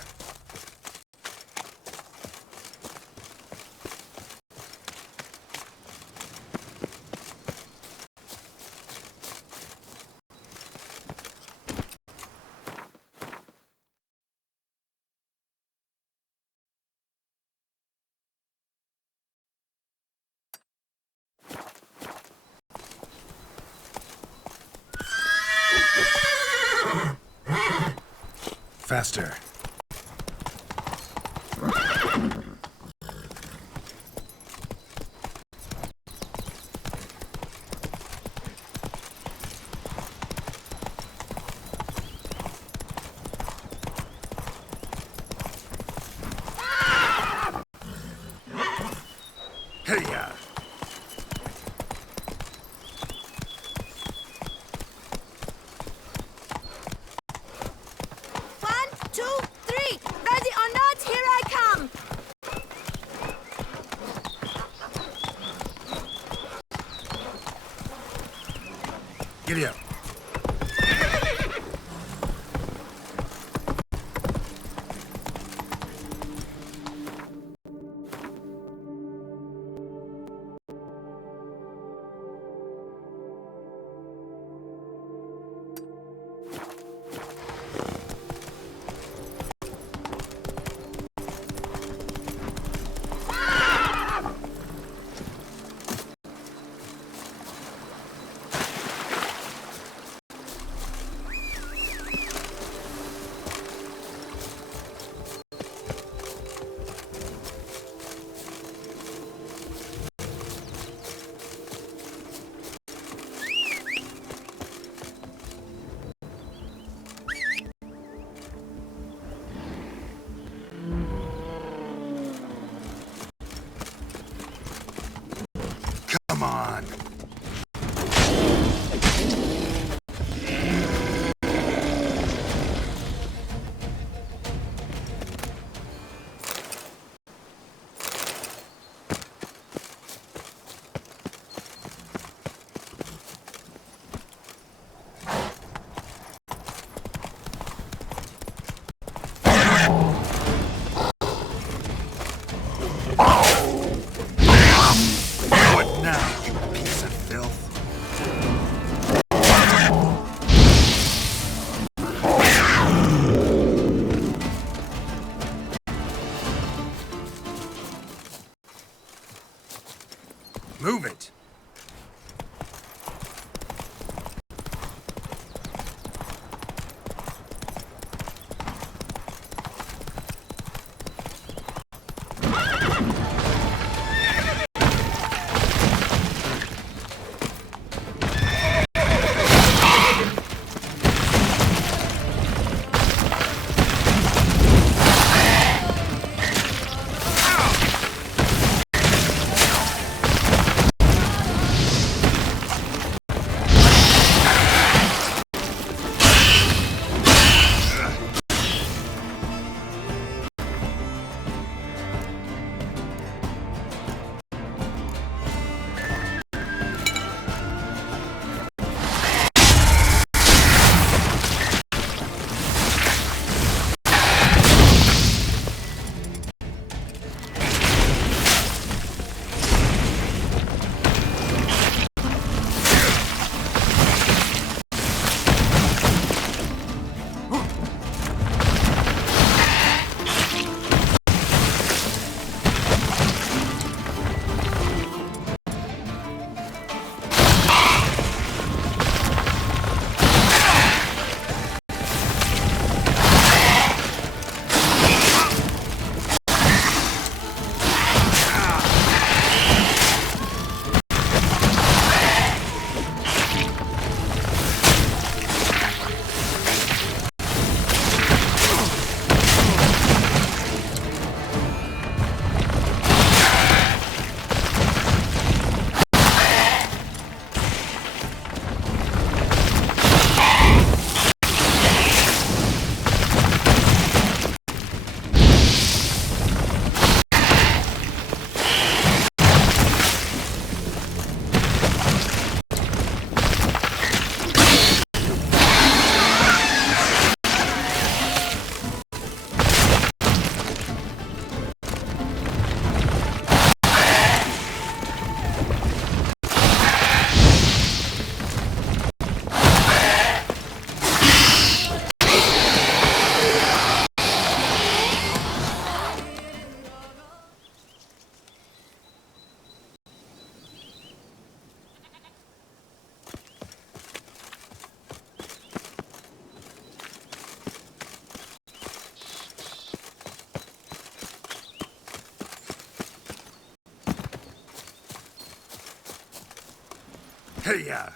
Faster. Hey-ya! Giddy up. Hey-ya!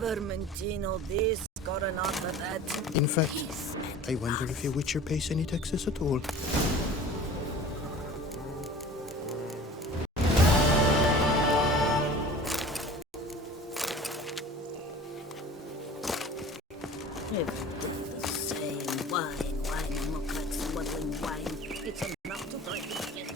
Vermentino this, Coronata that. In fact, I wonder if a Witcher pays any taxes at all. Everything the same. Wine, mockers, smuggling wine. It's enough to break it.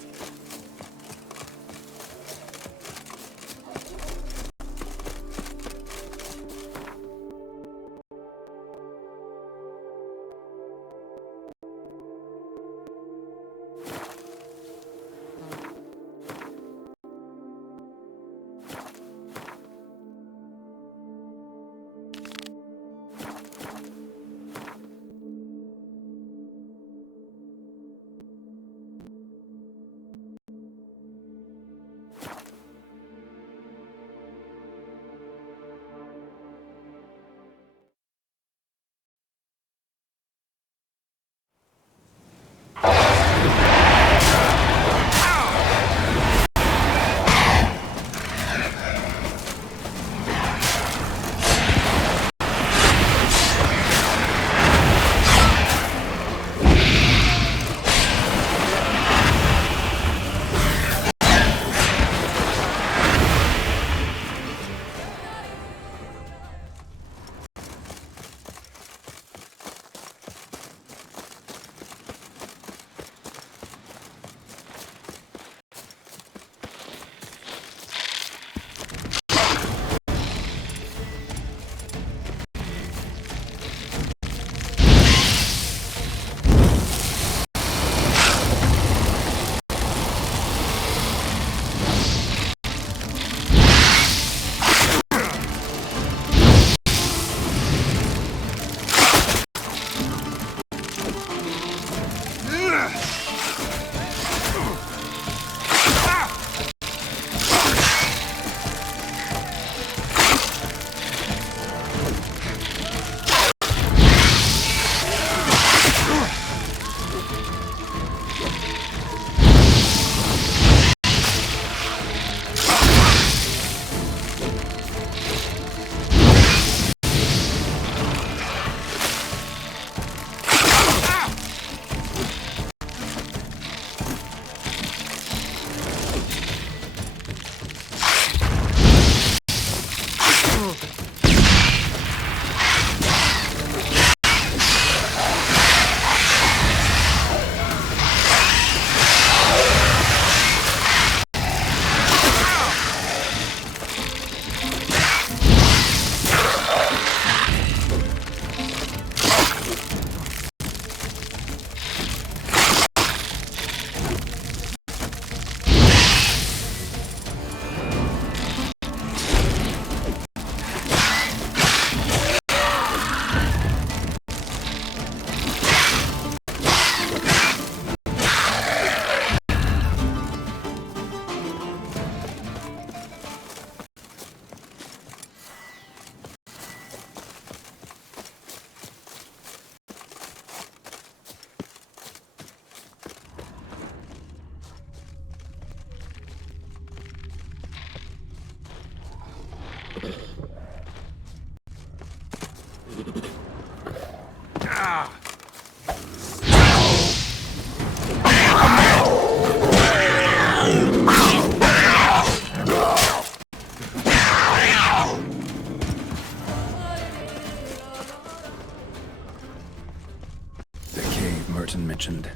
The cave Merton mentioned.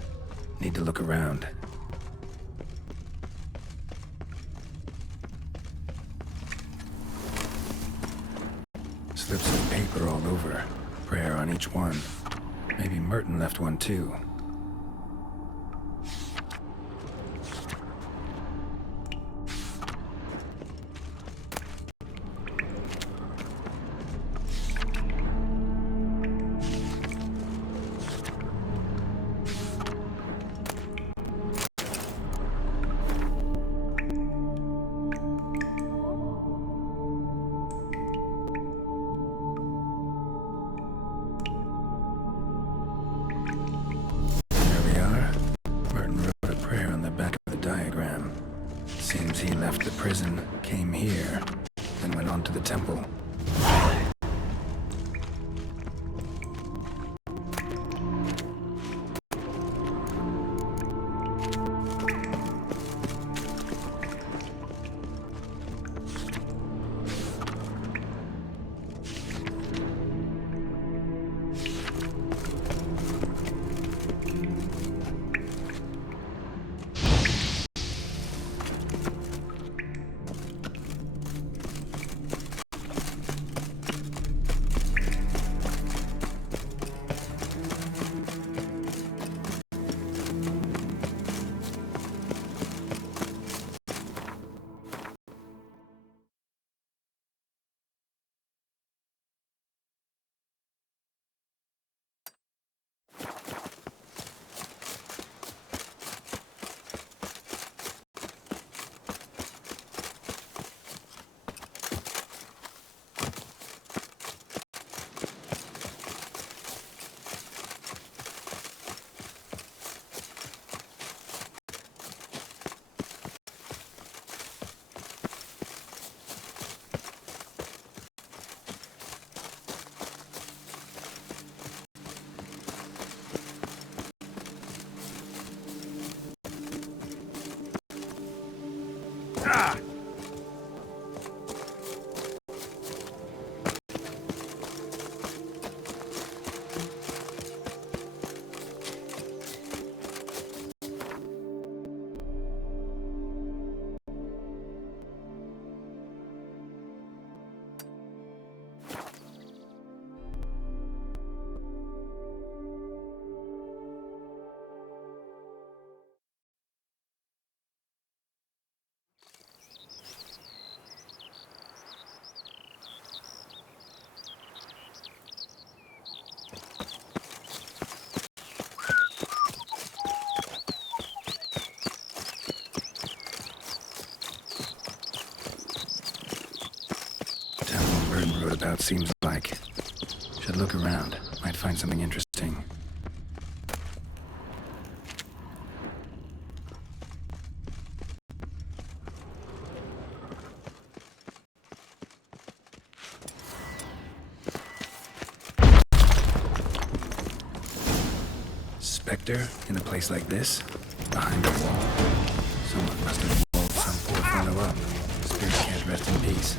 Need to look around. Slips of paper all over. Prayer on each one. Maybe Merton left one too. Seems he left the prison, came here, then went on to the temple. About seems like. Should look around. Might find something interesting. Spectre in a place like this? Behind a wall? Someone must have walled some poor fellow up. Spirit can't rest in peace.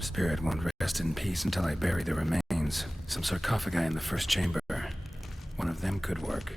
Spirit won't rest in peace until I bury the remains. Some sarcophagi in the first chamber. One of them could work.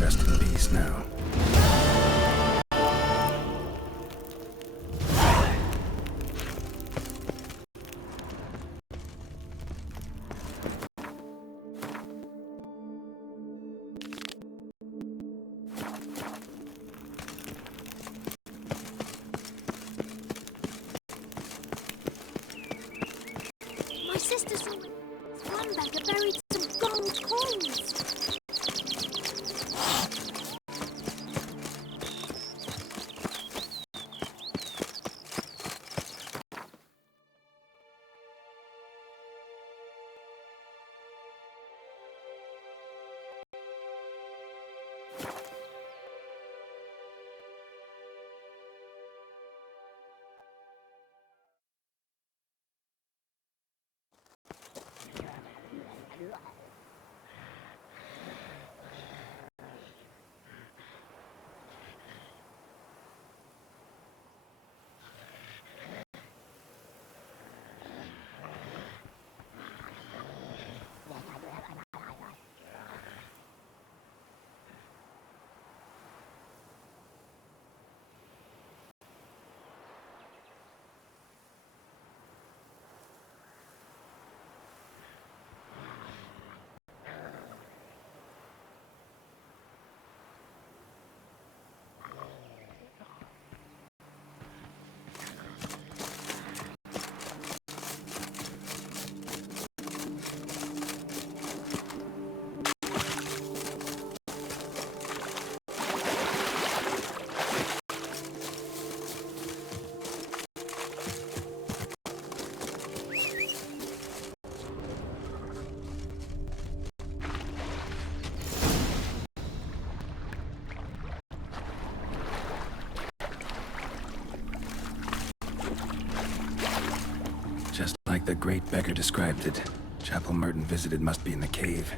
rest in peace now. My sister saw one beggar buried some gold coins. Just like the great beggar described it, chapel Merton visited must be in the cave.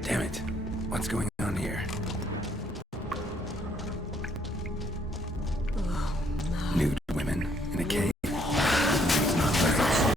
Damn it. What's going on here? Nude women in a cave? It's not right.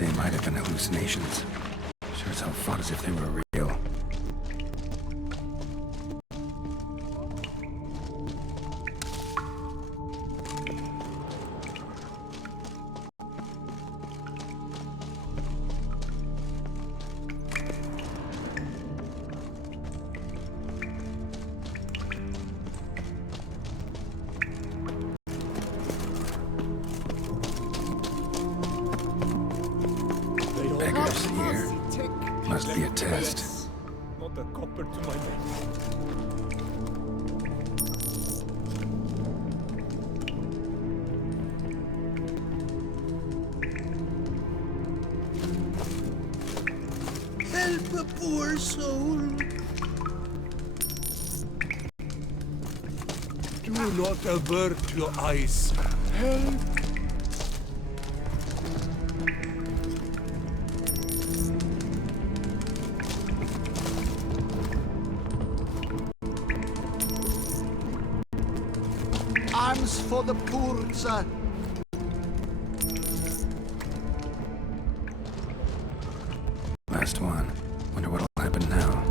They might have been hallucinations. Sure as hell fought as if they were real. Beggars here. Must be a test. Not a copper to my name. Help a poor soul. Do not avert your eyes. Help. Arms for the poor, sir. Last one. Wonder what'll happen now.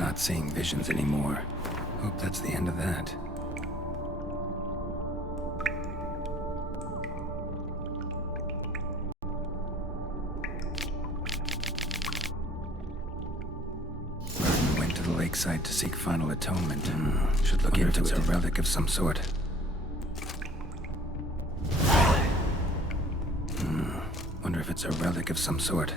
Not seeing visions anymore. Hope that's the end of that. Martin went to the lakeside to seek final atonement. Should look into it. It's a relic of some sort. Wonder if it's a relic of some sort.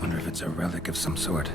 Wonder if it's a relic of some sort.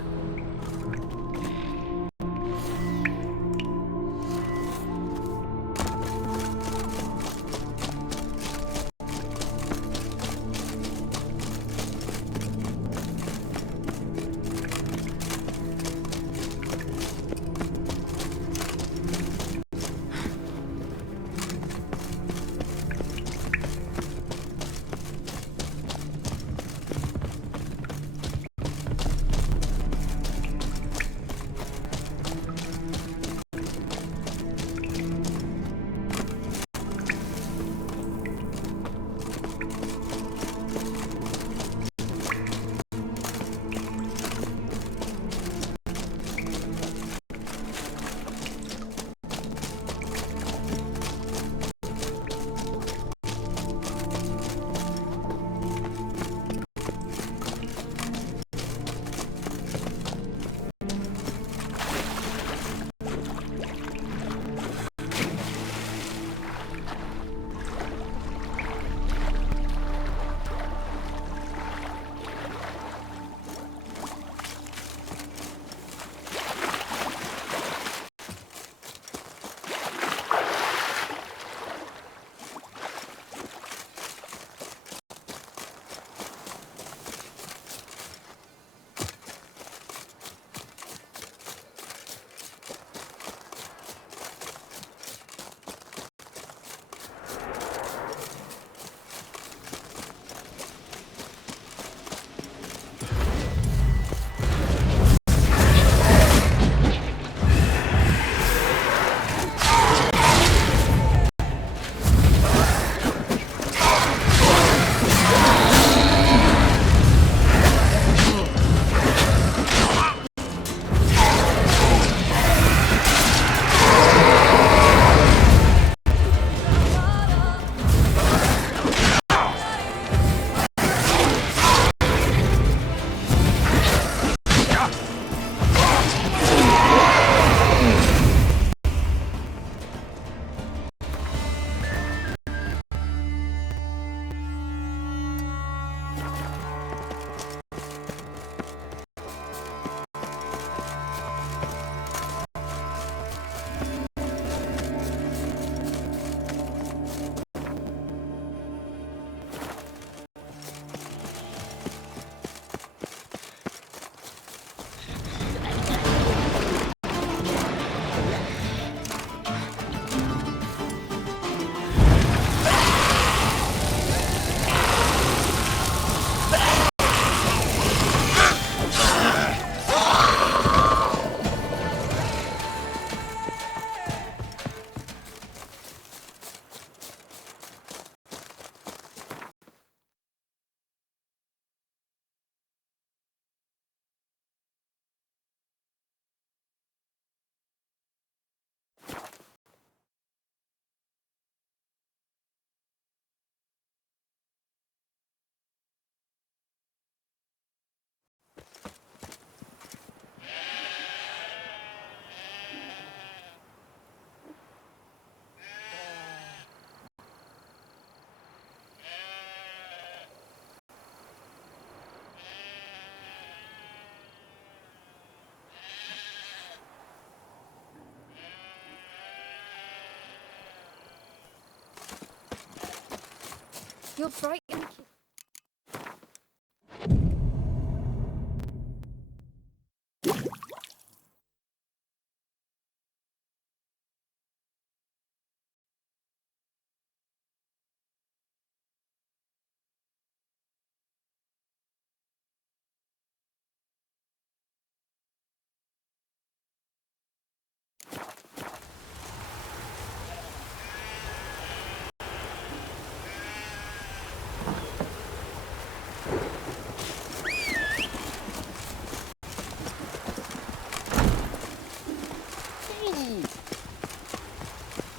You're frightened.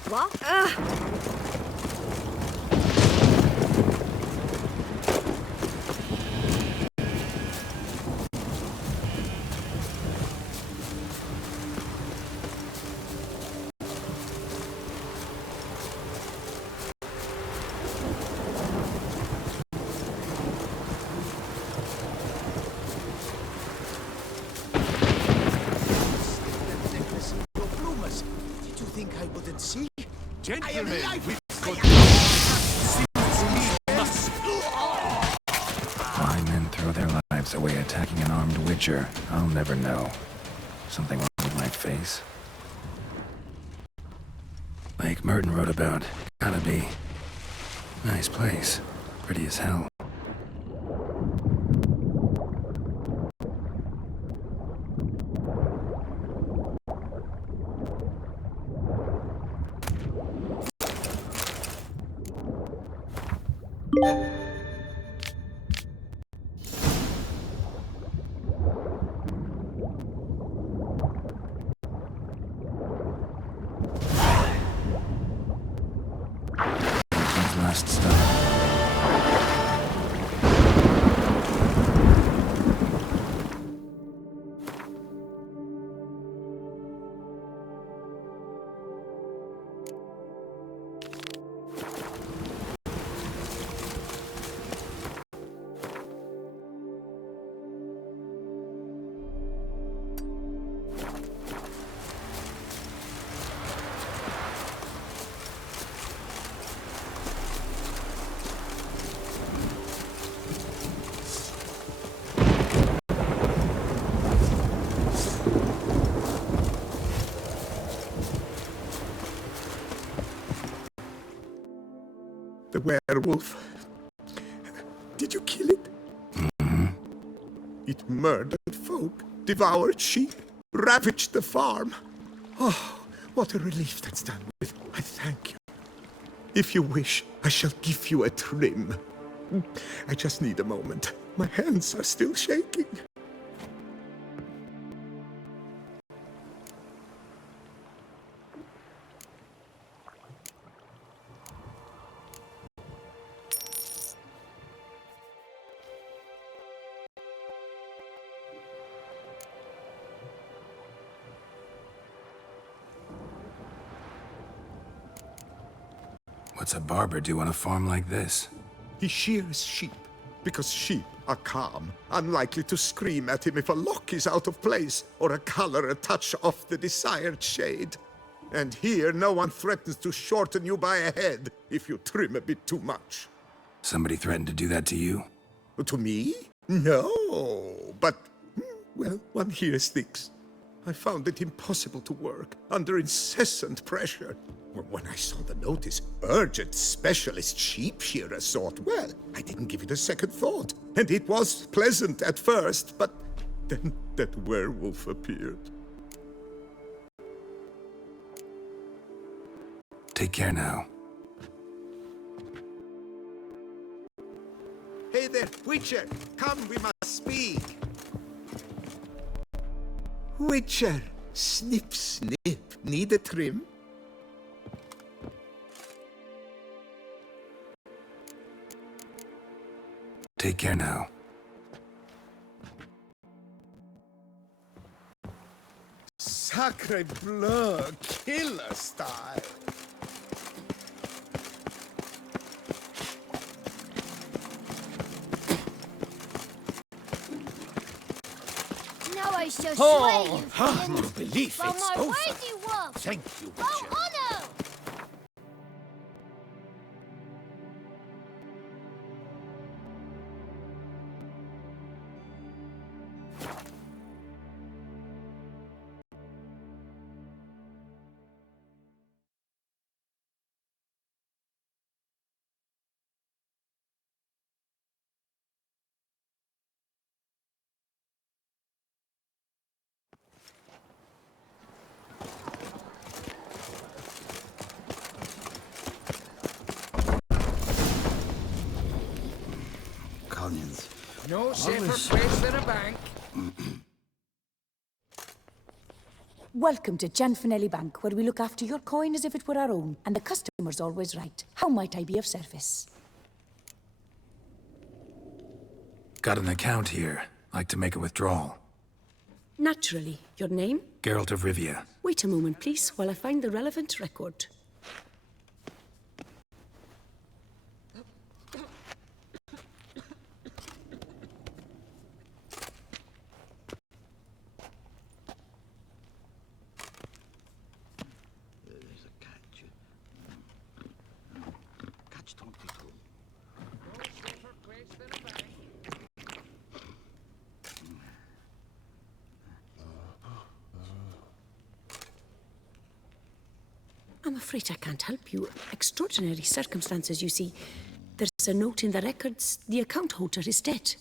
What? Did you think I wouldn't see? Gentlemen, we've got... Why men throw their lives away attacking an armed witcher, I'll never know. Something wrong with my face? Lake Merton wrote about. Gotta be. Nice place. Pretty as hell. Last stop. The werewolf. Did you kill it? It murdered folk, devoured sheep, ravaged the farm. Oh, what a relief that's done with. I thank you. If you wish, I shall give you a trim. I just need a moment. My hands are still shaking. What's a barber do on a farm like this? He shears sheep, because sheep are calm, unlikely to scream at him if a lock is out of place or a color a touch off the desired shade. And here, no one threatens to shorten you by a head if you trim a bit too much. Somebody threatened to do that to you? To me? No, but, well, one hears things. I found it impossible to work, under incessant pressure. When I saw the notice, urgent specialist sheep shearer sought, well, I didn't give it a second thought. And it was pleasant at first, but then that werewolf appeared. Take care now. Hey there, Witcher! Come, we must speak! Witcher, snip, snip. Need a trim? Take care now. Sacre bleu, killer style! Now I shall Oh, slay you. your belief For it's my over. worthy work. Thank you, For Witcher. honor. No safer place than a bank. Welcome to Gianfinelli Bank, where we look after your coin as if it were our own, and the customer's always right. How might I be of service? Got an account here. Like to make a withdrawal. Naturally. Your name? Geralt of Rivia. Wait a moment, please, while I find the relevant record. I'm afraid I can't help you. Extraordinary circumstances, you see. There's a note in the records. The account holder is dead.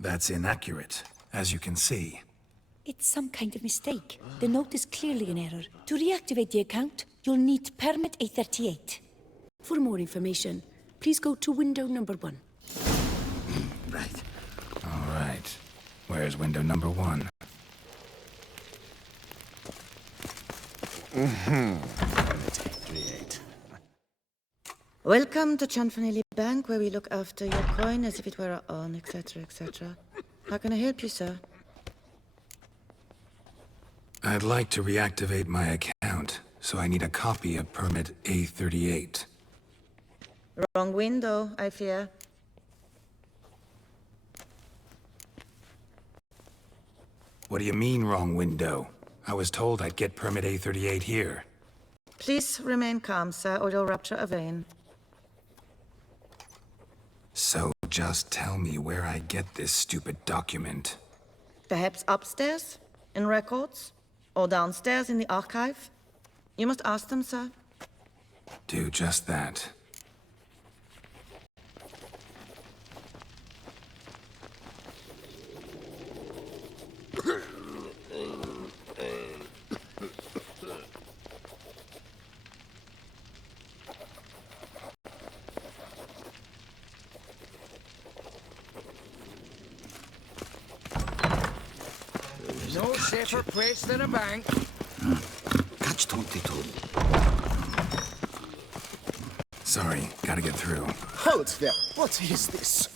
That's inaccurate, as you can see. It's some kind of mistake. The note is clearly an error. To reactivate the account, you'll need permit A38. For more information, please go to window number 1. Right. All right. Where's window number 1? Welcome to Gianfinelli Bank, where we look after your coin as if it were our own, etc., etc. How can I help you, sir? I'd like to reactivate my account, so I need a copy of permit A38. Wrong window, I fear. What do you mean, wrong window? I was told I'd get permit A38 here. Please remain calm, sir, or you'll rupture a vein. So just tell me where I get this stupid document. Perhaps upstairs, in records, or downstairs in the archive? You must ask them, sir. Do just that. No safer place than a bank. Catch 22. Sorry, gotta get through. Hold there. What is this?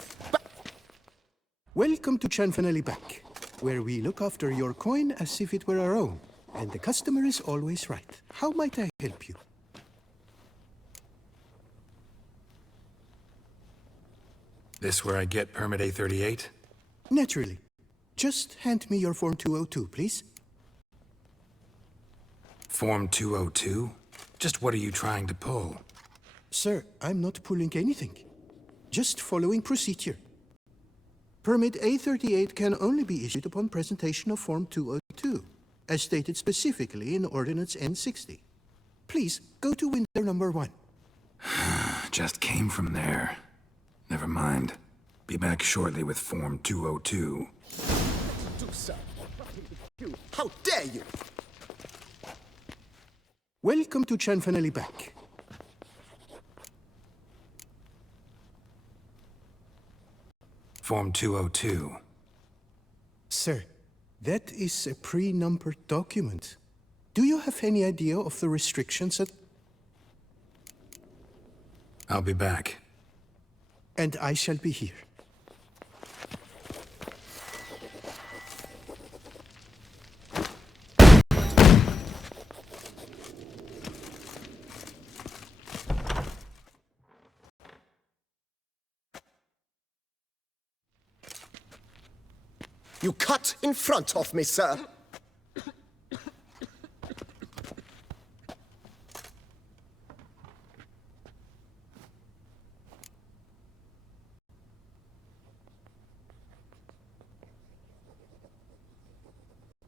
Welcome to Gianfinelli Bank, where we look after your coin as if it were our own, and the customer is always right. How might I help you? This where I get permit A38? Naturally. Just hand me your Form 202, please. Form 202? Just what are you trying to pull? Sir, I'm not pulling anything. Just following procedure. Permit A38 can only be issued upon presentation of Form 202, as stated specifically in Ordinance N60. Please, go to window number 1. Just came from there. Never mind. Be back shortly with Form 202. Do, sir. How dare you? Welcome to Gianfinelli Bank. Form 202. Sir, that is a pre-numbered document. Do you have any idea of the restrictions that... I'll be back. And I shall be here. You cut in front of me, sir.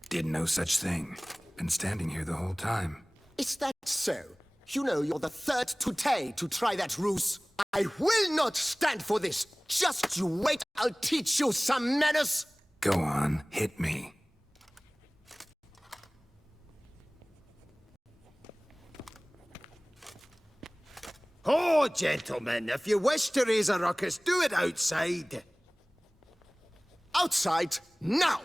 Did no such thing. Been standing here the whole time. Is that so? You know you're the third today to try that ruse. I will not stand for this. Just you wait, I'll teach you some manners. Go on, hit me. Oh, gentlemen, if you wish to raise a ruckus, do it outside. outside now!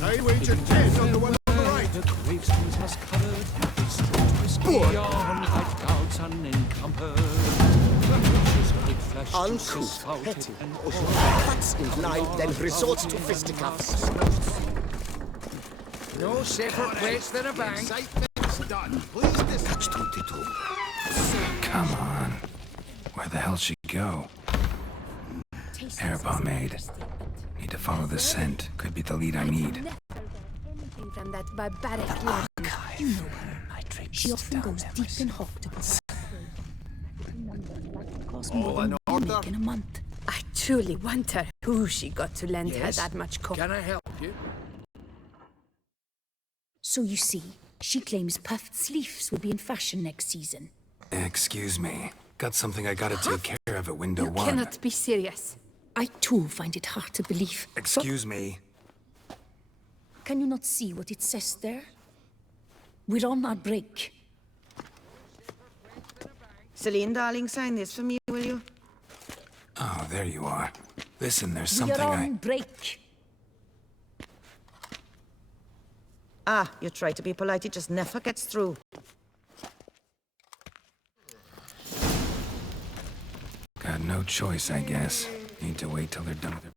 I wager 10 on the one on the right. The gravestones must covered, straight whiskey on white clouds unencumbered. Uncouth, petty, cuts in line, then resorts to fisticuffs. No safer place than a bank. Excitement's done. Please this. Come on. Where the hell'd she go? Air pomade. Need to follow the scent. Could be the lead I need. Anything from that barbaric archive. You know her. She often goes deep in octopus. Costs more than you make in a month. I truly wonder who she got to lend her that much coin. Can I help you? So you see, she claims puffed sleeves will be in fashion next season. Excuse me. Got something I gotta take care of at window one. Cannot be serious. I too find it hard to believe. Excuse me. Can you not see what it says there? We're on our break. Celine, darling, sign this for me, will you? Oh, there you are. Listen, there's We're something on break. Ah, you try to be polite, it just never gets through. Got no choice, I guess. Need to wait till they're done with it.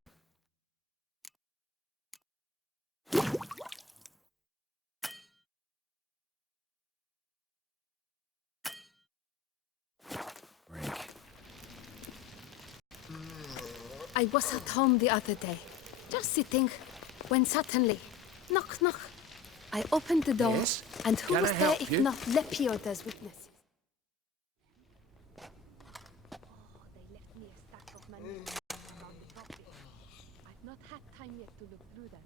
I was at home the other day, just sitting, when suddenly, knock, knock. I opened the door, and who Can was I there help if you? not Lepioda's witnesses? Oh, they left me a stack of manuscripts around the topic. I've not had time yet to look through them.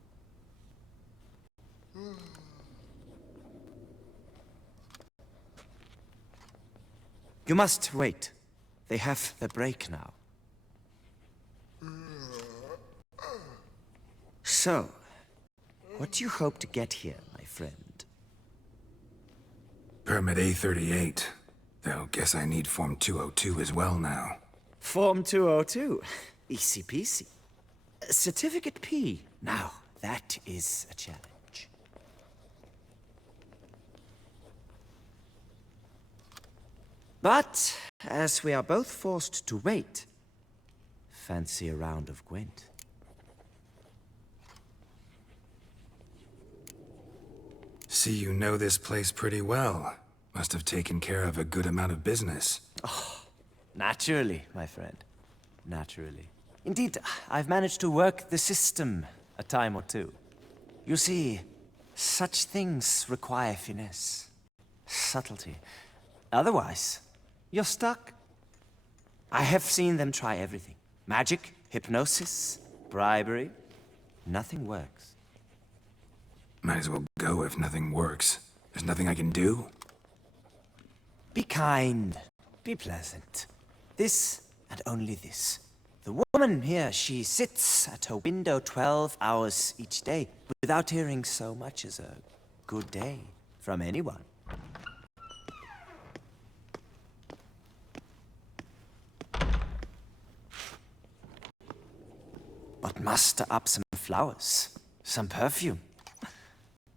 You must wait. They have the break now. So, what do you hope to get here, my friend? Permit A38. Though, guess I need Form 202 as well now. Form 202. Easy peasy. Certificate P. Now, that is a challenge. But, as we are both forced to wait, fancy a round of Gwent. See, you know this place pretty well. Must have taken care of a good amount of business. Oh, naturally, my friend. Naturally. Indeed, I've managed to work the system a time or two. You see, such things require finesse, subtlety. Otherwise, you're stuck. I have seen them try everything. Magic, hypnosis, bribery. Nothing works. Might as well go if nothing works. There's nothing I can do. Be kind. Be pleasant. This and only this. The woman here, she sits at her window 12 hours each day without hearing so much as a good day from anyone. But muster up some flowers, some perfume.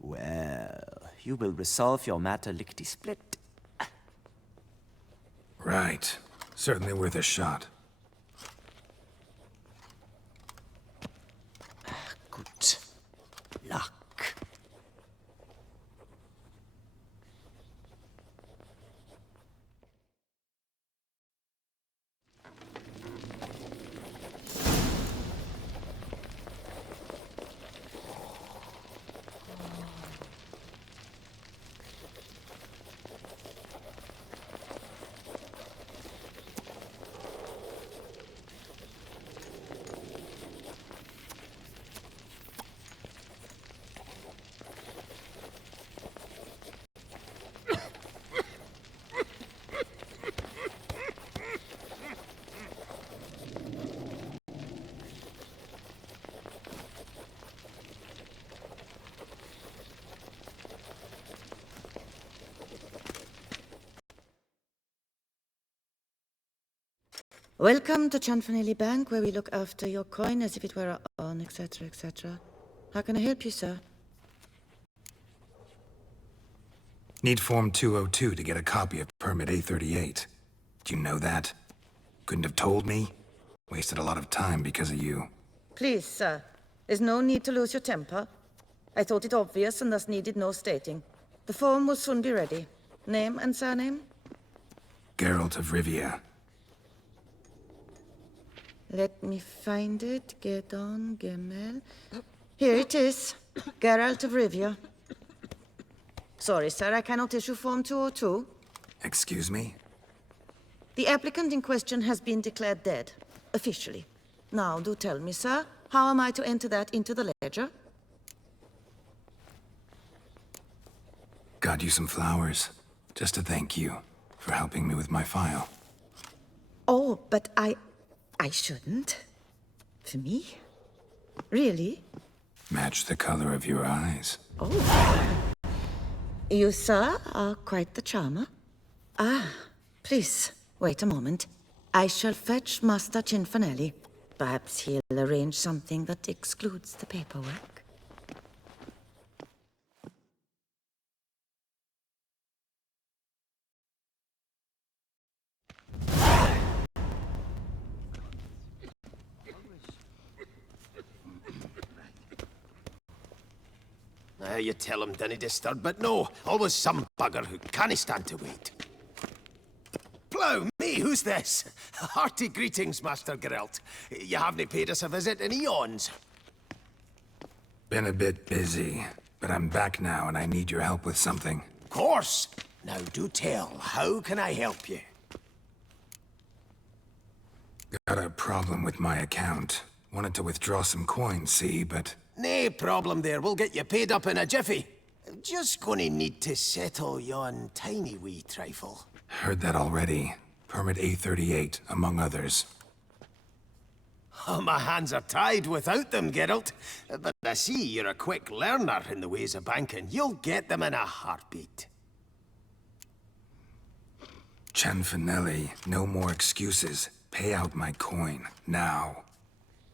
Well, you will resolve your matter lickety-split. Right. Certainly worth a shot. Good luck. Welcome to Chanfanelli Bank, where we look after your coin as if it were our own, etc., etc. How can I help you, sir? Need Form 202 to get a copy of Permit A38. Do you know that? Couldn't have told me? Wasted a lot of time because of you. Please, sir. There's no need to lose your temper. I thought it obvious and thus needed no stating. The form will soon be ready. Name and surname? Geralt of Rivia. Let me find it. Gedon Gemel. Here it is. Geralt of Rivia. Sorry, sir, I cannot issue Form 202. Excuse me? The applicant in question has been declared dead, officially. Now, do tell me, sir, how am I to enter that into the ledger? Got you some flowers, just to thank you for helping me with my file. Oh, but I shouldn't. For me? Really? Match the color of your eyes. Oh. You, sir, are quite the charmer. Ah, please, wait a moment. I shall fetch Master Cinfanelli. Perhaps he'll arrange something that excludes the paperwork. You tell him dinna disturb, but no, always some bugger who can't stand to wait. Plough me, who's this? Hearty greetings, Master Geralt. You haven't paid us a visit in eons. Been a bit busy, but I'm back now and I need your help with something. Of course. Now do tell, how can I help you? Got a problem with my account. Wanted to withdraw some coins, see, but... Nae problem there, we'll get you paid up in a jiffy. Just gonna need to settle yon tiny wee trifle. Heard that already. Permit A38, among others. Oh, my hands are tied without them, Geralt. But I see you're a quick learner in the ways of banking. You'll get them in a heartbeat. Cianfanelli, no more excuses. Pay out my coin, now.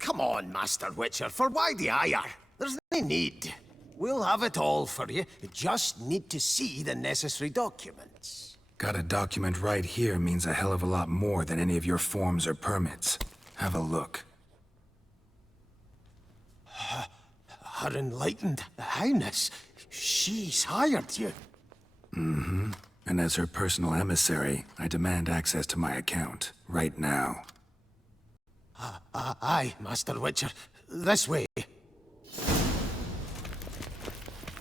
Come on, Master Witcher, for why the ire? There's no need. We'll have it all for you. You just need to see the necessary documents. Got a document right here means a hell of a lot more than any of your forms or permits. Have a look. Her Enlightened Highness, she's hired you. Mm-hmm. And as her personal emissary, I demand access to my account, right now. Aye, Master Witcher. This way.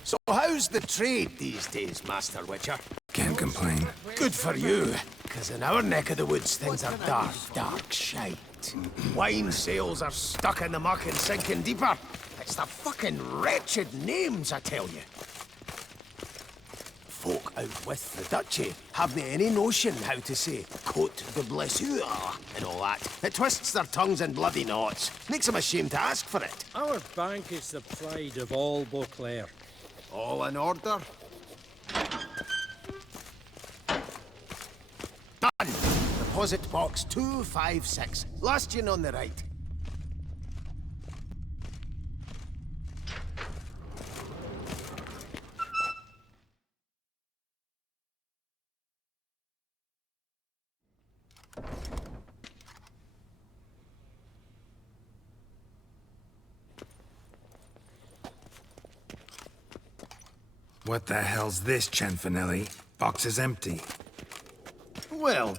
So how's the trade these days, Master Witcher? Can't complain. Good for you, because in our neck of the woods things are dark, dark shite. Wine sales are stuck in the muck and sinking deeper. It's the fucking wretched names, I tell you. Folk out with the duchy haven't any notion how to say Cote de Blessure and all that. It twists their tongues in bloody knots. Makes them ashamed to ask for it. Our bank is the pride of all Beauclair. All in order? Done! Deposit box 256. Last yin on the right. What the hell's this, Cianfanelli? Box is empty. Well,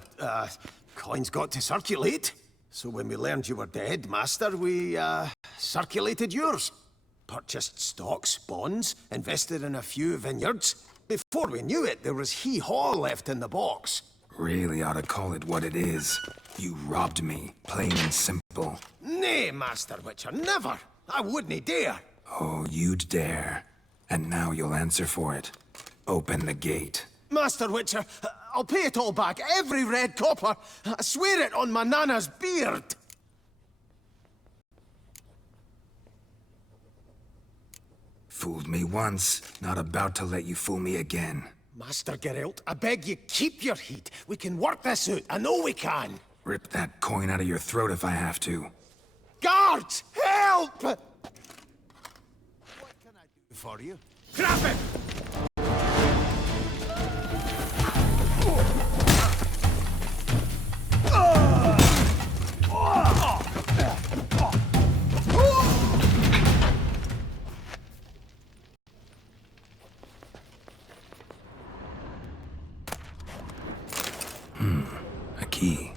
coins got to circulate. So when we learned you were dead, Master, we, circulated yours. Purchased stocks, bonds, invested in a few vineyards. Before we knew it, there was hee-haw left in the box. Really ought to call it what it is. You robbed me, plain and simple. Nay, Master Witcher, never! I wouldn't dare! Oh, you'd dare. And now you'll answer for it. Open the gate. Master Witcher, I'll pay it all back, every red copper. I swear it on my nana's beard. Fooled me once, not about to let you fool me again. Master Geralt, I beg you, keep your heat. We can work this out, I know we can. Rip that coin out of your throat if I have to. Guards! Help! What can I do for you? Grab him! A key.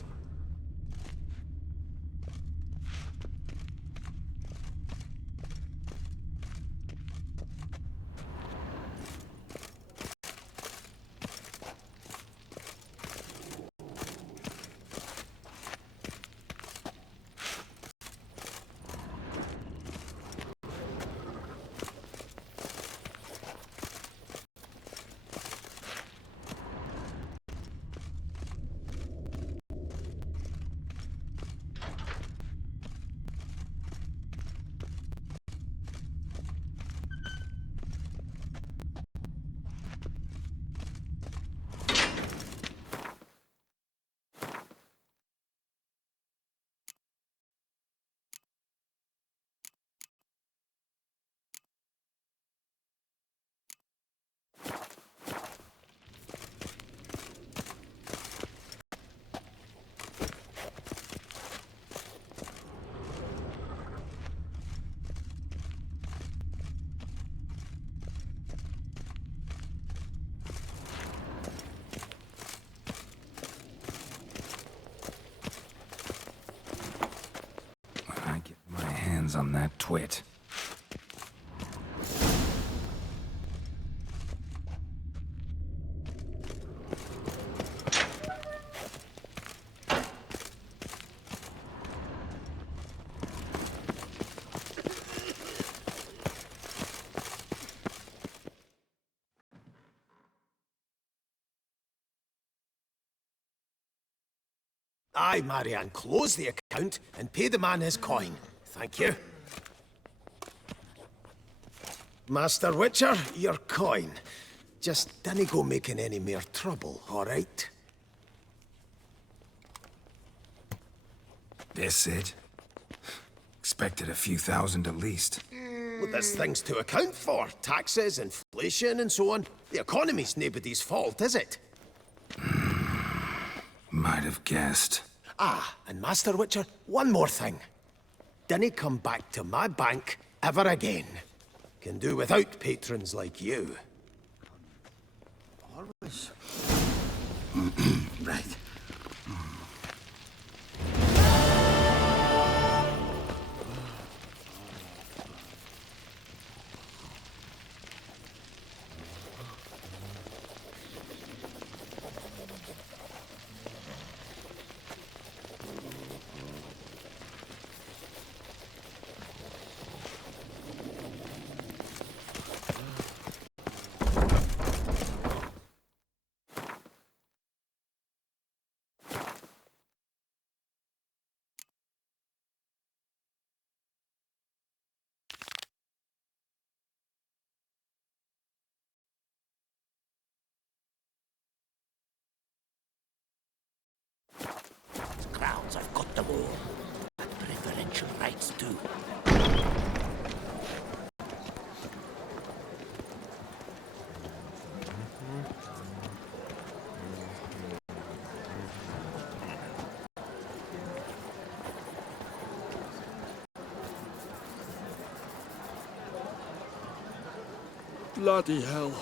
On that twit. Aye, Marianne, close the account and pay the man his coin. Thank you. Master Witcher, your coin. Just dinna go making any more trouble, all right? This it? Expected a few thousand at least. Well, there's things to account for. Taxes, inflation, and so on. The economy's nobody's fault, is it? Might have guessed. Ah, and Master Witcher, one more thing. Dinna come back to my bank ever again. Can do without patrons like you. Always. Right. Crowns, I've got them all. And preferential rights too. Bloody hell.